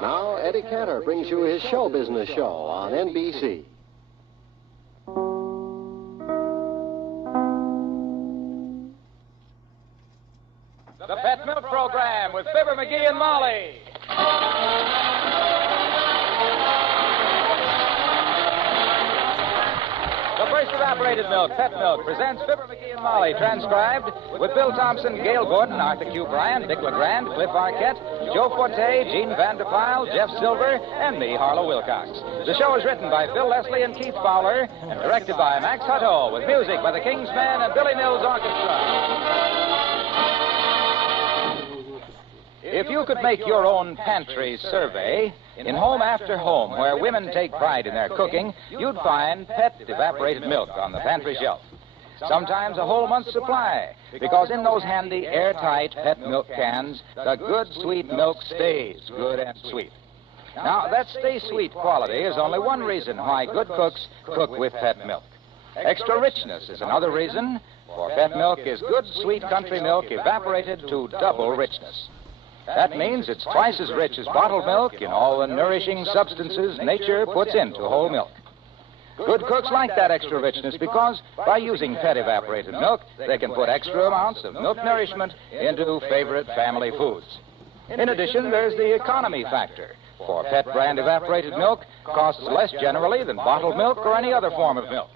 Now, Eddie Cantor brings you his show business show on NBC. The Pet Milk Program with Fibber McGee and Molly. The first evaporated milk, Pet Milk, presents Fibber McGee and Molly, transcribed with Bill Thompson, Gail Gordon, Arthur Q. Bryant, Dick LeGrand, Cliff Arquette, Joe Forte, Gene Vanderpyle, Jeff Silver, and me, Harlow Wilcox. The show is written by Phil Leslie and Keith Fowler and directed by Max Hutto, with music by the King's Men and Billy Mills Orchestra. If you could make your own pantry survey, in home after home where women take pride in their cooking, you'd find Pet evaporated milk on the pantry shelf. Sometimes a whole month's supply, because in those handy airtight Pet milk cans, the good sweet milk stays good and sweet. Now, that stay sweet quality is only one reason why good cooks cook with Pet milk. Extra richness is another reason, for Pet milk is good sweet country milk evaporated to double richness. That means it's twice as rich as bottled milk in all the nourishing substances nature puts into whole milk. Good cooks like that extra richness because by using Pet evaporated milk, they can put extra amounts of milk nourishment into favorite family foods. In addition, there's the economy factor. For Pet brand evaporated milk costs less generally than bottled milk or any other form of milk.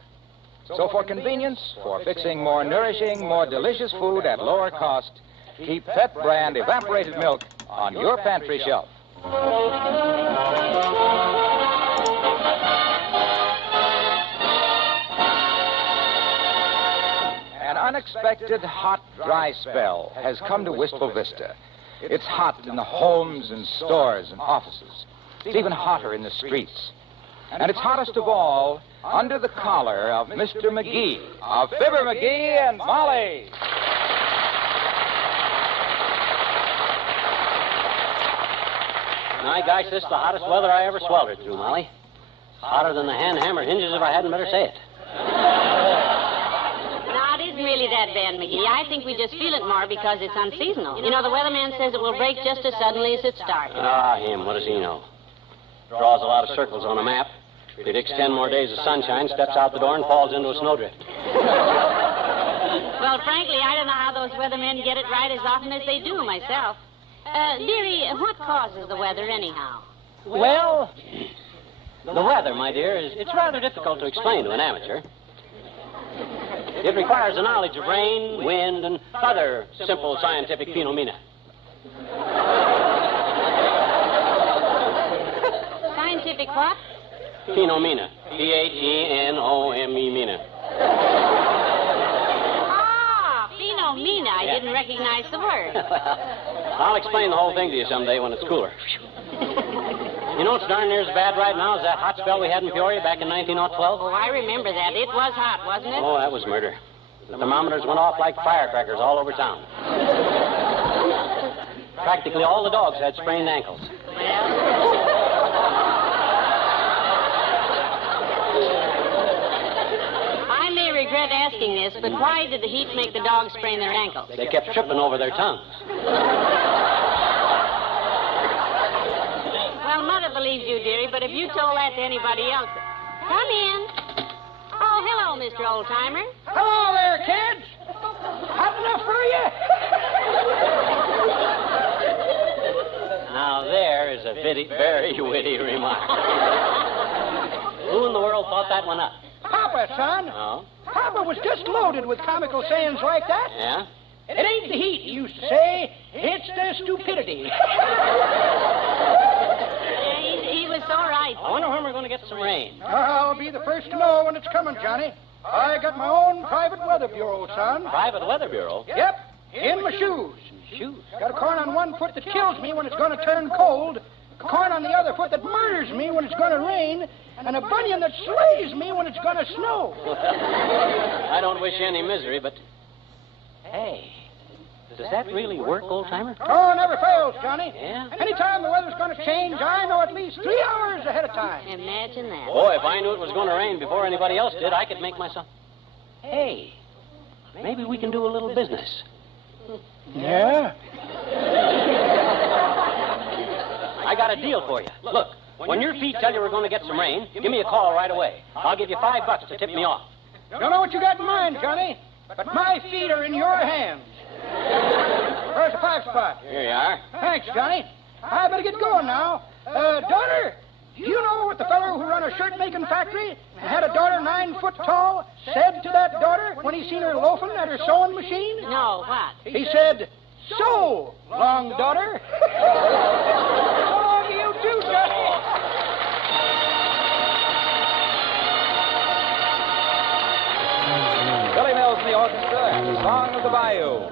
So for convenience, for fixing more nourishing, more delicious food at lower cost, keep Pet brand evaporated milk on your pantry shelf. unexpected hot, dry spell has come to Wistful Vista. It's hot in the homes and stores and offices. It's even hotter in the streets. And it's hottest of all under the collar of Mr. McGee, of Fibber McGee and Molly. My gosh, this is the hottest weather I ever sweltered through, Molly. Hotter than the hand hammer hinges if I hadn't better say it. No, it isn't really that bad, McGee. I think we just feel it more because it's unseasonal. You know, the weatherman says it will break just as suddenly as it started. Ah, him. What does he know? Draws a lot of circles on a map, predicts 10 more days of sunshine, steps out the door, and falls into a snowdrift. Well, frankly, I don't know how those weathermen get it right as often as they do myself. Dearie, what causes the weather anyhow? Well, the weather, my dear, it's rather difficult to explain to an amateur. It requires a knowledge of rain, wind, and other simple scientific phenomena. Scientific what? Phenomena. Phenomena. Ah, phenomena. I didn't recognize the word. I'll explain the whole thing to you someday when it's cooler. You know what's darn near as bad right now as that hot spell we had in Peoria back in 1912? Oh, I remember that. It was hot, wasn't it? Oh, that was murder. The thermometers went off like firecrackers all over town. Practically all the dogs had sprained ankles. I may regret asking this, but why did the heat make the dogs sprain their ankles? They kept tripping over their tongues. Well, Mother believes you, dearie, but if you told that to anybody else... Come in. Oh, hello, Mr. Oldtimer. Hello there, kids. Hot enough for you? Now, there is a very witty remark. Who in the world thought that one up? Papa, son. Oh? Papa was just loaded with comical sayings like that. Yeah? It ain't the heat, he used to say. It's the stupidity. He was so right. I wonder when we're going to get some rain. I'll be the first to know when it's coming, Johnny. I got my own private weather bureau, son. Private weather bureau? Yep, in my shoes. Shoes? Got a corn on one foot that kills me when it's going to turn cold, corn on the other foot that murders me when it's going to rain, and a bunion that slays me when it's going to snow. I don't wish you any misery, but... Hey, does that really work, old-timer? Oh, never fails, Johnny. Yeah? Anytime the weather's going to change, I know at least 3 hours ahead of time. Imagine that. Boy, if I knew it was going to rain before anybody else did, I could make myself... Hey, maybe we can do a little business. Yeah? I got a deal for you. Look, when your feet tell you we're going to get some rain, give me a call right away. I'll give you $5 to tip me off. Don't know what you got in mind, Johnny, but my feet are in your hands. Where's the 5 spot? Here you are. Thanks, Johnny. I better get going now. Daughter, do you know what the fellow who run a shirt-making factory and had a daughter 9 foot tall said to that daughter when he seen her loafing at her sewing machine? No, what? He said, "So long, daughter." So long to you too, Johnny. Billy Mills and the orchestra and the Song of the Bayou.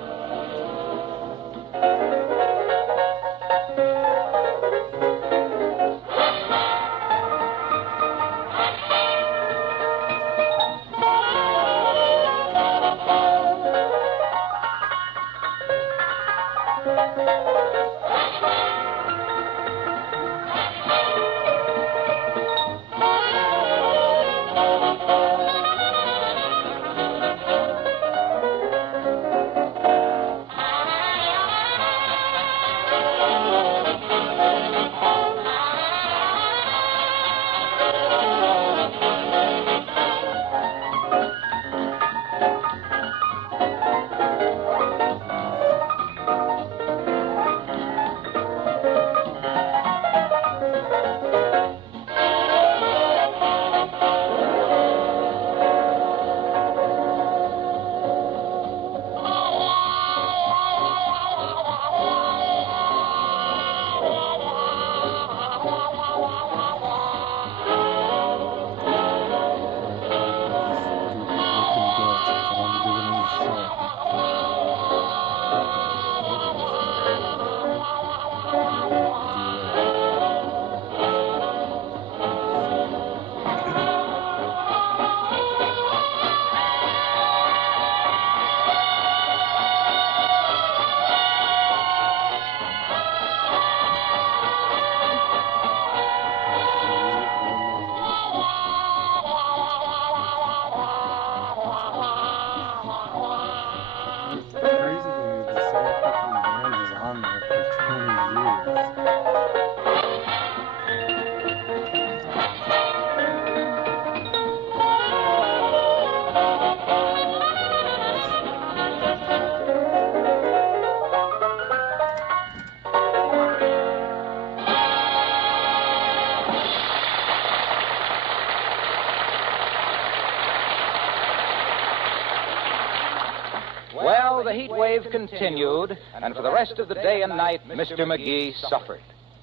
Well, the heat wave continued, and for the rest of the day and night, Mr. McGee suffered.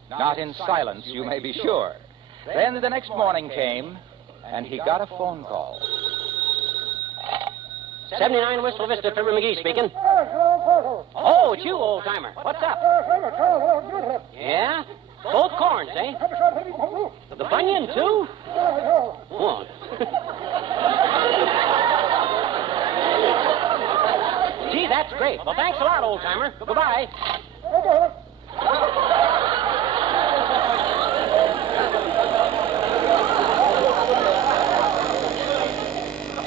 Not in silence, you may be sure. Then the next morning came, and he got a phone call. 79 Wistful Vista, Fibber McGee speaking. Oh, it's you, old-timer. What's up? Yeah? Both corns, eh? The bunion, too? Oh. Gee, that's great. Well, thanks a lot, old-timer. Goodbye.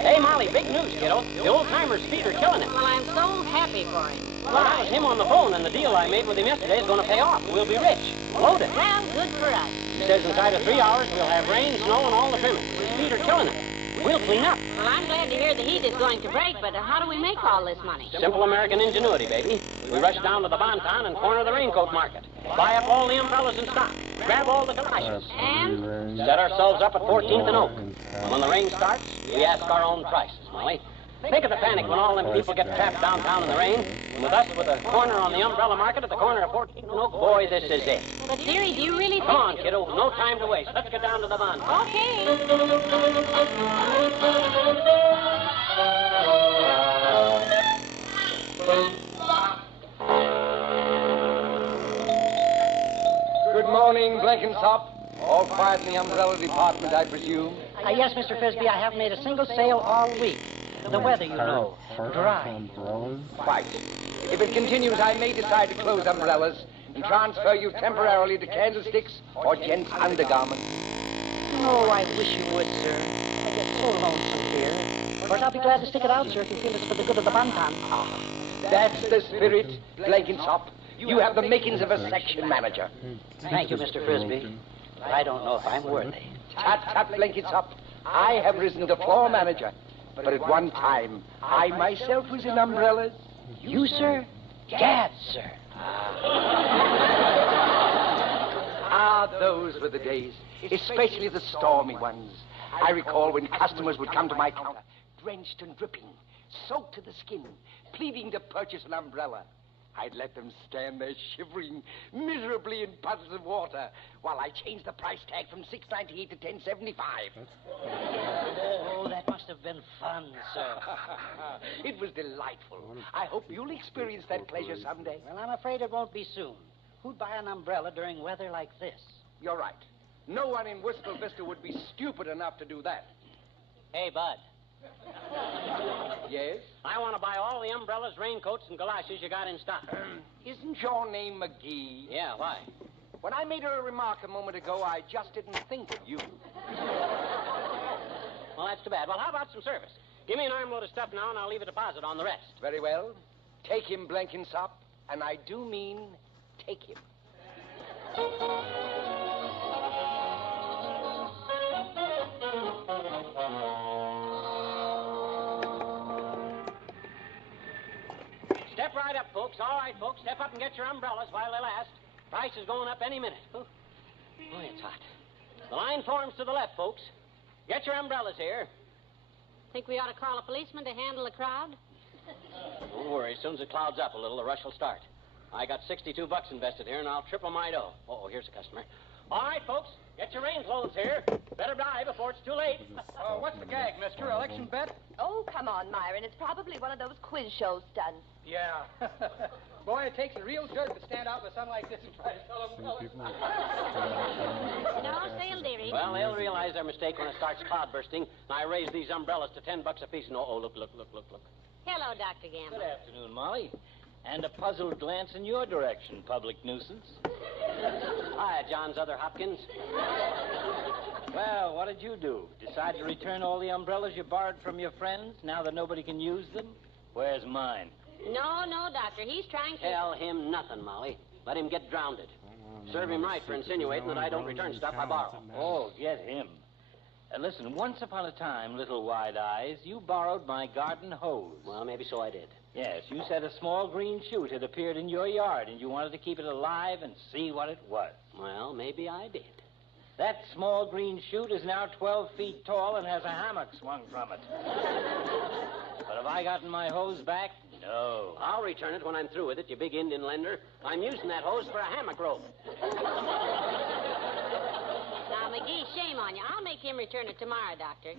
Hey, Molly, big news, kiddo. The old-timer's feet are killing him. Well, I'm so happy for him. Well, that was him on the phone, and the deal I made with him yesterday is going to pay off. We'll be rich. Loaded. Well, good for us. He says inside of 3 hours we'll have rain, snow, and all the trimmings. His feet are killing him. We'll clean up. Well, I'm glad to hear the heat is going to break, but how do we make all this money? Simple American ingenuity, baby. We rush down to the Bonton and corner the raincoat market. Buy up all the umbrellas in stock. Grab all the galoshes. And? Set ourselves up at 14th and Oak. And when the rain starts, we ask our own prices, Molly. Think of the panic when all them people get trapped downtown in the rain. And with us with a corner on the umbrella market at the corner of 14th and Oak, boy, this is it. But, dearie, do you really think... Come on, kiddo. No time to waste. Let's get down to the Bonton. Okay. Good morning, Blenkinsop. All quiet in the umbrella department, I presume. Yes, Mr. Frisbee, I haven't made a single sale all week. The weather, you know, dry. Quite. If it continues, I may decide to close umbrellas and transfer you temporarily to candlesticks or gents' undergarments. Oh, I wish you would, sir. I get so lonesome here. Of course, I'll be glad to stick it out, sir, if you feel it's for the good of the Bonton. That's the spirit, Blenkinsop. You have the makings of a section manager. Thank you, Mr. Frisbee. I don't know if I'm worthy. Tut, tut, Blenkinsop. I have risen to floor manager. But at one time, I myself was in umbrellas. You, sir? Gad, sir. Ah, those were the days, especially the stormy ones. I recall when customers would come to my counter, drenched and dripping, soaked to the skin, pleading to purchase an umbrella. I'd let them stand there shivering miserably in puddles of water while I changed the price tag from $6.98 to $10.75. Oh, that must have been fun, sir. It was delightful. I hope you'll experience that pleasure someday. Well, I'm afraid it won't be soon. Who'd buy an umbrella during weather like this? You're right. No one in Wistful Vista would be stupid enough to do that. Hey, Bud. Yes? I want to buy all the umbrellas, raincoats, and galoshes you got in stock. Isn't your name McGee? Yeah, why? When I made a remark a moment ago, I just didn't think of you. Well, that's too bad. Well, how about some service? Give me an armload of stuff now, and I'll leave a deposit on the rest. Very well. Take him, Blenkinsop, and I do mean take him. Step right up, folks. All right, folks. Step up and get your umbrellas while they last. Price is going up any minute. Oh, it's hot. The line forms to the left, folks. Get your umbrellas here. Think we ought to call a policeman to handle the crowd? Don't worry. As soon as it clouds up a little, the rush will start. I got $62 invested here, and I'll triple my dough. Oh, here's a customer. All right, folks, get your rain clothes here. Better die before it's too late. What's the gag, mister? Election bet? Oh, come on, Myron. It's probably one of those quiz show stunts. Yeah. Boy, it takes a real jerk to stand out in the sun like this and try to tell them. No sale, dearie. Well, they'll realize their mistake when it starts cloud bursting, and I raise these umbrellas to $10 apiece. No, oh, look. Hello, Dr. Gamble. Good afternoon, Molly. And a puzzled glance in your direction, public nuisance. Hi, John's other Hopkins. Well, what did you do? Decide to return all the umbrellas you borrowed from your friends now that nobody can use them? Where's mine? No, Doctor. He's trying to... Tell him nothing, Molly. Let him get drowned. Serve him right for insinuating that I don't return stuff I borrow. Oh, get him. Listen, once upon a time, little wide eyes, you borrowed my garden hose. Well, maybe so I did. Yes, you said a small green shoot had appeared in your yard, and you wanted to keep it alive and see what it was. Well, maybe I did. That small green shoot is now 12 feet tall and has a hammock swung from it. But have I gotten my hose back? No. I'll return it when I'm through with it, you big Indian lender. I'm using that hose for a hammock rope. Now, McGee, shame on you. I'll make him return it tomorrow, Doctor.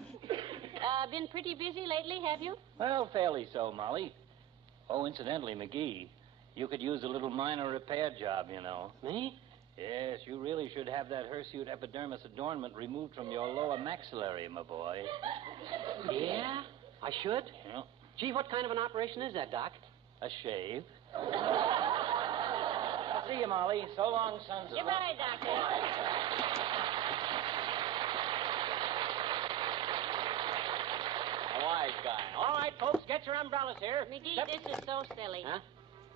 Been pretty busy lately, have you? Well, fairly so, Molly. Oh, incidentally, McGee, you could use a little minor repair job, you know. Me? Yes, you really should have that hirsute epidermis adornment removed from your lower maxillary, my boy. Yeah? I should? Yeah. Gee, what kind of an operation is that, Doc? A shave. I'll see you, Molly. So long, sons. Goodbye, Doctor. A wise guy. All right, folks, get your umbrellas here. McGee, this is so silly. Huh?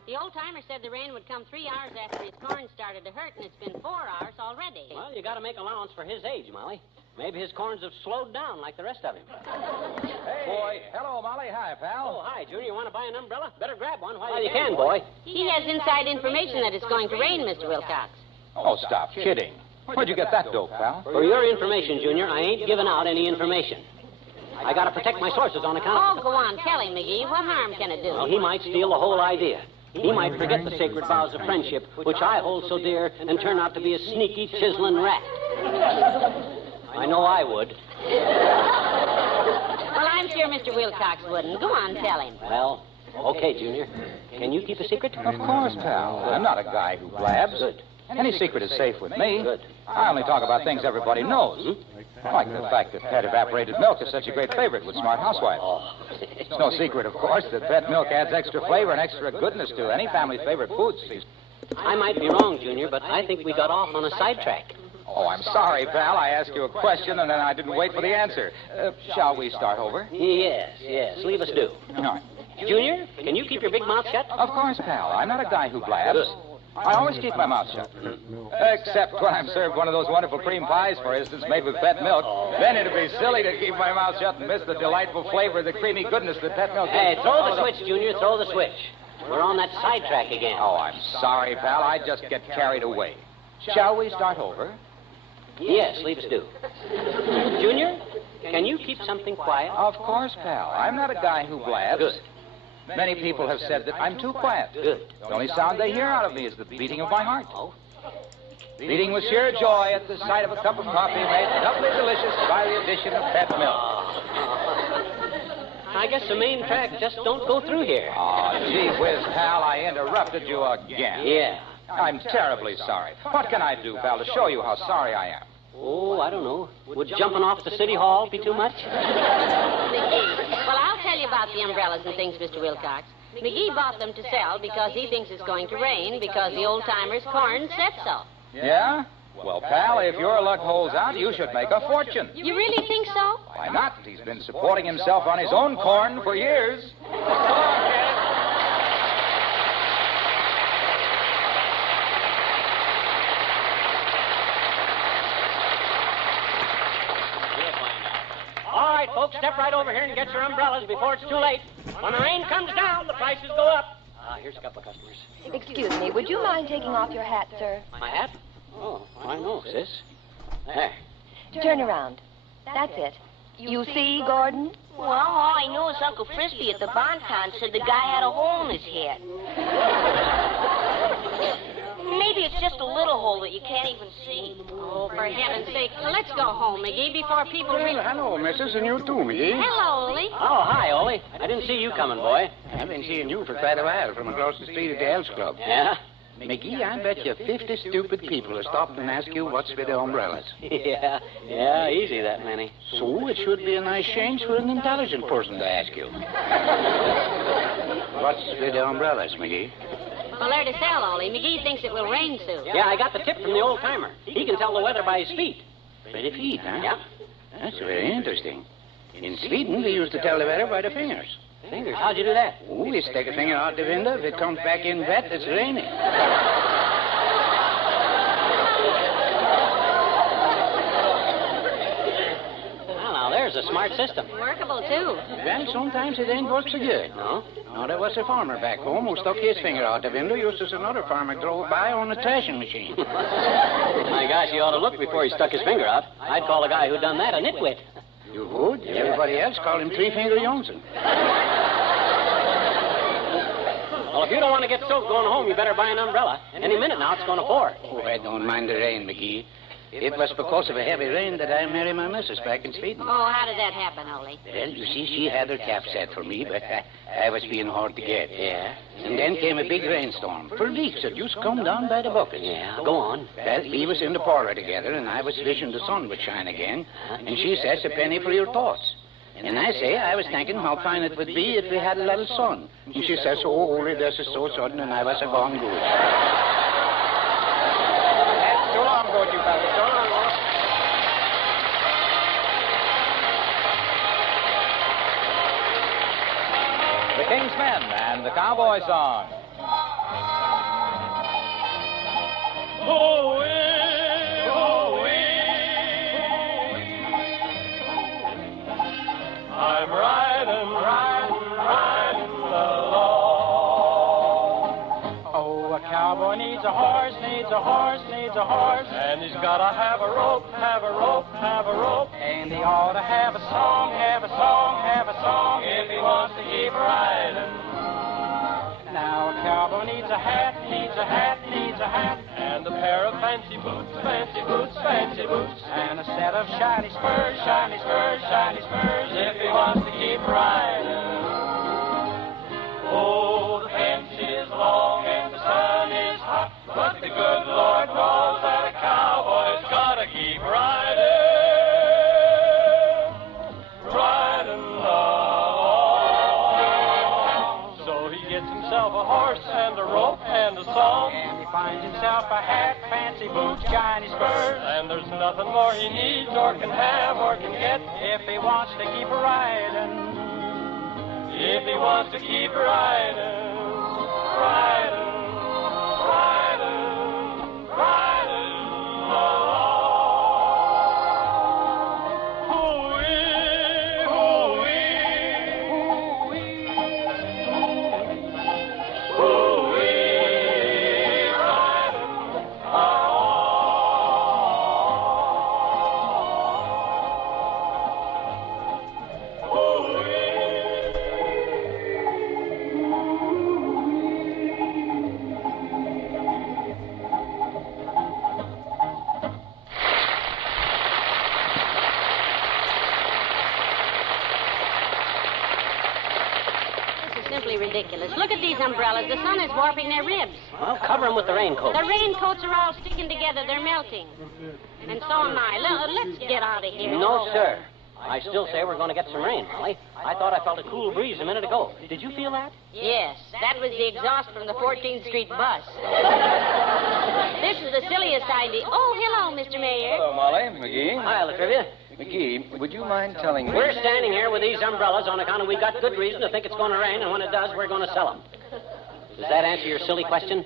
The old-timer said the rain would come 3 hours after his corn started to hurt, and it's been 4 hours already. Well, you got to make allowance for his age, Molly. Maybe his corns have slowed down like the rest of him. Hey, boy. Hello, Molly. Hi, pal. Oh, hi, Junior. You want to buy an umbrella? Better grab one while you can, boy. He has inside information that it's going to rain, Mr. Wilcox. Oh, stop kidding. Where'd you get that dope, pal? For your information, Junior, I ain't giving out any information. I got to protect my sources on account Oh, go on. Tell him, McGee. What harm can it do? Well, he might steal the whole idea. He might forget the sacred vows of friendship, which I hold so dear, and turn out to be a sneaky, chiseling rat. I know I would. Well, I'm sure Mr. Wilcox wouldn't. Go on, tell him. Well, okay, Junior. Can you keep a secret? Of course, pal. I'm not a guy who blabs. Good. Any secret is safe with me. Good. I only talk about things everybody knows. Like the fact that pet evaporated milk is such a great favorite with smart housewives. It's no secret, of course, that pet milk adds extra flavor and extra goodness to any family's favorite foods. I might be wrong, Junior, but I think we got off on a sidetrack. Oh, I'm sorry, pal. I asked you a question, and then I didn't wait for the answer. Shall we start over? Yes. Leave us do. All right. Junior, can you keep your big mouth shut? Of course, pal. I'm not a guy who blabs. Good. I always keep my mouth shut. Except when I'm served one of those wonderful cream pies, for instance, made with pet milk. Then it'd be silly to keep my mouth shut and miss the delightful flavor, the creamy goodness that pet milk Hey, is. throw the switch, Junior. Throw the switch. We're on that sidetrack again. Oh, I'm sorry, pal. I just get carried away. Shall we start over? Yes, leave us do. Junior, can you keep something quiet? Of course, pal. I'm not a guy who blabs. Good. Many people have said that I'm too quiet. Good. The only sound they hear out of me is the beating of my heart. Oh? Beating with sheer joy at the sight of a cup of coffee made doubly delicious by the addition of pet milk. I guess the main track just don't go through here. Oh, gee whiz, pal, I interrupted you again. Yeah. I'm terribly sorry. What can I do, pal, to show you how sorry I am? Oh, I don't know. Would jumping off the city hall be too much? McGee, well, I'll tell you about the umbrellas and things, Mr. Wilcox. McGee bought them to sell because he thinks it's going to rain because the old-timer's corn said so. Yeah? Well, pal, if your luck holds out, you should make a fortune. You really think so? Why not? He's been supporting himself on his own corn for years. All right, folks, step right over here and get your umbrellas before it's too late. When the rain comes down, the prices go up. Here's a couple of customers. Excuse me, would you mind taking off your hat, sir? My hat? Oh, I know, sis. There. Turn around. That's it. You see, Gordon? Well, all I know is Uncle Frisbee at the Bonton said the guy had a hole in his head. maybe it's just a little hole that you can't even see. Oh, for heaven's sake. Let's go home, McGee, before people... Well, hello, missus, and you too, McGee. Hello, Ole. Oh, hi, Ole. I didn't see you coming, boy. I've been seeing you for quite a while from across the street at the Elks Club. Yeah? McGee, I bet you 50 stupid people have stopped and asked you what's with the umbrellas. Yeah, easy that many. So it should be a nice change for an intelligent person to ask you. What's with the umbrellas, McGee? Well, they're to sell, Ole. McGee thinks it will rain soon. Yeah, I got the tip from the old timer. He can tell the weather by his feet. By the feet, huh? Yeah. That's very interesting. In Sweden, they used to tell the weather by the fingers. Fingers? How'd you do that? Oh, you stick a finger out the window. If it comes back in wet, it's raining. Well, now, there's a smart system. Workable, too. Well, sometimes it ain't worked so good. No? Now, there was a farmer back home who stuck his finger out the window just as another farmer drove by on a thrashing machine. My gosh, he ought to look before he stuck his finger out. I'd call the guy who done that a nitwit. You would? Yeah. Everybody else called him Three-Finger Johnson. Well, if you don't want to get soaked going home, you better buy an umbrella. Any minute now, it's going to pour. Oh, I don't mind the rain, McGee. It was because of a heavy rain that I married my missus back in Sweden. Oh, how did that happen, Ole? Well, you see, she had her cap set for me, but I was being hard to get. Yeah? And then came a big rainstorm. For weeks, it just come down by the bucket. Yeah, go on. Well, we was in the parlor together, and I was wishing the sun would shine again. And she says, a penny for your thoughts. And I say, I was thinking how fine it would be if we had a little sun. And she says, oh, Ole, this is so sudden, and I was a gone good. So long, go you fellas. So long, Ole. The King's Men and the Cowboy Song. Oh, I'm riding along. Oh, a cowboy needs a horse, needs a horse, needs a horse. And he's gotta have a rope, have a rope, have a rope. And he ought to have a song, have a song, have a song if he wants to keep riding. Now a cowboy needs a hat, needs a hat, needs a hat. And a pair of fancy boots, fancy boots, fancy boots. And a set of shiny spurs, shiny spurs, shiny spurs if he wants to keep riding. Oh, the fence is long and the sun is hot, but the good Lord knows that a cowboy's gotta keep riding, riding along. So he gets himself a horse and a rope and a song, and he finds himself a hat, fancy boots, shiny spurs. And there's nothing more he needs or can have or can get if he wants to keep riding. If he wants to keep riding, riding, riding, riding along. Hoo-wee, hoo-wee, hoo-wee, hoo-wee, riding along. Hoo-wee. Simply ridiculous. Look at these umbrellas. The sun is warping their ribs. Well, cover them with the raincoat. The raincoats are all sticking together. They're melting. And so am I. Let's get out of here. No, sir. I still say we're going to get some rain, Molly. I thought I felt a cool breeze a minute ago. Did you feel that? Yes, that was the exhaust from the 14th Street bus. This is the silliest idea. Oh, hello, Mr. Mayor. Hello, Molly. McGee. Hi, Latrivia. McGee, would you mind telling me... We're standing here with these umbrellas on account of we got good reason to think it's going to rain, and when it does, we're going to sell them. Does that answer your silly question?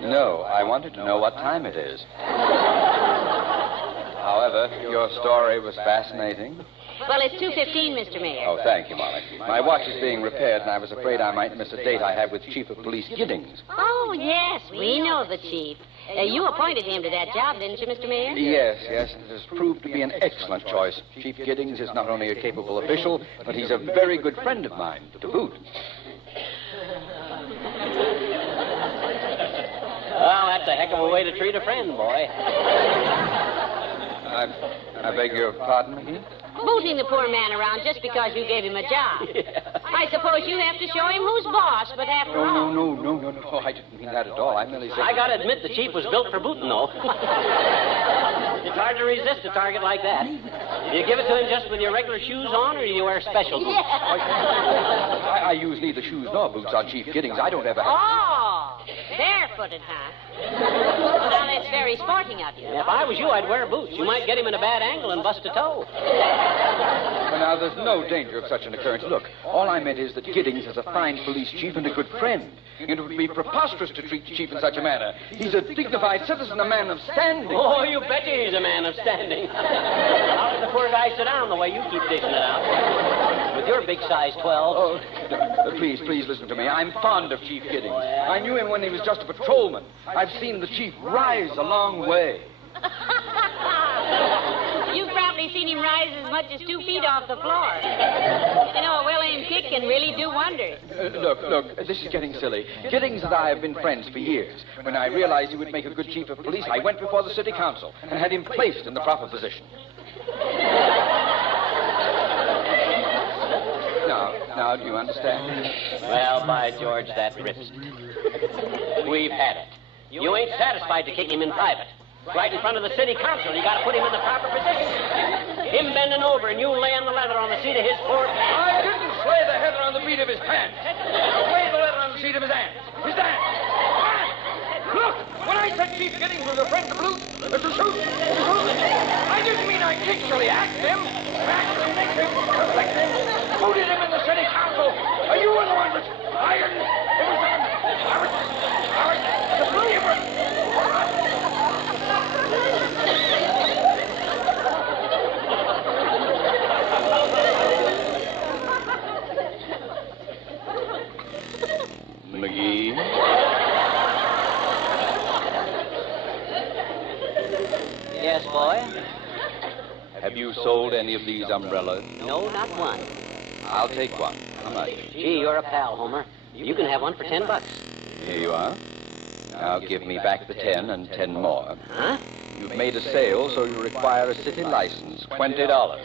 No, I wanted to know what time it is. However, your story was fascinating. Well, it's 2:15, Mr. Mayor. Oh, thank you, Molly. My watch is being repaired, and I was afraid I might miss a date I have with Chief of Police Giddings. Oh, yes, we know the chief. You appointed him to that job, didn't you, Mr. Mayor? Yes, and it has proved to be an excellent choice. Chief Giddings is not only a capable official, but he's a very good friend of mine, to boot. Well, that's a heck heck of a way to treat a friend, boy. I beg your pardon, McGee? Booting the poor man around just because you gave him a job. I suppose you have to show him who's boss, but after all... No. I didn't mean that at all. I merely said... I gotta admit the chief was built for booting, though. It's hard to resist a target like that. Do you give it to him just with your regular shoes on, or do you wear special boots? I use neither shoes nor boots on Chief Giddings. I don't ever have... Oh, barefooted, huh? Well, now, that's very sporting of you. If I was you, I'd wear boots. You might get him in a bad angle and bust a toe. Well, now, there's no danger of such an occurrence. Look, all I meant is that Giddings is a fine police chief and a good friend. It would be preposterous to treat the chief in such a manner. He's a dignified citizen, a man of standing. Oh, you betcha he's a man of standing. How does the poor guy sit down the way you keep dishing it out? With your big size 12. Oh, please listen to me. I'm fond of Chief Giddings. I knew him when he was just a patrolman. I've seen the chief rise a long way. You've probably seen him rise as much as 2 feet off the floor. You know, a well-aimed kick can really do wonders. Look, this is getting silly. Giddings and I have been friends for years. When I realized he would make a good chief of police, I went before the city council and had him placed in the proper position. Now, do you understand? Well, by George, that rips it. We've had it. You ain't satisfied to kick him in private. Right in front of the city council, you gotta put him in the proper position. Him bending over and you laying the leather on the seat of his poor pants. I didn't lay the heather on the beat of his pants. I laid the leather on the seat of his hands. His hands. Look, when I said Chief Giddings was a friend to shoot, I didn't mean I actually axed him. Actually nicked him, reflected him, booted him in the city council. You were the one that hired him. It was the three of us. McGee? Yes, boy? Have you sold any of these umbrellas? No, not one. I'll take one. How much? Gee, you're a pal, Homer. You can have one for $10. Here you are. Now give me back the 10 and 10 more. Huh? You've made a sale, so you require a city license. $20.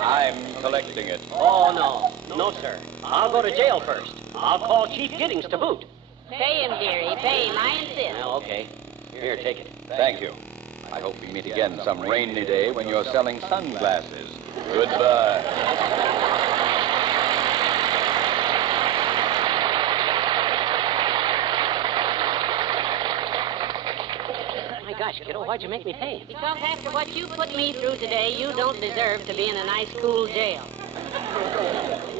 I'm collecting it. Oh, no. No, sir. I'll go to jail first. I'll call Chief Giddings to boot. Pay him, dearie. Pay him. I insist. Well, okay. Here, take it. Thank you. I hope we meet again some rainy day when you're selling sunglasses. Goodbye. My gosh, kiddo, why'd you make me pay? Because after what you put me through today, you don't deserve to be in a nice, cool jail.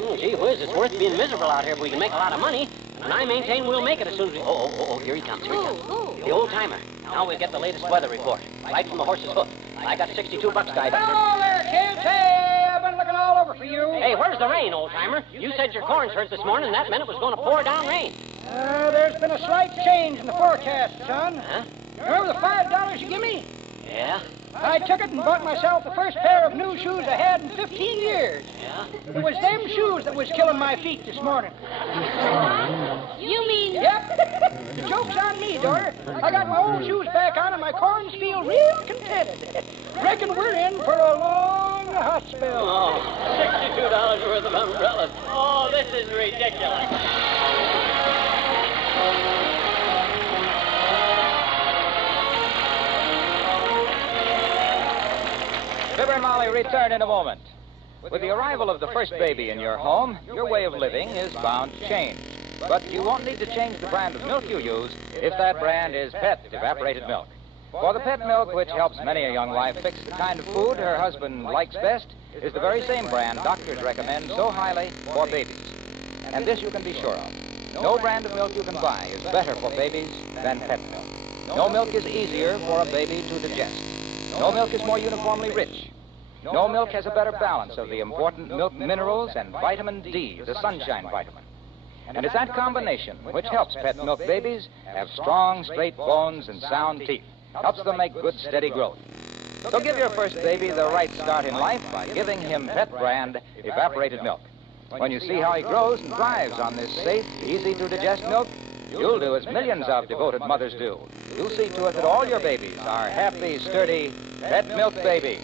Oh, gee whiz, it's worth being miserable out here if we can make a lot of money. And I maintain we'll make it as soon as we... Oh, here he comes, Who? The old-timer. Now we'll get the latest weather report. Right from the horse's hoof. I got $62 tied up. Hello there, kids. Hey, I've been looking all over for you. Hey, where's the rain, old-timer? You said your corn's hurt this morning, and that meant it was going to pour down rain. There's been a slight change in the forecast, son. Huh? Remember the $5 you give me? Yeah? I took it and bought myself the first pair of new shoes I had in 15 years. Yeah? It was them shoes that was killing my feet this morning. You mean... Yep. The joke's on me, daughter. I got my old shoes back on and my corns feel real contented. Reckon we're in for a long hot spell. Oh, $62 worth of umbrellas. Oh, this is ridiculous. Fibber and Molly return in a moment. With the arrival of the first baby in your home, your way of living is bound to change. But you won't need to change the brand of milk you use if that brand is Pet evaporated milk. For the Pet milk, which helps many a young wife fix the kind of food her husband likes best, is the very same brand doctors recommend so highly for babies. And this you can be sure of. No brand of milk you can buy is better for babies than Pet milk. No milk is easier for a baby to digest. No milk is more uniformly rich. No milk has a better balance of the important milk minerals and vitamin D, the sunshine vitamin. And it's that combination which helps Pet milk babies have strong, straight bones and sound teeth. Helps them make good, steady growth. So give your first baby the right start in life by giving him Pet brand evaporated milk. When you see how he grows and thrives on this safe, easy-to-digest milk, you'll do as millions of devoted mothers do. You'll see to it that all your babies are happy, sturdy, pet milk babies.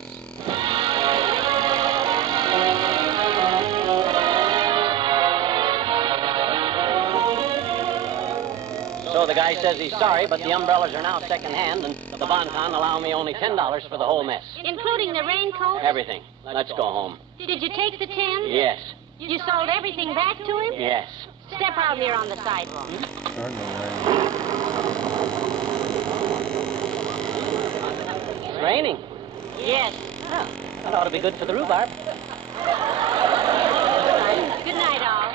So the guy says he's sorry, but the umbrellas are now second-hand, and the Bonton allow me only $10 for the whole mess. Including the raincoat? Everything. Let's go home. Did you take the 10? Yes. You sold everything back to him? Yes. Step out here on the sidewalk. It's raining. Yes. Well, that ought to be good for the rhubarb. Good night, all.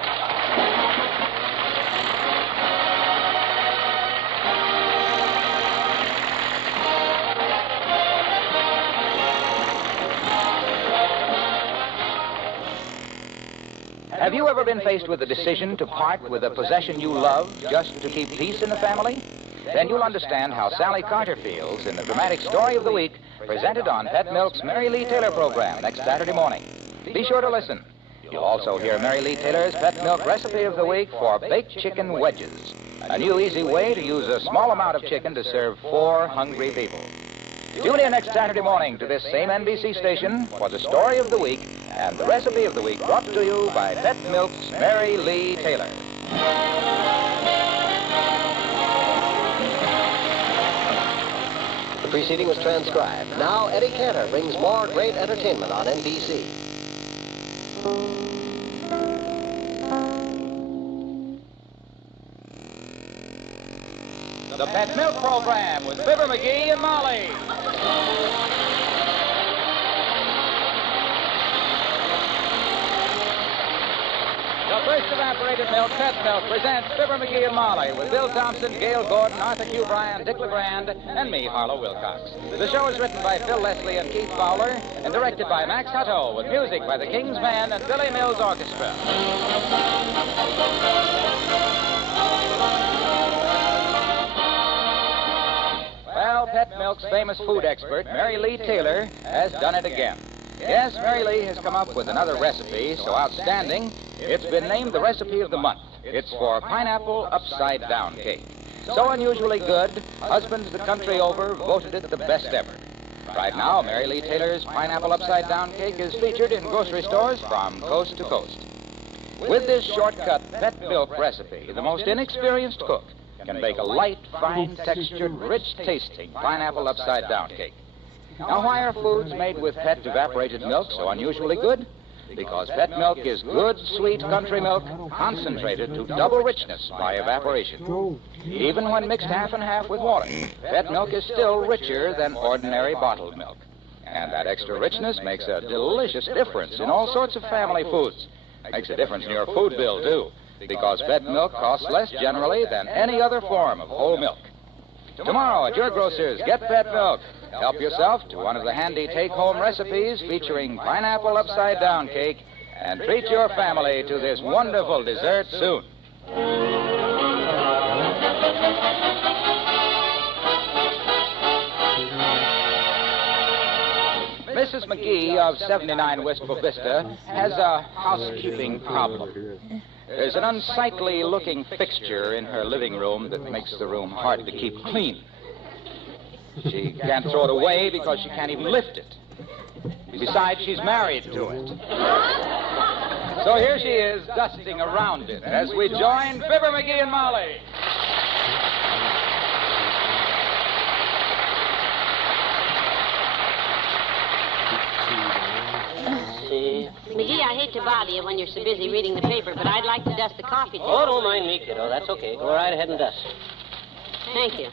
Have you ever been faced with the decision to part with a possession you love just to keep peace in the family? Then you'll understand how Sally Carter feels in the dramatic story of the week presented on Pet Milk's Mary Lee Taylor program next Saturday morning. Be sure to listen. You'll also hear Mary Lee Taylor's Pet Milk recipe of the week for baked chicken wedges, a new easy way to use a small amount of chicken to serve 4 hungry people. Tune in next Saturday morning to this same NBC station for the story of the week and the recipe of the week brought to you by Pet Milk's Mary Lee Taylor. The preceding was transcribed. Now Eddie Cantor brings more great entertainment on NBC. The Pet Milk program with Fibber McGee and Molly. The first evaporated milk, Pet Milk, presents Fibber McGee and Molly with Bill Thompson, Gail Gordon, Arthur Q. Bryan, Dick LeGrand, and me, Harlow Wilcox. The show is written by Phil Leslie and Keith Fowler and directed by Max Hutto with music by the King's Band and Billy Mills Orchestra. Well, Pet Milk's famous food expert, Mary Lee Taylor, has done it again. Yes, Mary Lee has come up with another recipe so outstanding, it's been named the recipe of the month. It's for pineapple upside-down cake. So unusually good, husbands the country over voted it the best ever. Right now, Mary Lee Taylor's pineapple upside-down cake is featured in grocery stores from coast to coast. With this shortcut Pet Milk recipe, the most inexperienced cook can bake a light, fine-textured, rich-tasting pineapple upside-down cake. Now, why are foods made with pet evaporated milk so unusually good? Because Pet Milk is good, sweet country milk concentrated to double richness by evaporation. Even when mixed half and half with water, Pet Milk is still richer than ordinary bottled milk. And that extra richness makes a delicious difference in all sorts of family foods. Makes a difference in your food bill, too, because Pet Milk costs less generally than any other form of whole milk. Tomorrow at your grocer's, get Pet Milk. Help yourself to one of the handy take-home recipes featuring pineapple upside-down cake and treat your family to this wonderful dessert soon. Mrs. McGee of 79 Wistful Vista has a housekeeping problem. There's an unsightly-looking fixture in her living room that makes the room hard to keep clean. She can't throw it away because she can't even lift it. Besides, she's married to it. So here she is, dusting around it, as we join Fibber McGee and Molly. McGee, I hate to bother you when you're so busy reading the paper, but I'd like to dust the coffee table. Oh, don't mind me, kiddo. That's okay. Go right ahead and dust. Thank you.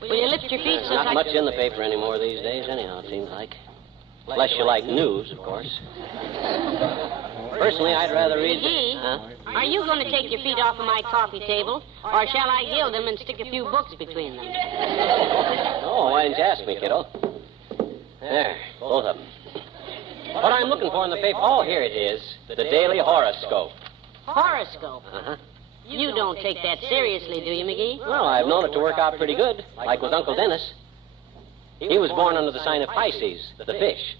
Will you lift your feet so Not much in the paper anymore these days, anyhow, it seems like. Unless you like news, of course. Personally, I'd rather read... McGee, are you going to take your feet off of my coffee table, or shall I gild them and stick a few books between them? Oh, why didn't you ask me, kiddo? There, both of them. What I'm looking for in the paper... Oh, here it is. The Daily Horoscope. Horoscope? Uh-huh. You don't take that seriously, do you, McGee? Well, I've known it to work out pretty good, like with Uncle Dennis. He was born under the sign of Pisces, the fish.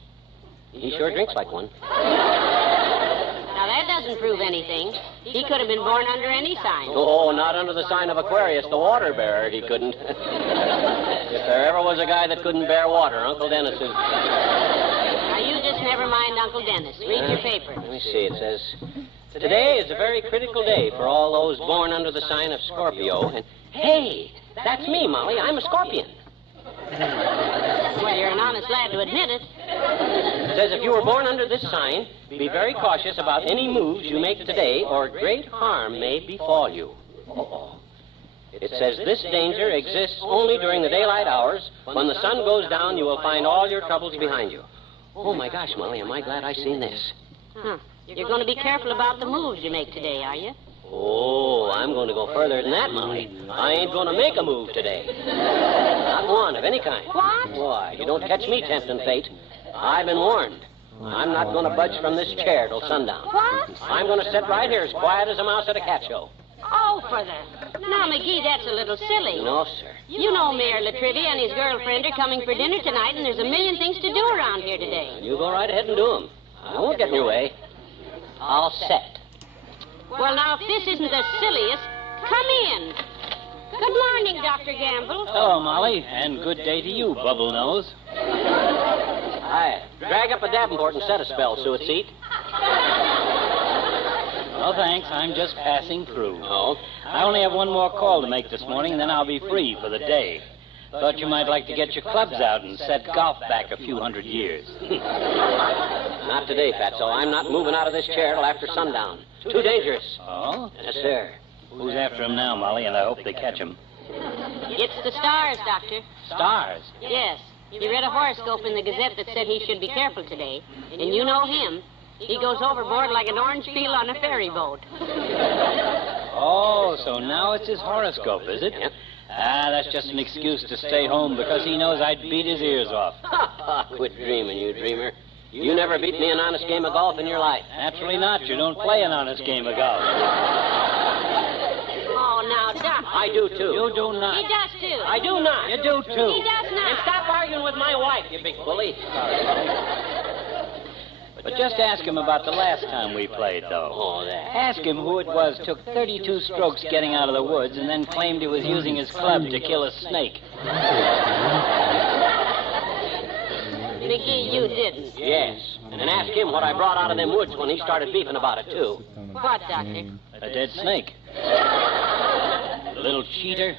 He sure drinks like one. Now, that doesn't doesn't prove anything. He could have been born under any sign. Oh, not under the sign of Aquarius, the water bearer, he couldn't. If there ever was a guy that couldn't bear water, Uncle Dennis is... Now, you just never mind Uncle Dennis. Read your paper. Let me see. It says, today is a very critical day for all those born under the sign of Scorpio. And, hey, that's me, Molly. I'm a scorpion. Well, you're an honest lad to admit it. It says if you were born under this sign, be very cautious about any moves you make today, or great harm may befall you. It says this danger exists only during the daylight hours. When the sun goes down, you will find all your troubles behind you. Oh, my gosh, Molly, am I glad I seen this. Huh. You're going to be careful about the moves you make today, are you? Oh, I'm going to go further than that, Molly. I ain't going to make a move today. Not one of any kind. What? Why, you don't catch me tempting fate. I've been warned. I'm not going to budge from this chair till sundown. What? I'm going to sit right here as quiet as a mouse at a cat show. Oh, for the... Now, McGee, that's a little silly. No, sir. You know Mayor Latrivia and his girlfriend are coming for dinner tonight, and there's a million things to do around here today. You go right ahead and do them. I won't get in your way. I'll set. Well, now, if this isn't the silliest, come in. Good morning, Dr. Gamble. Hello, Molly, and good day to you, Bubble Nose. Hi. Drag up a Davenport and set a spell, suet seat. Oh, thanks. I'm just passing through. Oh? I only have one more call to make this morning, and then I'll be free for the day. Thought you might like to get your clubs out and set golf back a few hundred years. Not today, Fatso. I'm not moving out of this chair till after sundown. Too dangerous. Oh? Yes, sir. Who's after him now, Molly? And I hope they catch him. It's the stars, Doctor. Stars? Yes. He read a horoscope in the Gazette that said he should be careful today. And you know him. He goes overboard like an orange peel on a ferry boat. Oh, so now it's his horoscope, is it? Yep. Ah, that's just an excuse to stay home because he knows I'd beat his ears off. Quit dreaming, you dreamer. You never beat me an honest game of golf in your life. Naturally not. You don't play an honest game of golf. Oh, now, Doc. I do, too. You do not. He does, too. I do not. You do, too. He does not. And stop arguing with my wife, you big bully. But just ask him about the last time we played, though. Oh, that. Ask him who it was took 32 strokes getting out of the woods and then claimed he was using his club to kill a snake. McGee, you didn't. Yes. And ask him what I brought out of them woods when he started beefing about it, too. What, Doctor? A dead snake. A little cheater.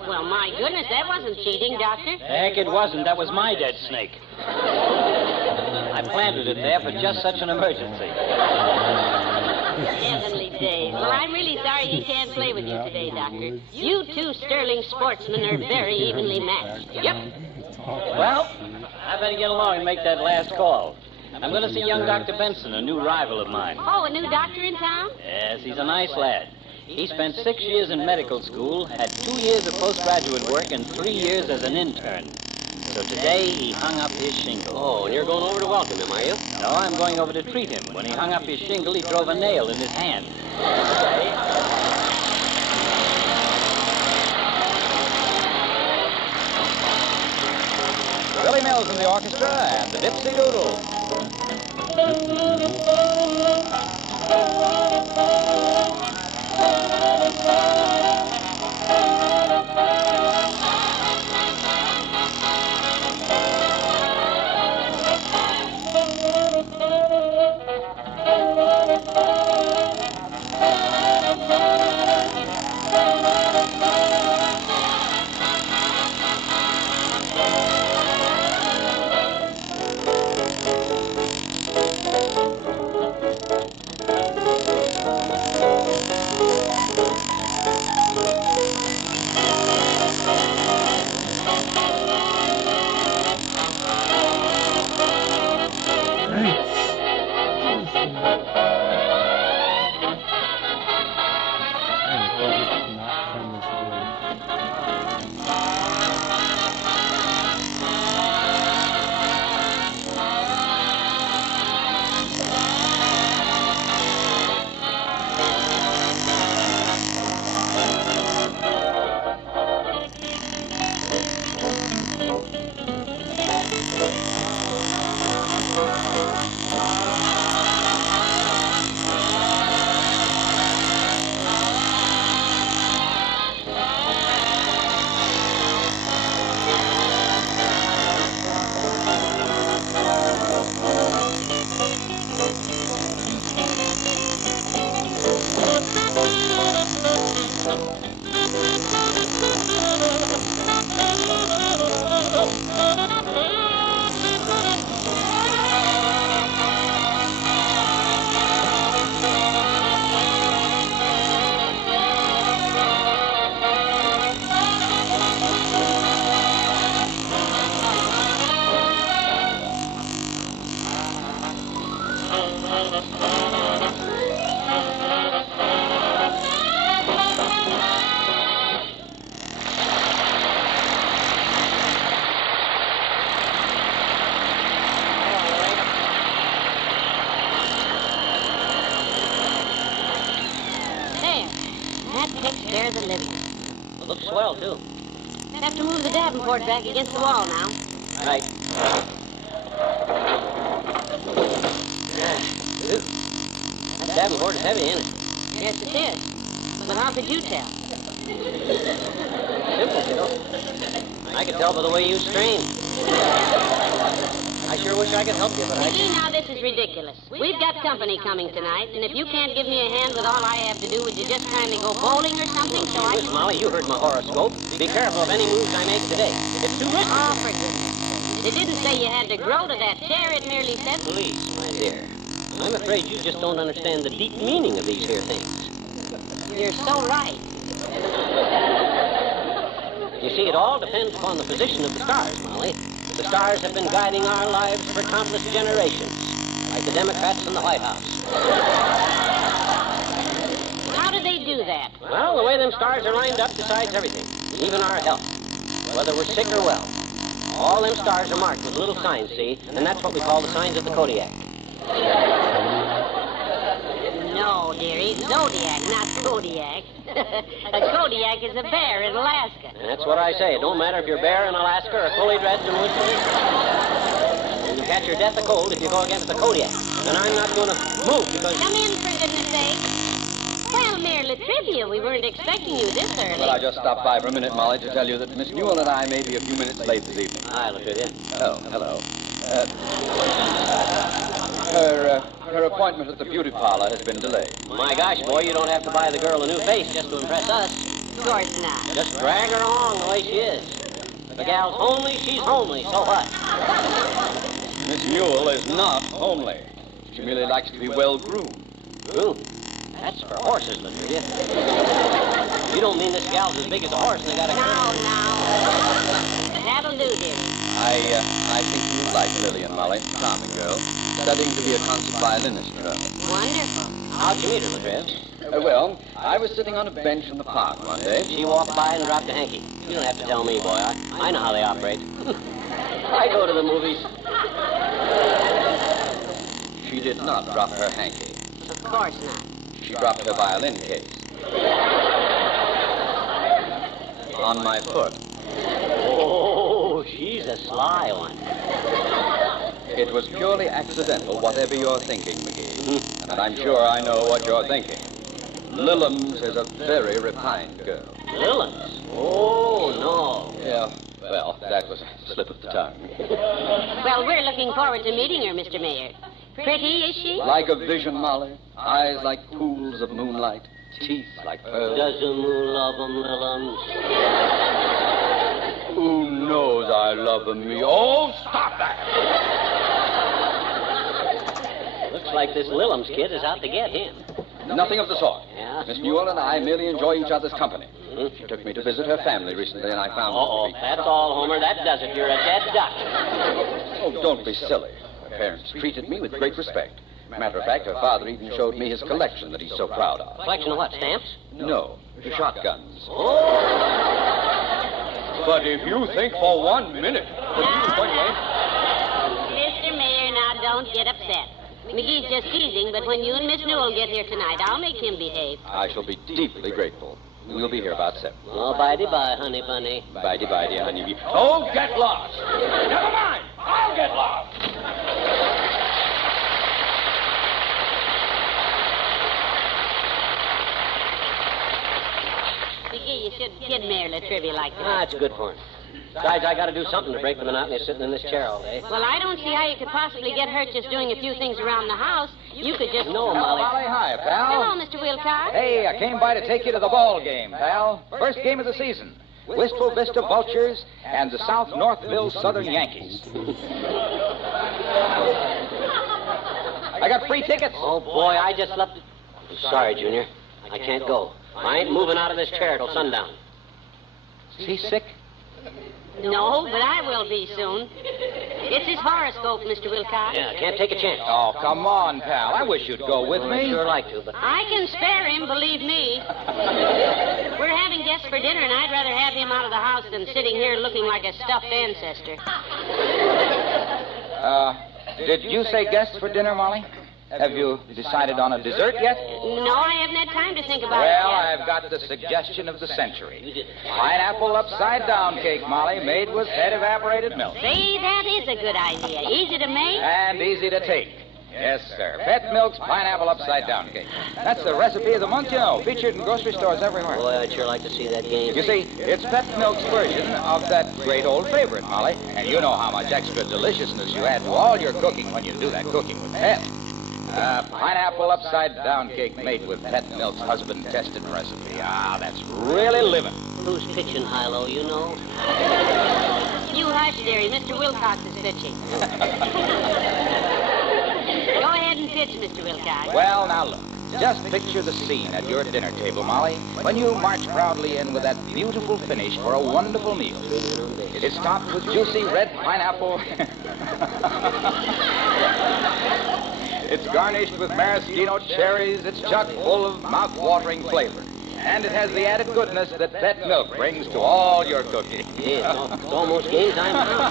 Well, my goodness, that wasn't cheating, Doctor. Heck, it wasn't. That was my dead snake. I planted it there for just such an emergency. Heavenly days. Well, I'm really sorry he can't play with you today, Doctor. You two sterling sportsmen are very evenly matched. Yep. Well, I better get along and make that last call. I'm going to see young Dr. Benson, a new rival of mine. Oh, a new doctor in town? Yes, he's a nice lad. He spent 6 years in medical school, had 2 years of postgraduate work, and 3 years as an intern. So today, he hung up his shingle. Oh, and you're going over to welcome him, are you? No, I'm going over to treat him. When he hung up his shingle, he drove a nail in his hand. Billy Mills in the orchestra and the Dipsy Doodle. takes care of the living. Looks swell, too. Have to move the Davenport back against the wall now. Right. That Davenport is heavy, isn't it? Yes, it is. But how could you tell? Simple, kiddo. I could tell by the way you strain. I sure wish I could help you, but McGee, now this is ridiculous. We've got company coming tonight, and if you can't give me a hand with all I have to do, would you just kindly go bowling or something so I Listen, can... Molly, you heard my horoscope. Be careful of any moves I make today. It's too risky. Oh, for goodness sake. It didn't say you had to grow to that chair. It merely said... Please, my dear. I'm afraid you just don't understand the deep meaning of these here things. You're so right. You see, it all depends upon the position of the stars, Molly. The stars have been guiding our lives for countless generations, like the Democrats in the White House. How do they do that? Well, the way them stars are lined up decides everything, even our health, whether we're sick or well. All them stars are marked with little signs, see, and that's what we call the signs of the Kodiak. No, dearie, Zodiac, not Kodiak. A Kodiak is a bear in Alaska. And that's what I say. It don't matter if you're bare in Alaska or fully dressed in Wisconsin. You catch your death of cold if you go against the Kodiak. And I'm not going to move because... Come in, for goodness sake. Well, mere Latrivia, we weren't expecting you this early. Well, I just stopped by for a minute, Molly, to tell you that Miss Newell and I may be a few minutes late this evening. Hi, Latrivia. Oh, hello. Her appointment at the beauty parlor has been delayed. My gosh, boy, you don't have to buy the girl a new face just to impress us. Of course not. Just drag her along the way she is. The gal's homely, she's homely, so what? Miss Newell is not homely. She merely likes to be well-groomed. Groomed? That's for horses, Latrivia. You don't mean this gal's as big as a horse and they got a... No. That'll do, dear. I think you like Lillian, Molly. Charming girl. Studying to be a concert violinist, you know. Wonderful. How'd you meet her, Latrivia? Well, I was sitting on a bench in the park one day. She walked by and dropped a hanky. You don't have to tell me, boy. I know how they operate. I go to the movies. She did not drop her hanky. Of course not. She dropped her violin case. On my foot. Oh, she's a sly one. It was purely accidental, whatever you're thinking, McGee. And I'm sure I know what you're thinking. Lillums is a very refined girl. Lillums? Oh, no. Yeah, well, that was a slip of the tongue. Well, we're looking forward to meeting her, Mr. Mayor. Pretty, is she? Like a vision, Molly. Eyes like pools of moonlight. Teeth like pearls. Does the moon love 'em, Lillums? Who knows I love me? Oh, stop that! Looks like this Lillums kid is out to get him. Nothing of the sort. Yeah? Miss Newell and I merely enjoy each other's company. She took me to visit her family recently, and I found Uh-oh, that's all, Homer. That does it. You're a dead duck. Oh, don't be silly. Her parents treated me with great respect. Matter of fact, her father even showed me his collection that he's so proud of. Collection of what, stamps? No, the shotguns. Oh! But if you think for 1 minute that he was going to aim... Mr. Mayor, now don't get upset. McGee's just teasing, but when you and Miss Newell get here tonight, I'll make him behave. I shall be deeply grateful. We'll be here about 7. Oh, bye-de-bye, honey bunny. Bye-de-bye, dear honey. Don't get lost. Never mind. I'll get lost. McGee, you should kid Mayor Latrivia like that. Ah, it's good for him. Besides, I got to do something to break the monotony of sitting in this chair all day. Well, I don't see how you could possibly get hurt just doing a few things around the house. You could just... No, Molly. Hi, pal. Hello, Mr. Wilcox. Hey, I came by to take you to the ball game, pal. First game of the season. Wistful Vista Vultures and the South Northville Southern Yankees. I got free tickets. Oh, boy, I just left it. I'm sorry, Junior. I can't go. I ain't moving out of this chair till sundown. Is he sick? No, but I will be soon. It's his horoscope, Mr. Wilcox. Yeah, I can't take a chance. Oh, come on, pal. I wish you'd go with me. I'd sure like to, but... I can spare him, believe me. We're having guests for dinner, and I'd rather have him out of the house than sitting here looking like a stuffed ancestor. Did you say guests for dinner, Molly? Have you decided on a dessert yet? No, I haven't had time to think about it Well, yet. I've got the suggestion of the century. Pineapple upside-down cake, Molly, made with head evaporated milk. See, that is a good idea. Easy to make. And easy to take. Yes, sir. Pet Milk's pineapple upside-down cake. That's the recipe of the month, you know, featured in grocery stores everywhere. Boy, I'd sure like to see that game. You see, it's Pet Milk's version of that great old favorite, Molly. And you know how much extra deliciousness you add to all your cooking when you do that cooking with Pet. Pineapple upside-down cake made with Pet Milk's husband-tested recipe. Ah, that's really living. Who's pitching, Hilo, you know? You hush, dearie. Mr. Wilcox is pitching. Go ahead and pitch, Mr. Wilcox. Well, now look. Just picture the scene at your dinner table, Molly, when you march proudly in with that beautiful finish for a wonderful meal. It's topped with juicy red pineapple. It's garnished with maraschino cherries. It's chock full of mouth-watering flavor. And it has the added goodness that Pet Milk brings to all your cooking. Yeah, it's almost game time now.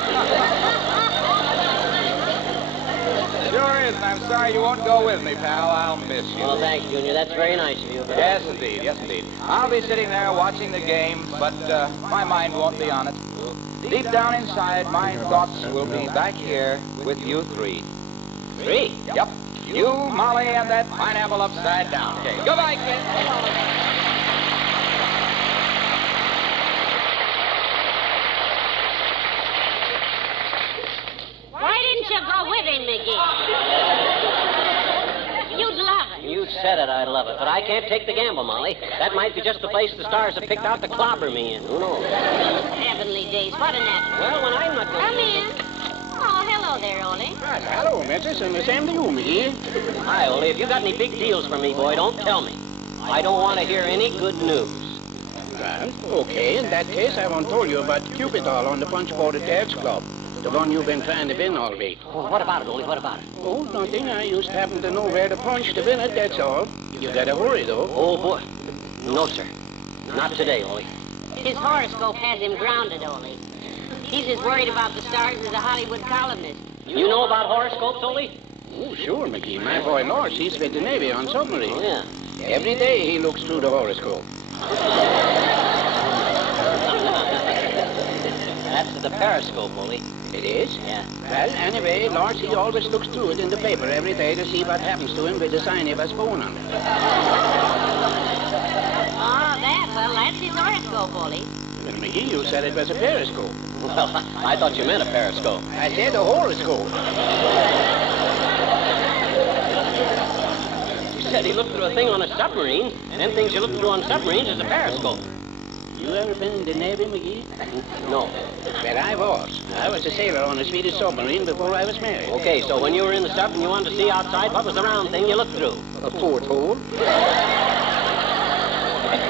Sure is, and I'm sorry you won't go with me, pal. I'll miss you. Well, thanks, Junior. That's very nice of you. But Yes, indeed. Yes, indeed. I'll be sitting there watching the game, but my mind won't be on it. Deep down inside, my thoughts will be back here with you three. Three? Yep. You, Molly, and that pineapple upside-down cake. Goodbye, kid. Why didn't you go with him, McGee? You'd love it. You said it, I'd love it. But I can't take the gamble, Molly. That might be just the place the stars have picked out to clobber me in. Who knows? Heavenly days, what a net. Well, when I'm not going Come in. Oh, hello there, Ole. Hello, Mrs. And the same to you, McGee. Hi, Ole. If you got any big deals for me, boy, don't tell me. I don't want to hear any good news. Well, okay. In that case, I won't tell you about Cupid doll on the Punch Board at Dad's Club. The one you've been trying to win all week. Well, what about it, Ole? What about it? Oh, nothing. I just happen to know where to punch to win it, that's all. You gotta hurry, though. Oh, boy. No, sir. Not today, Ole. His horoscope has him grounded, Ole. He's as worried about the stars as a Hollywood columnist. You know about horoscopes, Ole? Oh, sure, McGee. My boy Norris, he's with the Navy on submarine. Oh, yeah. Every day he looks through the horoscope. That's the periscope, Ole. It is? Yeah. Well, anyway, Lars, he always looks through it in the paper every day to see what happens to him with the sign of his phone on it. Oh, that's his horoscope, Ole. Well, McGee, you said it was a periscope. Well, I thought you meant a periscope. I said a horoscope. You said he looked through a thing on a submarine, and them things you look through on submarines is a periscope. You ever been in the Navy, McGee? No. Well, I was. I was a sailor on a Swedish submarine before I was married. Okay, so when you were in the sub and you wanted to see outside, what was the round thing you looked through? A porthole.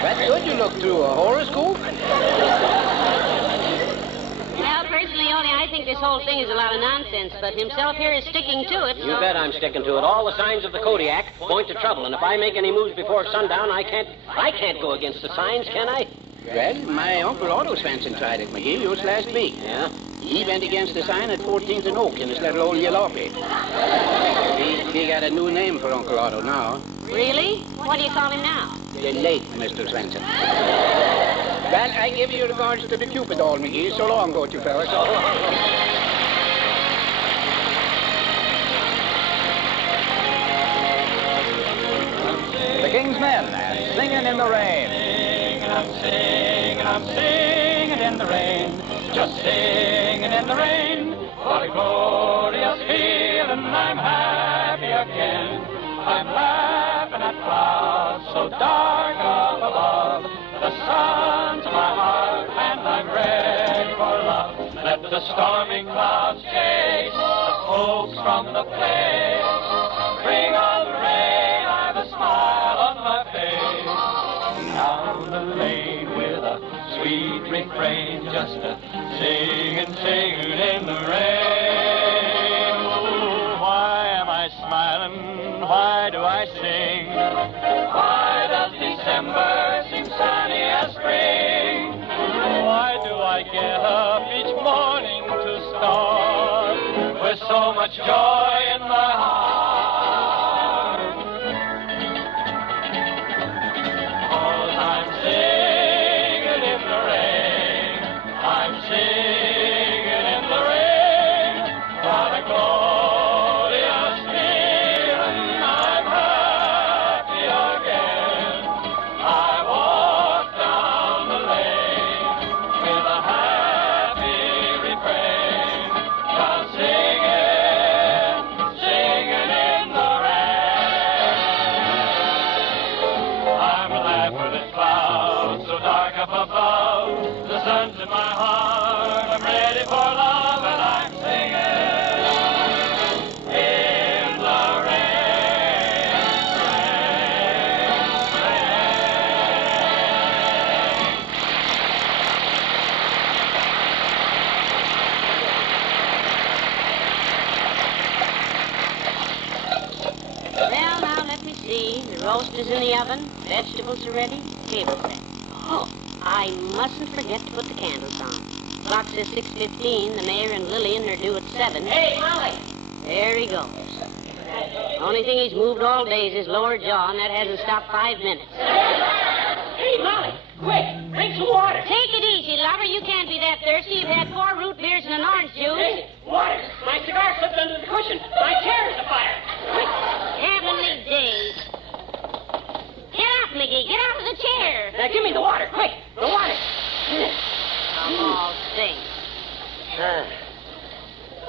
That's good, you look through a horoscope. Well, personally, Ole, I think this whole thing is a lot of nonsense, but himself here is sticking to it. You bet I'm sticking to it. All the signs of the Kodiak point to trouble, and if I make any moves before sundown, I can't go against the signs, can I? Well, my Uncle Otto Svensson tried it, McGee, just last week. Yeah? He went against the sign at 14th and Oak in his little old jalopy. He got a new name for Uncle Otto now. Really? What do you call him now? The late Mr. Svensson. Well, I give you regards to the Cupid doll, McGee. So long, both you fellas. So long. The King's Men and Singing in the Rain. I'm singing in the rain, just singing in the rain. What a glorious feeling, I'm happy again. I'm laughing at clouds so dark up above. The sun to my heart and I'm ready for love. Let the stormy clouds chase the folks from the place. Bring on the rain, I've a smile on my face. Down the lane with a sweet refrain, just a singing in the rain. Ooh, why am I smiling? Why do I sing? Why does December seem sunny as spring? Why do I get up each morning to start with so much joy in my heart? I'm laughing at clouds so dark up above. The sun's in my heart, I'm ready for love, and I'm singing in the rain. Well, now, let me see. The roast is in the oven. Vegetables are ready. Table set. Oh, I mustn't forget to put the candles on. Clock says 6:15. The mayor and Lillian are due at 7. Hey, Molly! There he goes. Only thing he's moved all day is his lower jaw, and that hasn't stopped 5 minutes. Hey, Molly! Quick! Drink some water! Take it easy, lover. You can't be that thirsty. You've had 4 root beers and an orange juice. Hey, water! My cigar slipped under the cushion. My chair's afire. Heavenly days. Get up, McGee. Get out of the chair. Now, give me the water, quick! The water! Of all things.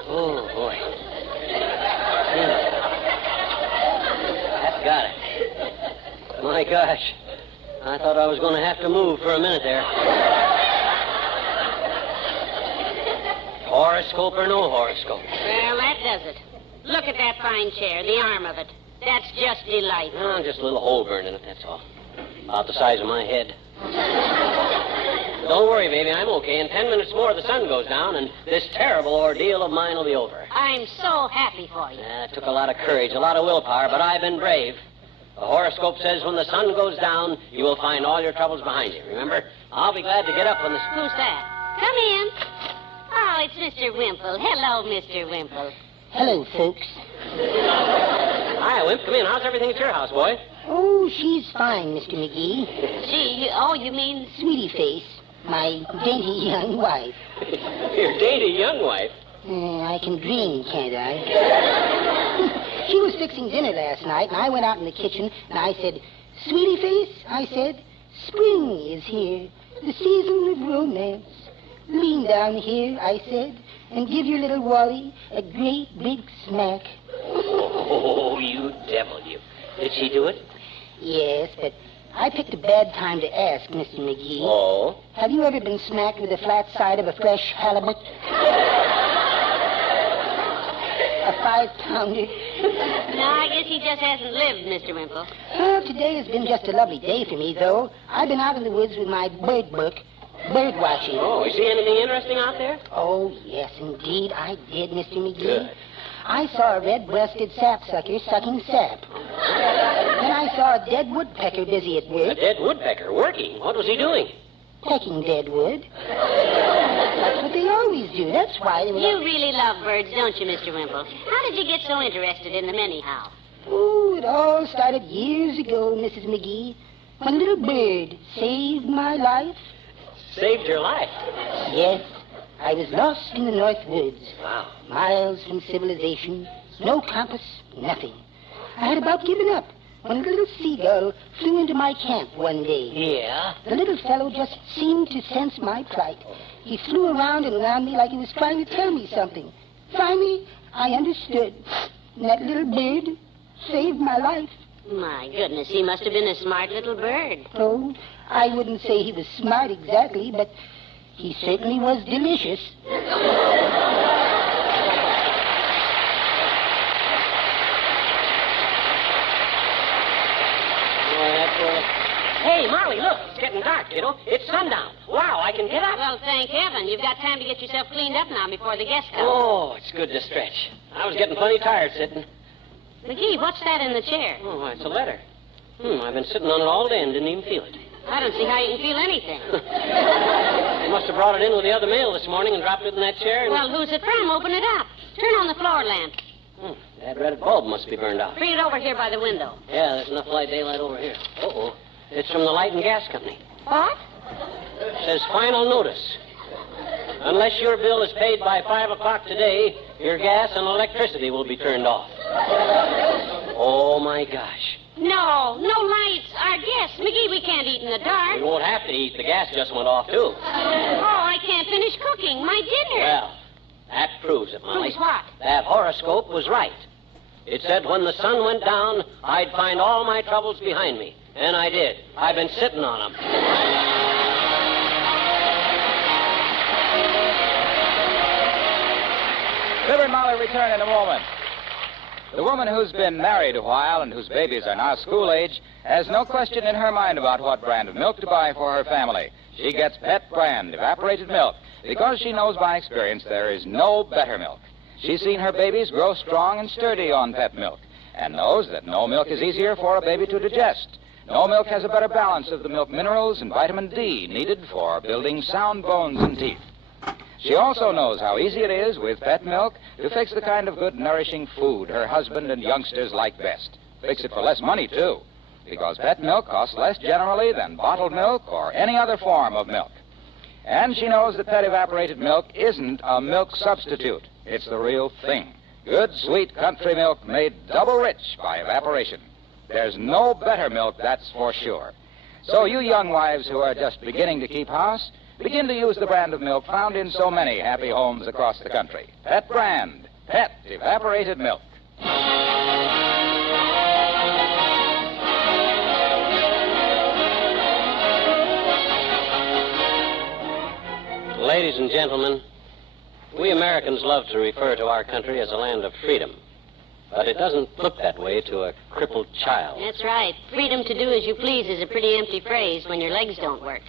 Oh, boy. That's got it. My gosh. I thought I was going to have to move for a minute there. Horoscope or no horoscope? Well, that does it. Look at that fine chair, the arm of it. That's just delightful. Oh, just a little hole burned in it, that's all. About the size of my head. Don't worry, baby, I'm okay. In 10 minutes more, the sun goes down, and this terrible ordeal of mine will be over. I'm so happy for you. It took a lot of courage, a lot of willpower, but I've been brave. The horoscope says when the sun goes down, you will find all your troubles behind you, remember? I'll be glad to get up when the... Who's that? Come in. Oh, it's Mr. Wimple. Hello, Mr. Wimple. Hello, folks. Hi, Wimp. Come in. How's everything at your house, boy? Oh, she's fine, Mr. McGee. You mean... Sweetie Face, my dainty young wife. Your dainty young wife? I can dream, can't I? She was fixing dinner last night, and I went out in the kitchen, and I said, Sweetie Face, I said, spring is here, the season of romance. Lean down here, I said, and give your little Wally a great big smack. Oh, you devil, you. Did she do it? Yes, but I picked a bad time to ask, Mr. McGee. Oh? Have you ever been smacked with the flat side of a fresh halibut? A 5-pounder? No, I guess he just hasn't lived, Mr. Wimple. Well, today has been just a lovely day for me, though. I've been out in the woods with my bird book, bird watching. Oh, you see anything interesting out there? Oh, yes, indeed, I did, Mr. McGee. Good. I saw a red-breasted sapsucker sucking sap. Then I saw a dead woodpecker busy at work. A dead woodpecker working? What was he doing? Pecking dead wood. That's what they always do. That's why they... You really love birds, don't you, Mr. Wimple? How did you get so interested in them anyhow? Oh, it all started years ago, Mrs. McGee, when a little bird saved my life. Saved your life? Yes. I was lost in the North Woods. Wow. Miles from civilization. No compass, nothing. I had about given up when a little seagull flew into my camp one day. Yeah? The little fellow just seemed to sense my plight. He flew around and around me like he was trying to tell me something. Finally, I understood. And that little bird saved my life. My goodness, he must have been a smart little bird. Oh, I wouldn't say he was smart exactly, but he certainly was delicious. Hey, Molly, look. It's getting dark, kiddo. It's sundown. Wow, I can get up. Well, thank heaven. You've got time to get yourself cleaned up now before the guests come. Oh, it's good to stretch. I was getting plenty tired sitting. McGee, what's that in the chair? Oh, it's a letter. I've been sitting on it all day and didn't even feel it. I don't see how you can feel anything. They must have brought it in with the other mail this morning and dropped it in that chair. And... Well, who's it from? Open it up. Turn on the floor lamp. That red bulb must be burned out. Bring it over here by the window. Yeah, there's enough daylight over here. Uh-oh. It's from the Light and Gas Company. What? It says final notice. Unless your bill is paid by 5 o'clock today, your gas and electricity will be turned off. Oh, my gosh. No lights. Our guests. McGee, we can't eat in the dark. We won't have to eat. The gas just went off, too. Oh, I can't finish cooking. My dinner. Well, that proves it, Molly. Proves what? That horoscope was right. It said when the sun went down, I'd find all my troubles behind me. And I did. I've been sitting on them. Fibber and Molly return in a moment. The woman who's been married a while and whose babies are now school age has no question in her mind about what brand of milk to buy for her family. She gets Pet brand evaporated milk because she knows by experience there is no better milk. She's seen her babies grow strong and sturdy on Pet milk and knows that no milk is easier for a baby to digest. No milk has a better balance of the milk minerals and vitamin D needed for building sound bones and teeth. She also knows how easy it is with Pet milk to fix the kind of good, nourishing food her husband and youngsters like best. Fix it for less money, too, because Pet milk costs less generally than bottled milk or any other form of milk. And she knows that Pet evaporated milk isn't a milk substitute. It's the real thing. Good, sweet country milk made double rich by evaporation. There's no better milk, that's for sure. So you young wives who are just beginning to keep house, begin to use the brand of milk found in so many happy homes across the country. Pet brand, Pet evaporated milk. Ladies and gentlemen, we Americans love to refer to our country as a land of freedom. But it doesn't look that way to a crippled child. That's right. Freedom to do as you please is a pretty empty phrase when your legs don't work.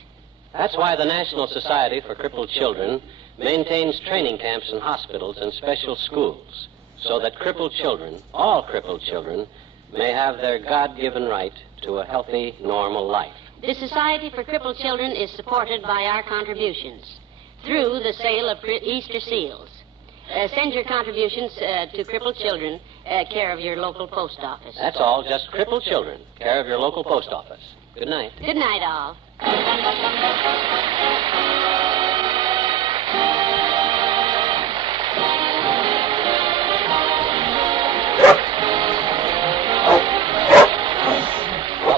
That's why the National Society for Crippled Children maintains training camps in hospitals and special schools so that crippled children, all crippled children, may have their God-given right to a healthy, normal life. The Society for Crippled Children is supported by our contributions through the sale of Easter seals. Send your contributions to Crippled Children, care of your local post office. That's all, just Crippled Children, care of your local post office. Good night. Good night, all. A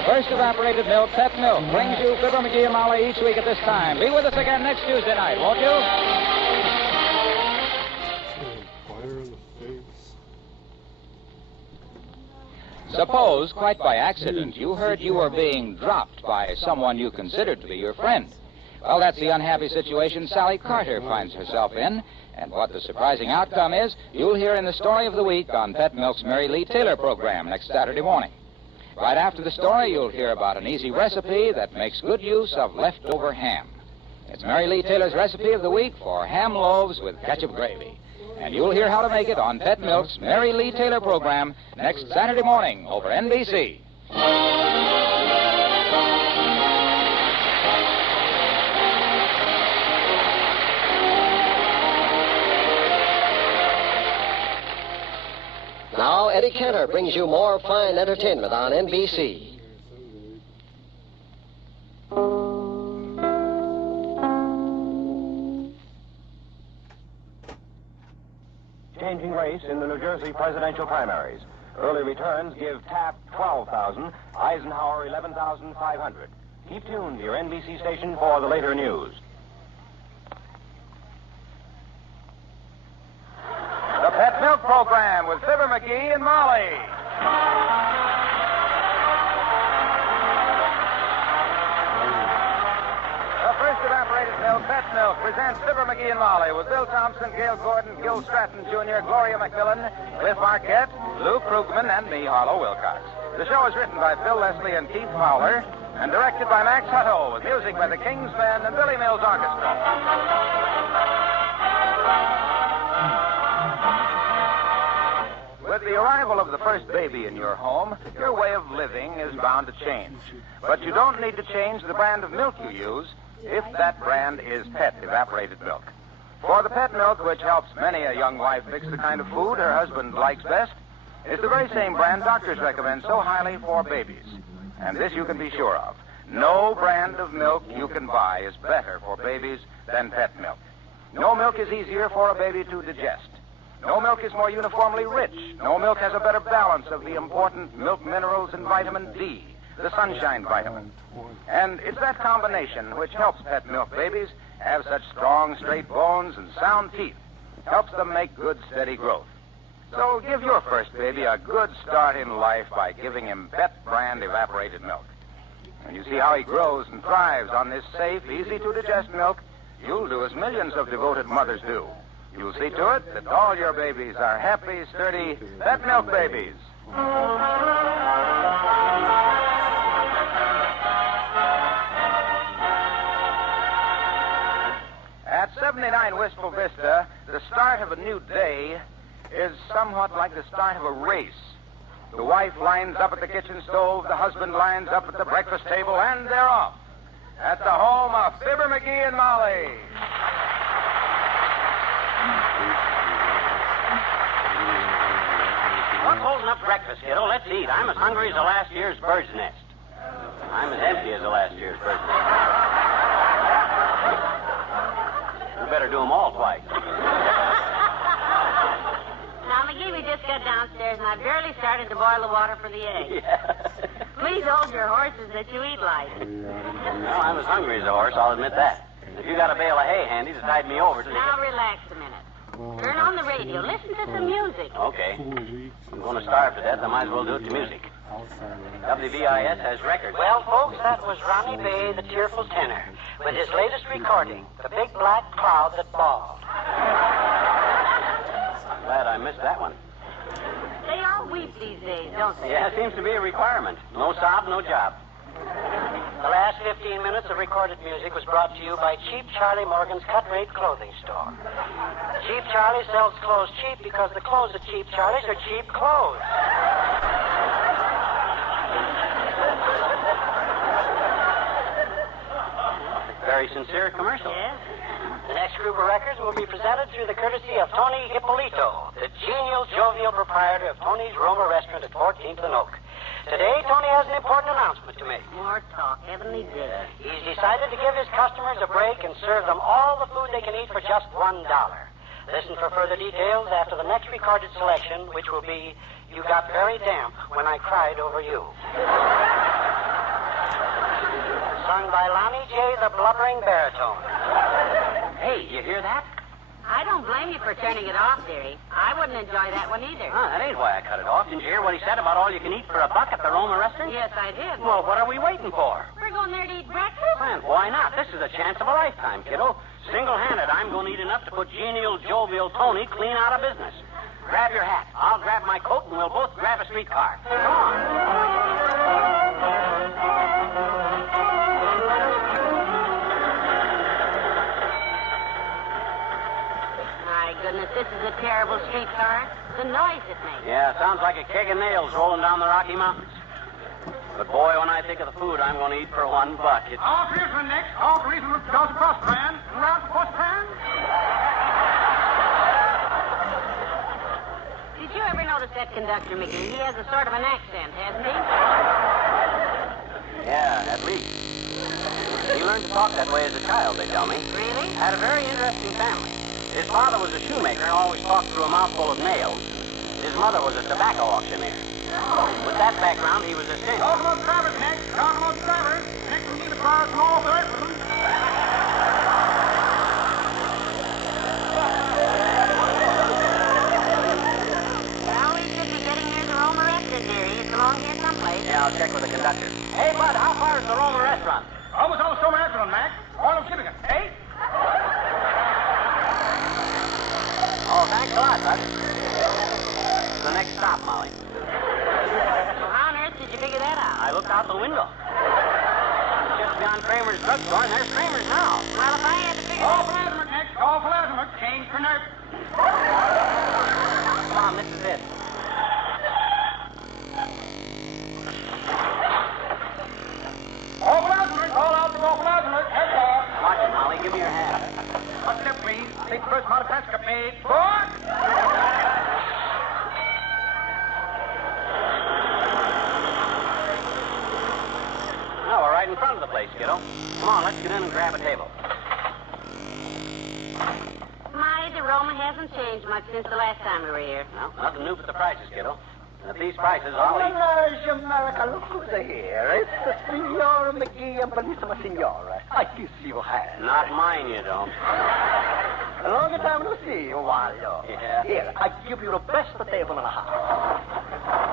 burst evaporated milk, Pet milk, brings you Fibber, McGee, and Molly each week at this time. Be with us again next Tuesday night, won't you? Suppose, quite by accident, you heard you were being dropped by someone you considered to be your friend. Well, that's the unhappy situation Sally Carter finds herself in. And what the surprising outcome is, you'll hear in the story of the week on Pet Milk's Mary Lee Taylor program next Saturday morning. Right after the story, you'll hear about an easy recipe that makes good use of leftover ham. It's Mary Lee Taylor's recipe of the week for ham loaves with ketchup gravy. And you'll hear how to make it on Pet Milk's Mary Lee Taylor program next Saturday morning over NBC. Now, Eddie Cantor brings you more fine entertainment on NBC. Changing race in the New Jersey presidential primaries. Early returns give Taft 12,000, Eisenhower 11,500. Keep tuned to your NBC station for the later news. The Pet Milk Program with Fibber, McGee, and Molly. The first evaporated milk, Pet Milk, presents Fibber, McGee, and Molly with Bill Thompson, Gail Gordon, Gil Stratton Jr., Gloria McMillan, Cliff Marquette, Lou Krugman, and me, Harlow Wilcox. The show is written by Phil Leslie and Keith Fowler and directed by Max Hutto with music by the King's Men and Billy Mills Orchestra. With the arrival of the first baby in your home, your way of living is bound to change. But you don't need to change the brand of milk you use if that brand is Pet evaporated milk. For the Pet milk, which helps many a young wife fix the kind of food her husband likes best, is the very same brand doctors recommend so highly for babies. And this you can be sure of. No brand of milk you can buy is better for babies than Pet milk. No milk is easier for a baby to digest. No milk is more uniformly rich. No milk has a better balance of the important milk minerals and vitamin D, the sunshine vitamin. And it's that combination which helps Pet milk babies have such strong, straight bones and sound teeth. Helps them make good, steady growth. So give your first baby a good start in life by giving him Pet brand evaporated milk. When you see how he grows and thrives on this safe, easy-to-digest milk, you'll do as millions of devoted mothers do. You'll see to it that all your babies are happy, sturdy, Pet Milk babies. At 79 Wistful Vista, the start of a new day is somewhat like the start of a race. The wife lines up at the kitchen stove, the husband lines up at the breakfast table, and they're off. At the home of Fibber McGee and Molly. What's holding up breakfast, kiddo? Let's eat. I'm as hungry as the last year's bird's nest. I'm as empty as the last year's bird's nest. You better do them all twice. Now, McGee, we just got downstairs, and I've barely started to boil the water for the eggs. Yeah. Please hold your horses that you eat light. Well, I'm as hungry as a horse, I'll admit that. If you got a bale of hay handy to tide me over to... Now, relax a minute. Turn on the radio. Listen to some music. Okay. I'm going to starve to death. I might as well do it to music. WBIS has records. Well, folks, that was Ronnie Bay, the tearful tenor, with his latest recording, The Big Black Cloud That Balled. Glad I missed that one. They all weep these days, don't they? Yeah, it seems to be a requirement. No sob, no job. The last 15 minutes of recorded music was brought to you by Cheap Charlie Morgan's cut-rate clothing store. Cheap Charlie sells clothes cheap because the clothes at Cheap Charlie's are cheap clothes. Very sincere commercial. Yes. The next group of records will be presented through the courtesy of Tony Hippolito, the genial, jovial proprietor of Tony's Roma Restaurant at 14th and Oak. Today, Tony has an important announcement to make. More talk, heavenly day. He's decided to give his customers a break and serve them all the food they can eat for just $1. Listen for further details after the next recorded selection, which will be You Got Very Damp When I Cried Over You. Sung by Lonnie J., the blubbering baritone. Hey, you hear that? I don't blame you for turning it off, dearie. I wouldn't enjoy that one either. That ain't why I cut it off. Didn't you hear what he said about all you can eat for $1 at the Roma Restaurant? Yes, I did. Well, what are we waiting for? We're going there to eat breakfast? Man, why not? This is a chance of a lifetime, kiddo. Single-handed, I'm going to eat enough to put genial, jovial Tony clean out of business. Grab your hat. I'll grab my coat, and we'll both grab a streetcar. Come on. Goodness, this is a terrible streetcar. The noise it makes. Yeah, sounds like a keg of nails rolling down the Rocky Mountains. But boy, when I think of the food I'm going to eat for $1, it's... All policemen next. All policemen with Georgia Cross plan. Around the bus plan. Did you ever notice that conductor, McGee? He has a sort of an accent, hasn't he? Yeah, at least. He learned to talk that way as a child, they tell me. Really? Had a very interesting family. His father was a shoemaker and always talked through a mouthful of nails. His mother was a tobacco auctioneer. With that background, he was a singer. Talk about drivers next. Talk about drivers. Next we need a car from all the rest of them. Well, we should be getting near the Roma Restaurant, dearie. It's along here someplace. Yeah, I'll check with the conductor. Hey, Bud, how far is the Roma Restaurant? Almost on the Roma Restaurant, Mac. Arnold Shipping. Hey? Oh, thanks a lot, Bud. The next stop, Molly. So how on earth did you figure that out? I looked out the window. Just beyond Kramer's drugstore, and there's Kramer's now. Well, if I had to figure Call for Lazimer next. Call for Lazimer. Change for nerve. Come on, this is it. Call for Lazimer. Call out to call for Lazimer. Head car. Watch it, Molly. Give me your hat. One step, please. Take the first amount of passenger paid. Four. No, we're right in front of the place, kiddo. Come on, let's get in and grab a table. My, the Roma hasn't changed much since the last time we were here. No, nothing new but the prices, kiddo. And at these prices, I'll eat. America, look who's here. It's the Signora McGee and Bellissima Signora. I kiss your hand. Not mine, you don't. A long time no see, Waldo. Yeah. Here, I give you the best table in the house.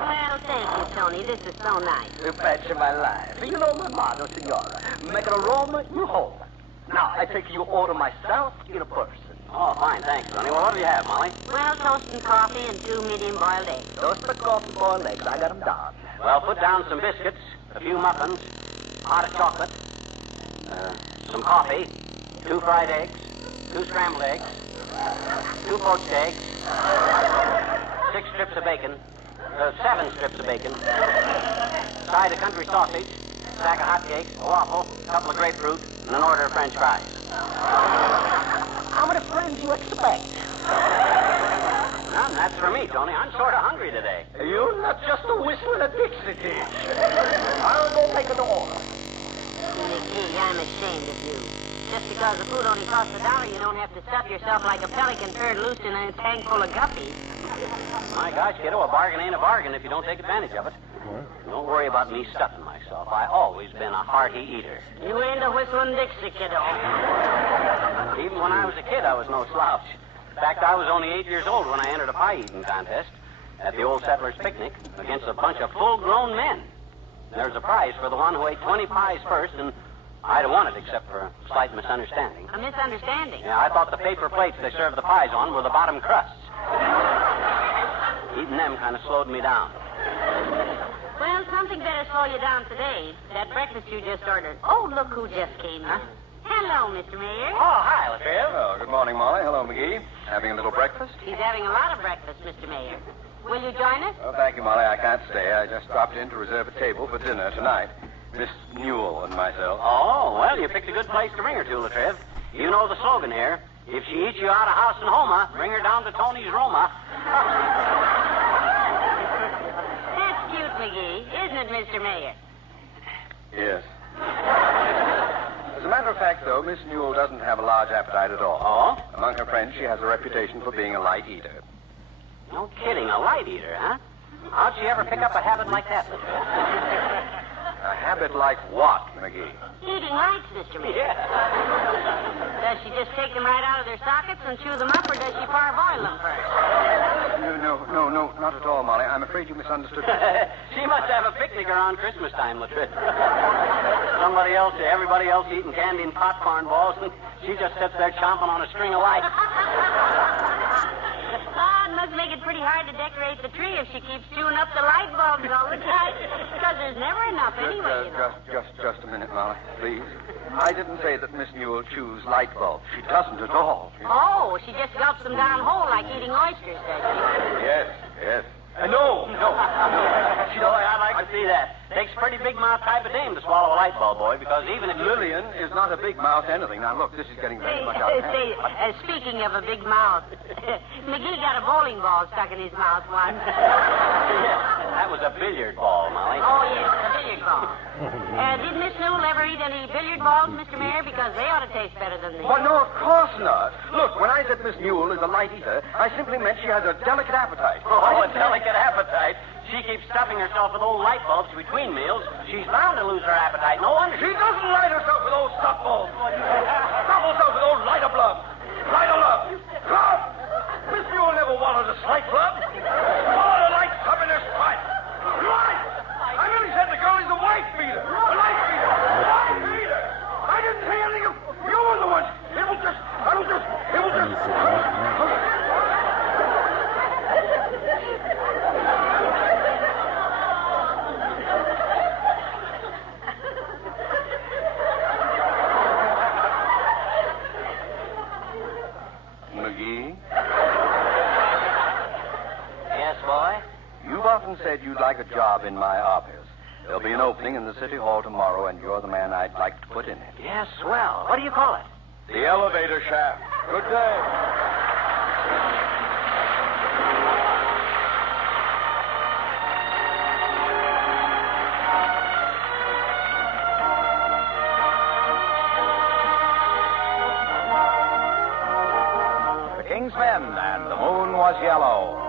Well, Well, thank you, Tony. This is so nice. You betcha my life. You know my motto, senora. Make it a Roma, you home. Now, I take you order myself in a person. Oh, fine, thanks, Tony. Well, what do you have, Molly? Well, toast and coffee and 2 medium-boiled eggs. Toast and coffee, boiled eggs. I got them down. Well, put down some biscuits, a few muffins, pot of chocolate, some coffee, 2 fried eggs, 2 scrambled eggs, 2 poached eggs, 6 strips of bacon, 7 strips of bacon, side of country sausage, sack of hotcakes, a waffle, a couple of grapefruit, and an order of French fries. How many friends you expect? None, that's for me, Tony. I'm sort of hungry today. You're not just a whistle in a Dixie dish. I'll go make an order. McGee, I'm ashamed of you. Just because the food only costs $1, you don't have to stuff yourself like a pelican turned loose in a tank full of guppies. My gosh, kiddo, a bargain ain't a bargain if you don't take advantage of it. Don't worry about me stuffing myself. I always been a hearty eater. You ain't a whistling Dixie, kiddo. Even when I was a kid, I was no slouch. In fact, I was only 8 years old when I entered a pie-eating contest at the Old Settlers' Picnic against a bunch of full-grown men. There was a prize for the one who ate 20 pies first, and I'd have won it except for a slight misunderstanding. A misunderstanding? Yeah, I thought the paper plates they served the pies on were the bottom crusts. Eating them kind of slowed me down. Well, something better slow you down today. That breakfast you just ordered. Oh, look who just came in. Hello, Mr. Mayor. Oh, hi, Latrell. Oh, good morning, Molly. Hello, McGee. Having a little breakfast? He's having a lot of breakfast, Mr. Mayor. Will you join us? Oh, thank you, Molly. I can't stay. I just dropped in to reserve a table for dinner tonight. Miss Newell and myself. Oh, well, you picked a good place to bring her to, Latriv. You know the slogan here. If she eats you out of house and homa, bring her down to Tony's Roma. That's cute, McGee, isn't it, Mr. Mayor? Yes. As a matter of fact, though, Miss Newell doesn't have a large appetite at all. Oh? Among her friends, she has a reputation for being a light eater. No kidding, a light eater, huh? How'd she ever pick up a habit like that, Latriv? A habit like what, McGee? Eating lights, Mr. Mayor. Yeah. Does she just take them right out of their sockets and chew them up, or does she parboil them first? No, not at all, Molly. I'm afraid you misunderstood me. She must have a picnic around Christmas time, Latriv. Everybody else eating candy and popcorn balls, and she just sits there chomping on a string of lights. It must make it pretty hard to decorate the tree if she keeps chewing up the light bulbs all the time. Because there's never enough anyway, you know. Just a minute, Molly, please. I didn't say that Miss Newell chews light bulbs. She doesn't at all. Oh, she just gulps them down whole like eating oysters, does she? Yes. No. Boy, I'd like to see that. Takes a pretty big mouth type of dame to swallow a light bulb, boy, because even if Lillian is not a big mouth anything. Now, look, this is getting very much out of hand. Speaking of a big mouth, McGee got a bowling ball stuck in his mouth once. That was a billiard ball, Molly. Oh, yes, a billiard ball. Did Miss Newell ever eat any billiard balls, Mr. Mayor? Because they ought to taste better than these. Well, no, of course not. Look, when I said Miss Newell is a light eater, I simply meant she has a delicate appetite. Oh, a delicate appetite. She keeps stuffing herself with old light bulbs between meals. She's bound to lose her appetite. No wonder. She doesn't light herself with old stuff bulbs. Stuff herself with old lighter bulbs. Club! Miss Newell never wanted a slight club. All the light stuff in her spite. Light! I merely said the girl is a wife beater. A light beater. Wife beater! I didn't say anything of... You were the one. It will just... McGee? Yes, boy? You've often said you'd like a job in my office. There'll be an opening in the City Hall tomorrow, and you're the man I'd like to put in it. Yes, swell. What do you call it? The elevator shaft. Good day. The King's Men and the Moon Was Yellow.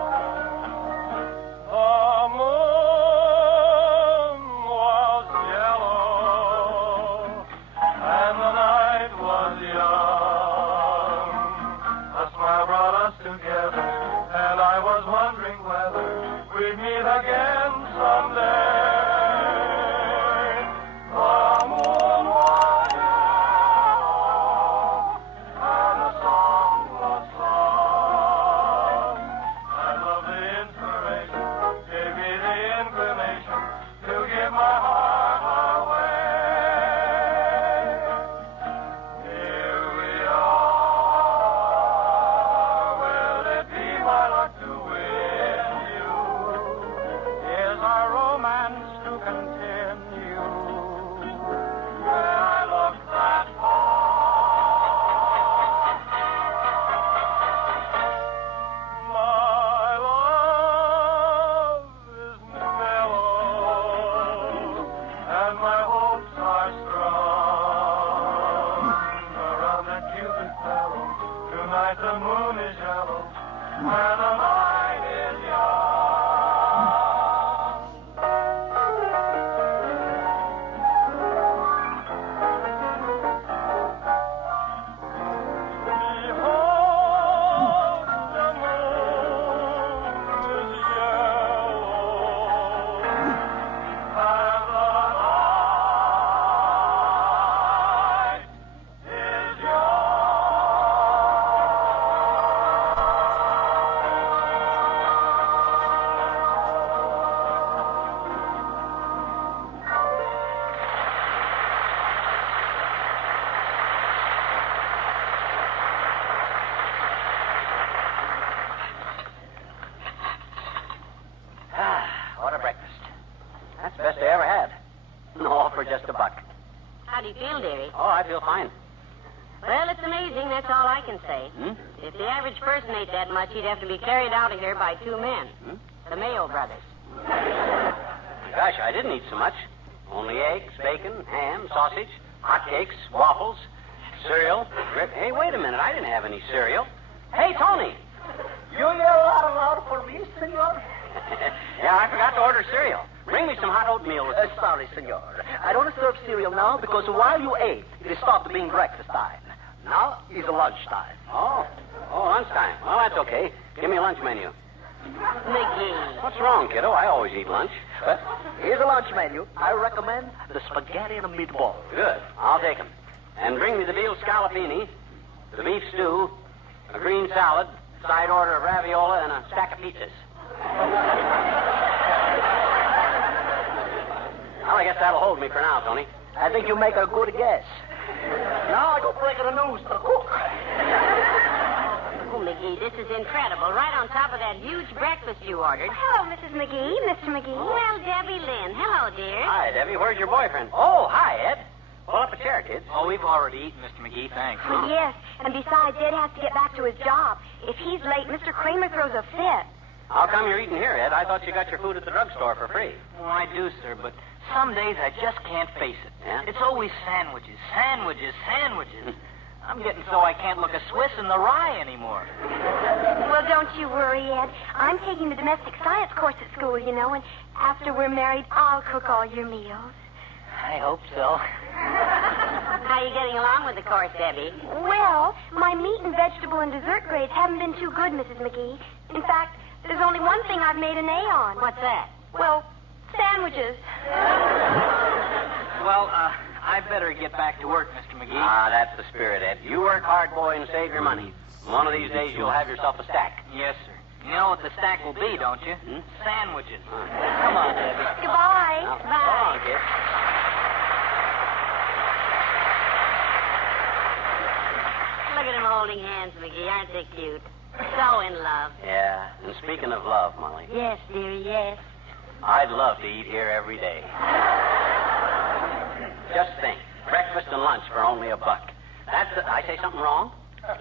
The moon was yellow, and the night was young. A smile brought us together, and I was wondering whether we'd meet again where the night is young. Behold, the moon is yellow, and the night is What a breakfast. That's the best I ever had. No, for just $1. How do you feel, dearie? Oh, I feel fine. Well, it's amazing, that's all I can say. If the average person ate that much, he'd have to be carried out of here by 2 men. The Mayo brothers. Gosh, I didn't eat so much. Only eggs, bacon, ham, sausage, hotcakes, waffles, cereal. Hey, wait a minute. I didn't have any cereal. Hey, Tony. You yell out loud for me, senor? Yeah, I forgot to order cereal. Bring me some hot oatmeal with it. Sorry, senor. I don't serve cereal now because while you ate, it stopped being breakfast time. Now is lunch time. Oh, lunchtime. Well, that's okay. Give me a lunch menu. McGee. What's wrong, kiddo? I always eat lunch. Well, here's a lunch menu. I recommend the spaghetti and a meatball. Good. I'll take them. And bring me the veal scallopini, the beef stew, a green salad, side order of raviola, and a stack of pizzas. Well, I guess that'll hold me for now, Tony. I think you make a good guess. Now I go breaking the news to the cook. Oh, McGee, this is incredible. Right on top of that huge breakfast you ordered. Hello, Mrs. McGee. Mr. McGee. Well, Debbie Lynn. Hello, dear. Hi, Debbie. Where's your boyfriend? Oh, hi, Ed. Pull up a chair, kids. Oh, we've already eaten, Mr. McGee, thanks. Oh, yes, and besides, Ed has to get back to his job. If he's late, Mr. Kramer throws a fit. How come you're eating here, Ed? I thought you got your food at the drugstore for free. Well, I do, sir, but some days I just can't face it. Yeah? It's always sandwiches, sandwiches, sandwiches. I'm getting so I can't look a Swiss in the rye anymore. Well, don't you worry, Ed. I'm taking the domestic science course at school, you know, and after we're married, I'll cook all your meals. I hope so. How are you getting along with the course, Debbie? Well, my meat and vegetable and dessert grades haven't been too good, Mrs. McGee. In fact, there's only one thing I've made an A on. What's that? Well, sandwiches. Well, I better get back to work, Mr. McGee. Ah, that's the spirit, Ed. You work hard, boy, and save your money. One of these days you'll have yourself a stack. Yes, sir. You know what the stack will be, don't you? Sandwiches. Come on, Debbie. Goodbye. Now, Bye. Go on, kid. Look at them holding hands, McGee. Aren't they cute? So in love. Yeah, and speaking of love, Molly, Yes, dearie, yes. I'd love to eat here every day. Just think, breakfast and lunch for only $1. I say something wrong?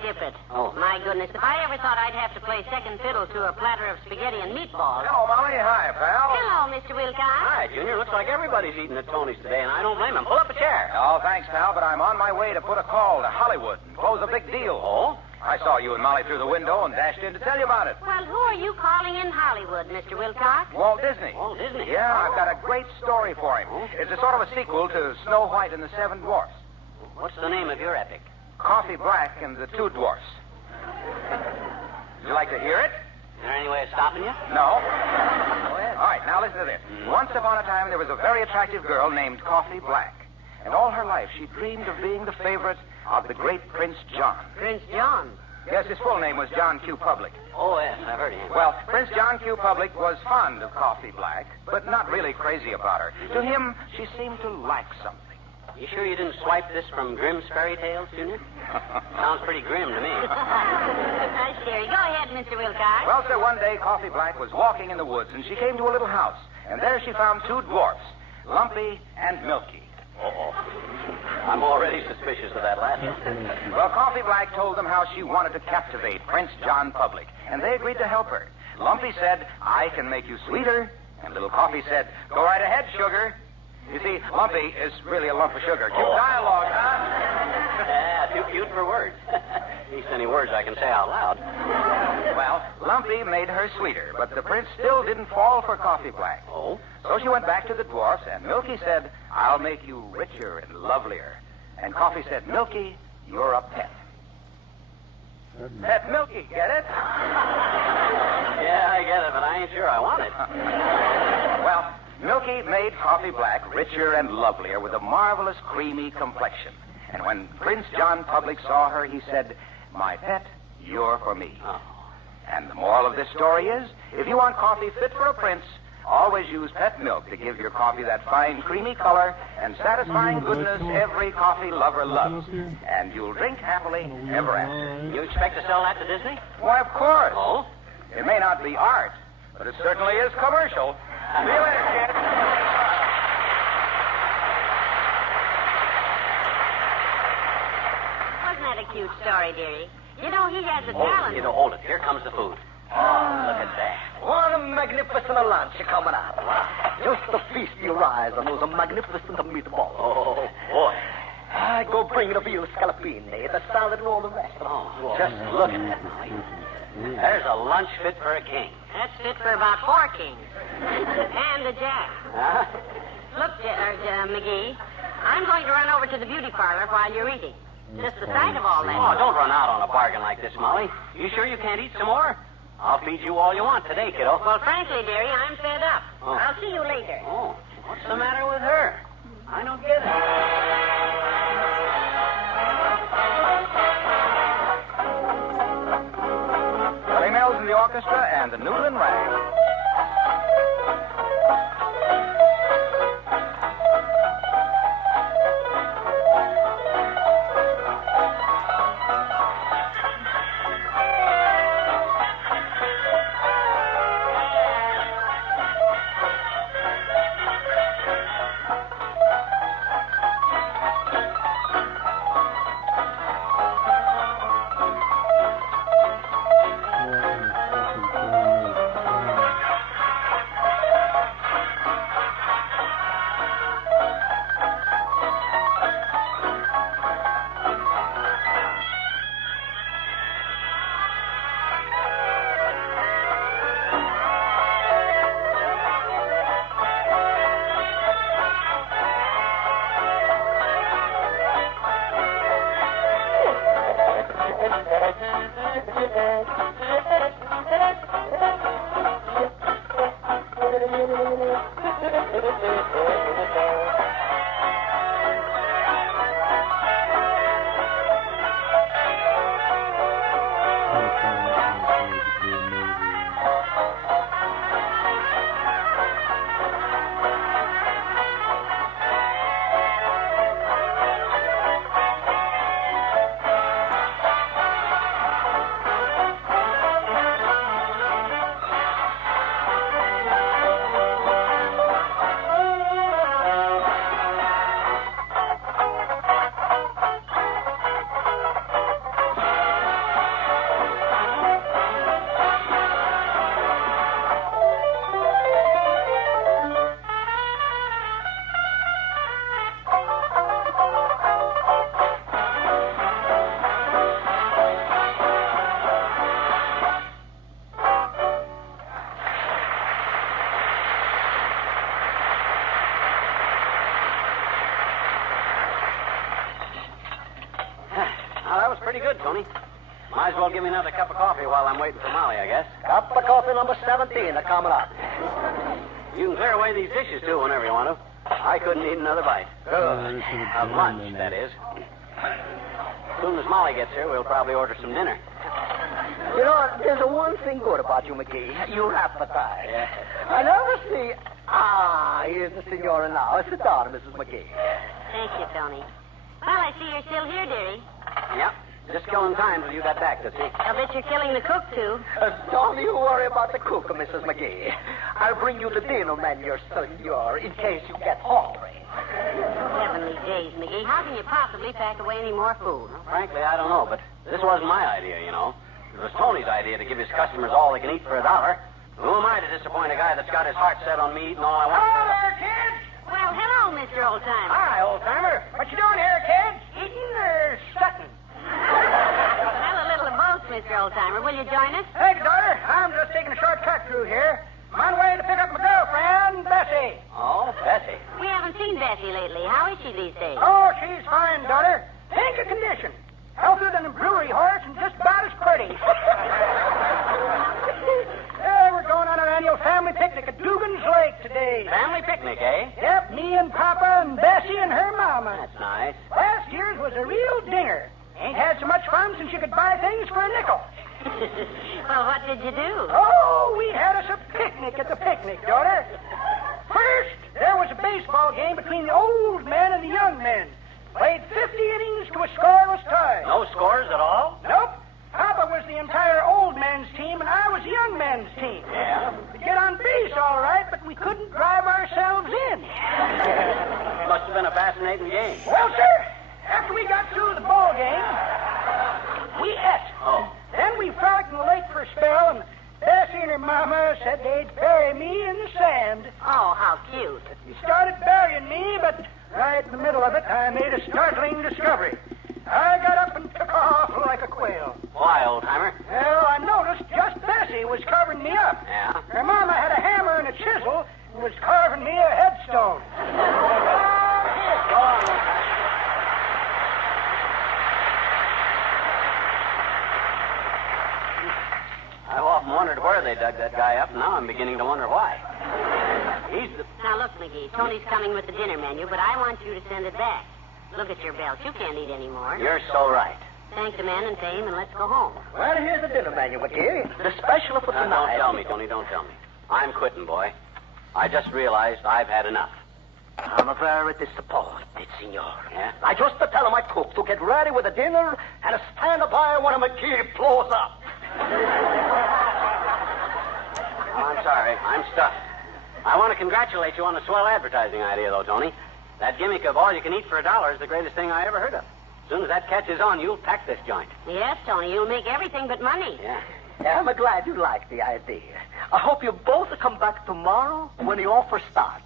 Skip it. Oh. My goodness, if I ever thought I'd have to play second fiddle to a platter of spaghetti and meatballs. Hello, Molly. Hi, pal. Hello, Mr. Wilcox. Hi, Junior. Looks like everybody's eating at Tony's today, and I don't blame him. Pull up a chair. Oh, thanks, pal, but I'm on my way to put a call to Hollywood and close a big deal. Oh? I saw you and Molly through the window and dashed in to tell you about it. Well, who are you calling in Hollywood, Mr. Wilcox? Walt Disney. Walt Disney? Yeah, I've got a great story for him. It's a sort of a sequel to Snow White and the Seven Dwarfs. What's the name of your epic? Coffee Black and the Two Dwarfs. Would you like to hear it? Is there any way of stopping you? No. All right, now listen to this. Once upon a time, there was a very attractive girl named Coffee Black. And all her life, she dreamed of being the favorite of the great Prince John. Prince John. Yes, his full name was John Q. Public. Oh, yes, I've heard of him. Well, Prince John Q. Public was fond of Coffee Black, but not really crazy about her. To him, she seemed to lack something. You sure you didn't swipe this from Grimm's Fairy Tales, Junior? Sounds pretty grim to me. Nice, dearie. Go ahead, Mr. Wilcox. Well, sir, one day Coffee Black was walking in the woods, and she came to a little house. And there she found two dwarfs, Lumpy and Milky. Uh-oh. I'm already suspicious of that last one. Well, Coffee Black told them how she wanted to captivate Prince John Public, and they agreed to help her. Lumpy said, I can make you sweeter, and little Coffee said, go right ahead, sugar. You see, Lumpy is really a lump of sugar. Cute dialogue, huh? Yeah, too cute for words. At least any words I can say out loud. Well, Lumpy made her sweeter, but the prince still didn't fall for Coffee Black. Oh? So she went back to the dwarfs, and Milky said, I'll make you richer and lovelier. And Coffee said, Milky, you're a pet. Pet Milky, get it? Yeah, I get it, but I ain't sure I want it. Well, Milky made Coffee Black richer and lovelier with a marvelous creamy complexion. And when Prince John Public saw her, he said, my pet, you're for me. Oh. And the moral of this story is, if you want coffee fit for a prince, always use pet milk to give your coffee that fine, creamy color and satisfying goodness every coffee lover loves. And you'll drink happily ever after. You expect to sell that to Disney? Why, of course. Oh? It may not be art, but it certainly is commercial. See you later, kids. Wasn't that a cute story, dearie? You know, he has a talent. Hold it. Here comes the food. Oh, look at that. What a magnificent lunch coming up. Just to feast your eyes on those magnificent meatballs. Oh, boy. I go bring the veal scallopine, the salad, and all the rest. Oh, just look at that, Molly. There's a lunch fit for a king. That's fit for about 4 kings. And a jack. Huh? Look, McGee, I'm going to run over to the beauty parlor while you're eating. Just the sight of all that. Oh, don't run out on a bargain like this, Molly. You sure you can't eat some more? I'll feed you all you want today, kiddo. Well, frankly, dearie, I'm fed up. Oh. I'll see you later. Oh, what's the matter with her? I don't get it. Billy Mills in the orchestra and the Newland Rag. Pretty good, Tony. Might as well give me another cup of coffee while I'm waiting for Molly, I guess. Cup of coffee number 17 coming up. You can clear away these dishes, too, whenever you want to. I couldn't eat another bite. Good. Of lunch, that is. As soon as Molly gets here, we'll probably order some dinner. You know, there's one thing good about you, McGee. Your appetite. Yeah. I never see... here's the senora now. Sit down, Mrs. McGee. Thank you, Tony. Well, I see you're still here, dearie. Yep. Just killing time till you got back, Tootsie. I'll bet you're killing the cook, too. Don't you worry about the cook, Mrs. McGee. I'll bring you the dinner menu, senor, in case you get hungry. Heavenly days, McGee. How can you possibly pack away any more food? Frankly, I don't know, but this wasn't my idea, you know. It was Tony's idea to give his customers all they can eat for $1. Who am I to disappoint a guy that's got his heart set on me eating all I want? Hello there, kids! Well, hello, Mr. Oldtimer. Hi, old-timer. What you doing here, kids? Eating or old-timer. Will you join us? Thank you, daughter. I'm just taking a short cut through here. I'm on the way to pick up my girlfriend, Bessie. Oh, Bessie. We haven't seen Bessie lately. How is she these days? Oh, she's fine, daughter. Pink of condition. Healthier than a brewery horse and just about as pretty. We're going on our annual family picnic at Dugan's Lake today. Family picnic, eh? Yep, me and Papa and Bessie and her mama. That's nice. Last year's was a real dinger. Ain't had so much fun since you could buy things for a nickel. Well, what did you do? Oh, we had us a picnic at the picnic, daughter. First, there was a baseball game between the old men and the young men. Played 50 innings to a scoreless tie. No scores at all? Nope. Papa was the entire old men's team, and I was the young men's team. Yeah. We get on base all right, but we couldn't drive ourselves in. Must have been a fascinating game. Well, sir, after we got through the ball game, we ate. Oh. Then we frolicked in the lake for a spell, and Bessie and her mama said they'd bury me in the sand. Oh, how cute. They started burying me, but right in the middle of it, I made a startling discovery. I got up and took off like a quail. Why, old-timer? Well, I noticed just Bessie was covering me up. Yeah? Her mama had a hammer and a chisel and was carving me a headstone. Go on, old-timer. I've often wondered where they dug that guy up, and now I'm beginning to wonder why. He's the... Now, look, McGee, Tony's coming with the dinner menu, but I want you to send it back. Look at your belt. You can't eat anymore. You're so right. Thank the man and pay him, and let's go home. Well, here's the dinner menu, McGee. The special for tonight. Don't tell me, Tony, don't tell me. I'm quitting, boy. I just realized I've had enough. I'm very disappointed, senor. Yeah? I just tell my cook to get ready with the dinner and stand by when McGee blows up. Oh, I'm sorry. I'm stuffed. I want to congratulate you on the swell advertising idea, though, Tony. That gimmick of all you can eat for $1 is the greatest thing I ever heard of. As soon as that catches on, you'll pack this joint. Yes, Tony, you'll make everything but money. Yeah. I'm glad you like the idea. I hope you both come back tomorrow when the offer starts.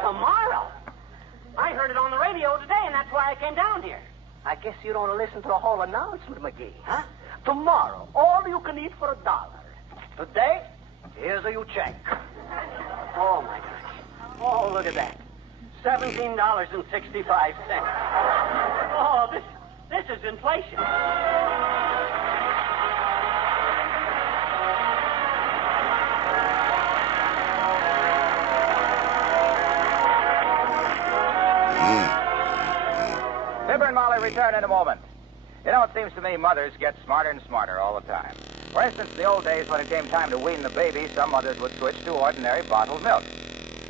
Tomorrow? I heard it on the radio today, and that's why I came down here. I guess you don't listen to the whole announcement, McGee, huh? Tomorrow, all you can eat for $1. Today, here's a you check. Oh, my gosh. Oh, look at that. $17.65. Oh, this is inflation. Fibber and Molly return in a moment. You know, it seems to me mothers get smarter and smarter all the time. For instance, in the old days when it came time to wean the baby, some mothers would switch to ordinary bottled milk.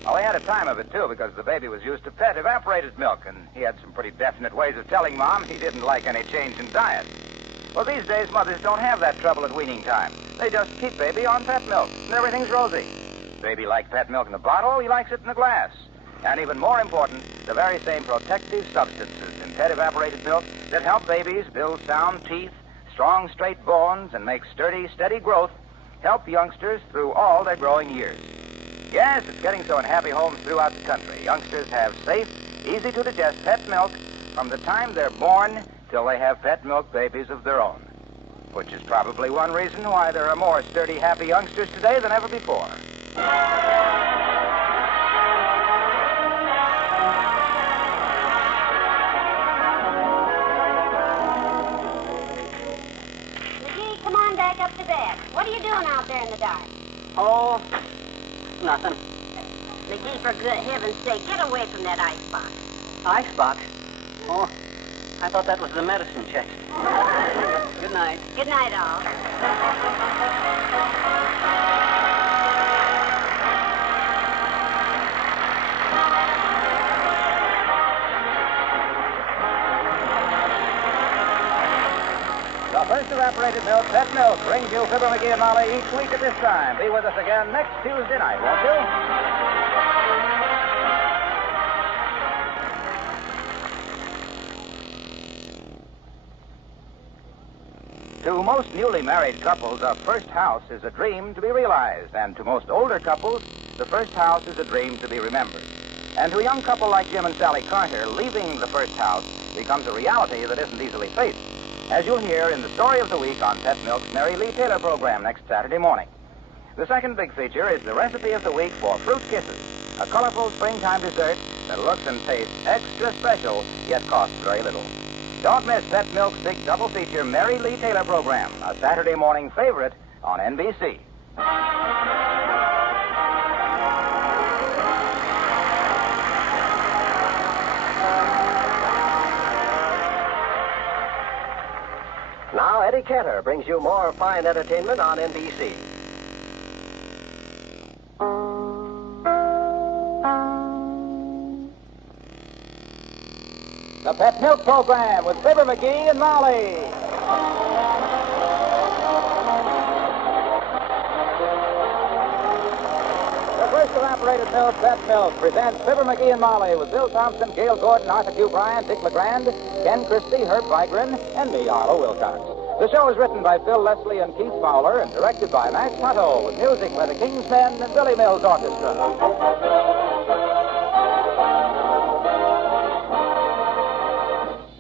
Well, they had a time of it, too, because the baby was used to pet evaporated milk, and he had some pretty definite ways of telling Mom he didn't like any change in diet. Well, these days, mothers don't have that trouble at weaning time. They just keep baby on pet milk, and everything's rosy. Baby likes pet milk in the bottle, he likes it in the glass. And even more important, the very same protective substances in pet evaporated milk that help babies build sound teeth, strong, straight bones, and make sturdy, steady growth help youngsters through all their growing years. Yes, it's getting so in happy homes throughout the country. Youngsters have safe, easy-to-digest pet milk from the time they're born till they have pet milk babies of their own, which is probably one reason why there are more sturdy, happy youngsters today than ever before. Up to bed. What are you doing out there in the dark? Oh, nothing. McGee, for good heaven's sake, get away from that icebox. Icebox? Oh, I thought that was the medicine chest. Good night. Good night, all. The first evaporated milk, Pet Milk, brings you Fibber, McGee, and Molly each week at this time. Be with us again next Tuesday night, won't you? To most newly married couples, a first house is a dream to be realized. And to most older couples, the first house is a dream to be remembered. And to a young couple like Jim and Sally Carter, leaving the first house becomes a reality that isn't easily faced, as you'll hear in the Story of the Week on Pet Milk's Mary Lee Taylor program next Saturday morning. The second big feature is the recipe of the week for Fruit Kisses, a colorful springtime dessert that looks and tastes extra special, yet costs very little. Don't miss Pet Milk's big double feature Mary Lee Taylor program, a Saturday morning favorite on NBC. Now, Eddie Cantor brings you more fine entertainment on NBC. The Pet Milk Program with Fibber McGee and Molly. The first evaporated milk, Pet Milk, presents Fibber McGee and Molly with Bill Thompson, Gail Gordon, Arthur Q. Bryan, Dick LeGrand, Ken Christie, Herb Vigran, and me, Arlo Wilcox. The show is written by Phil Leslie and Keith Fowler and directed by Max Hutto with music by the King's Men and Billy Mills Orchestra.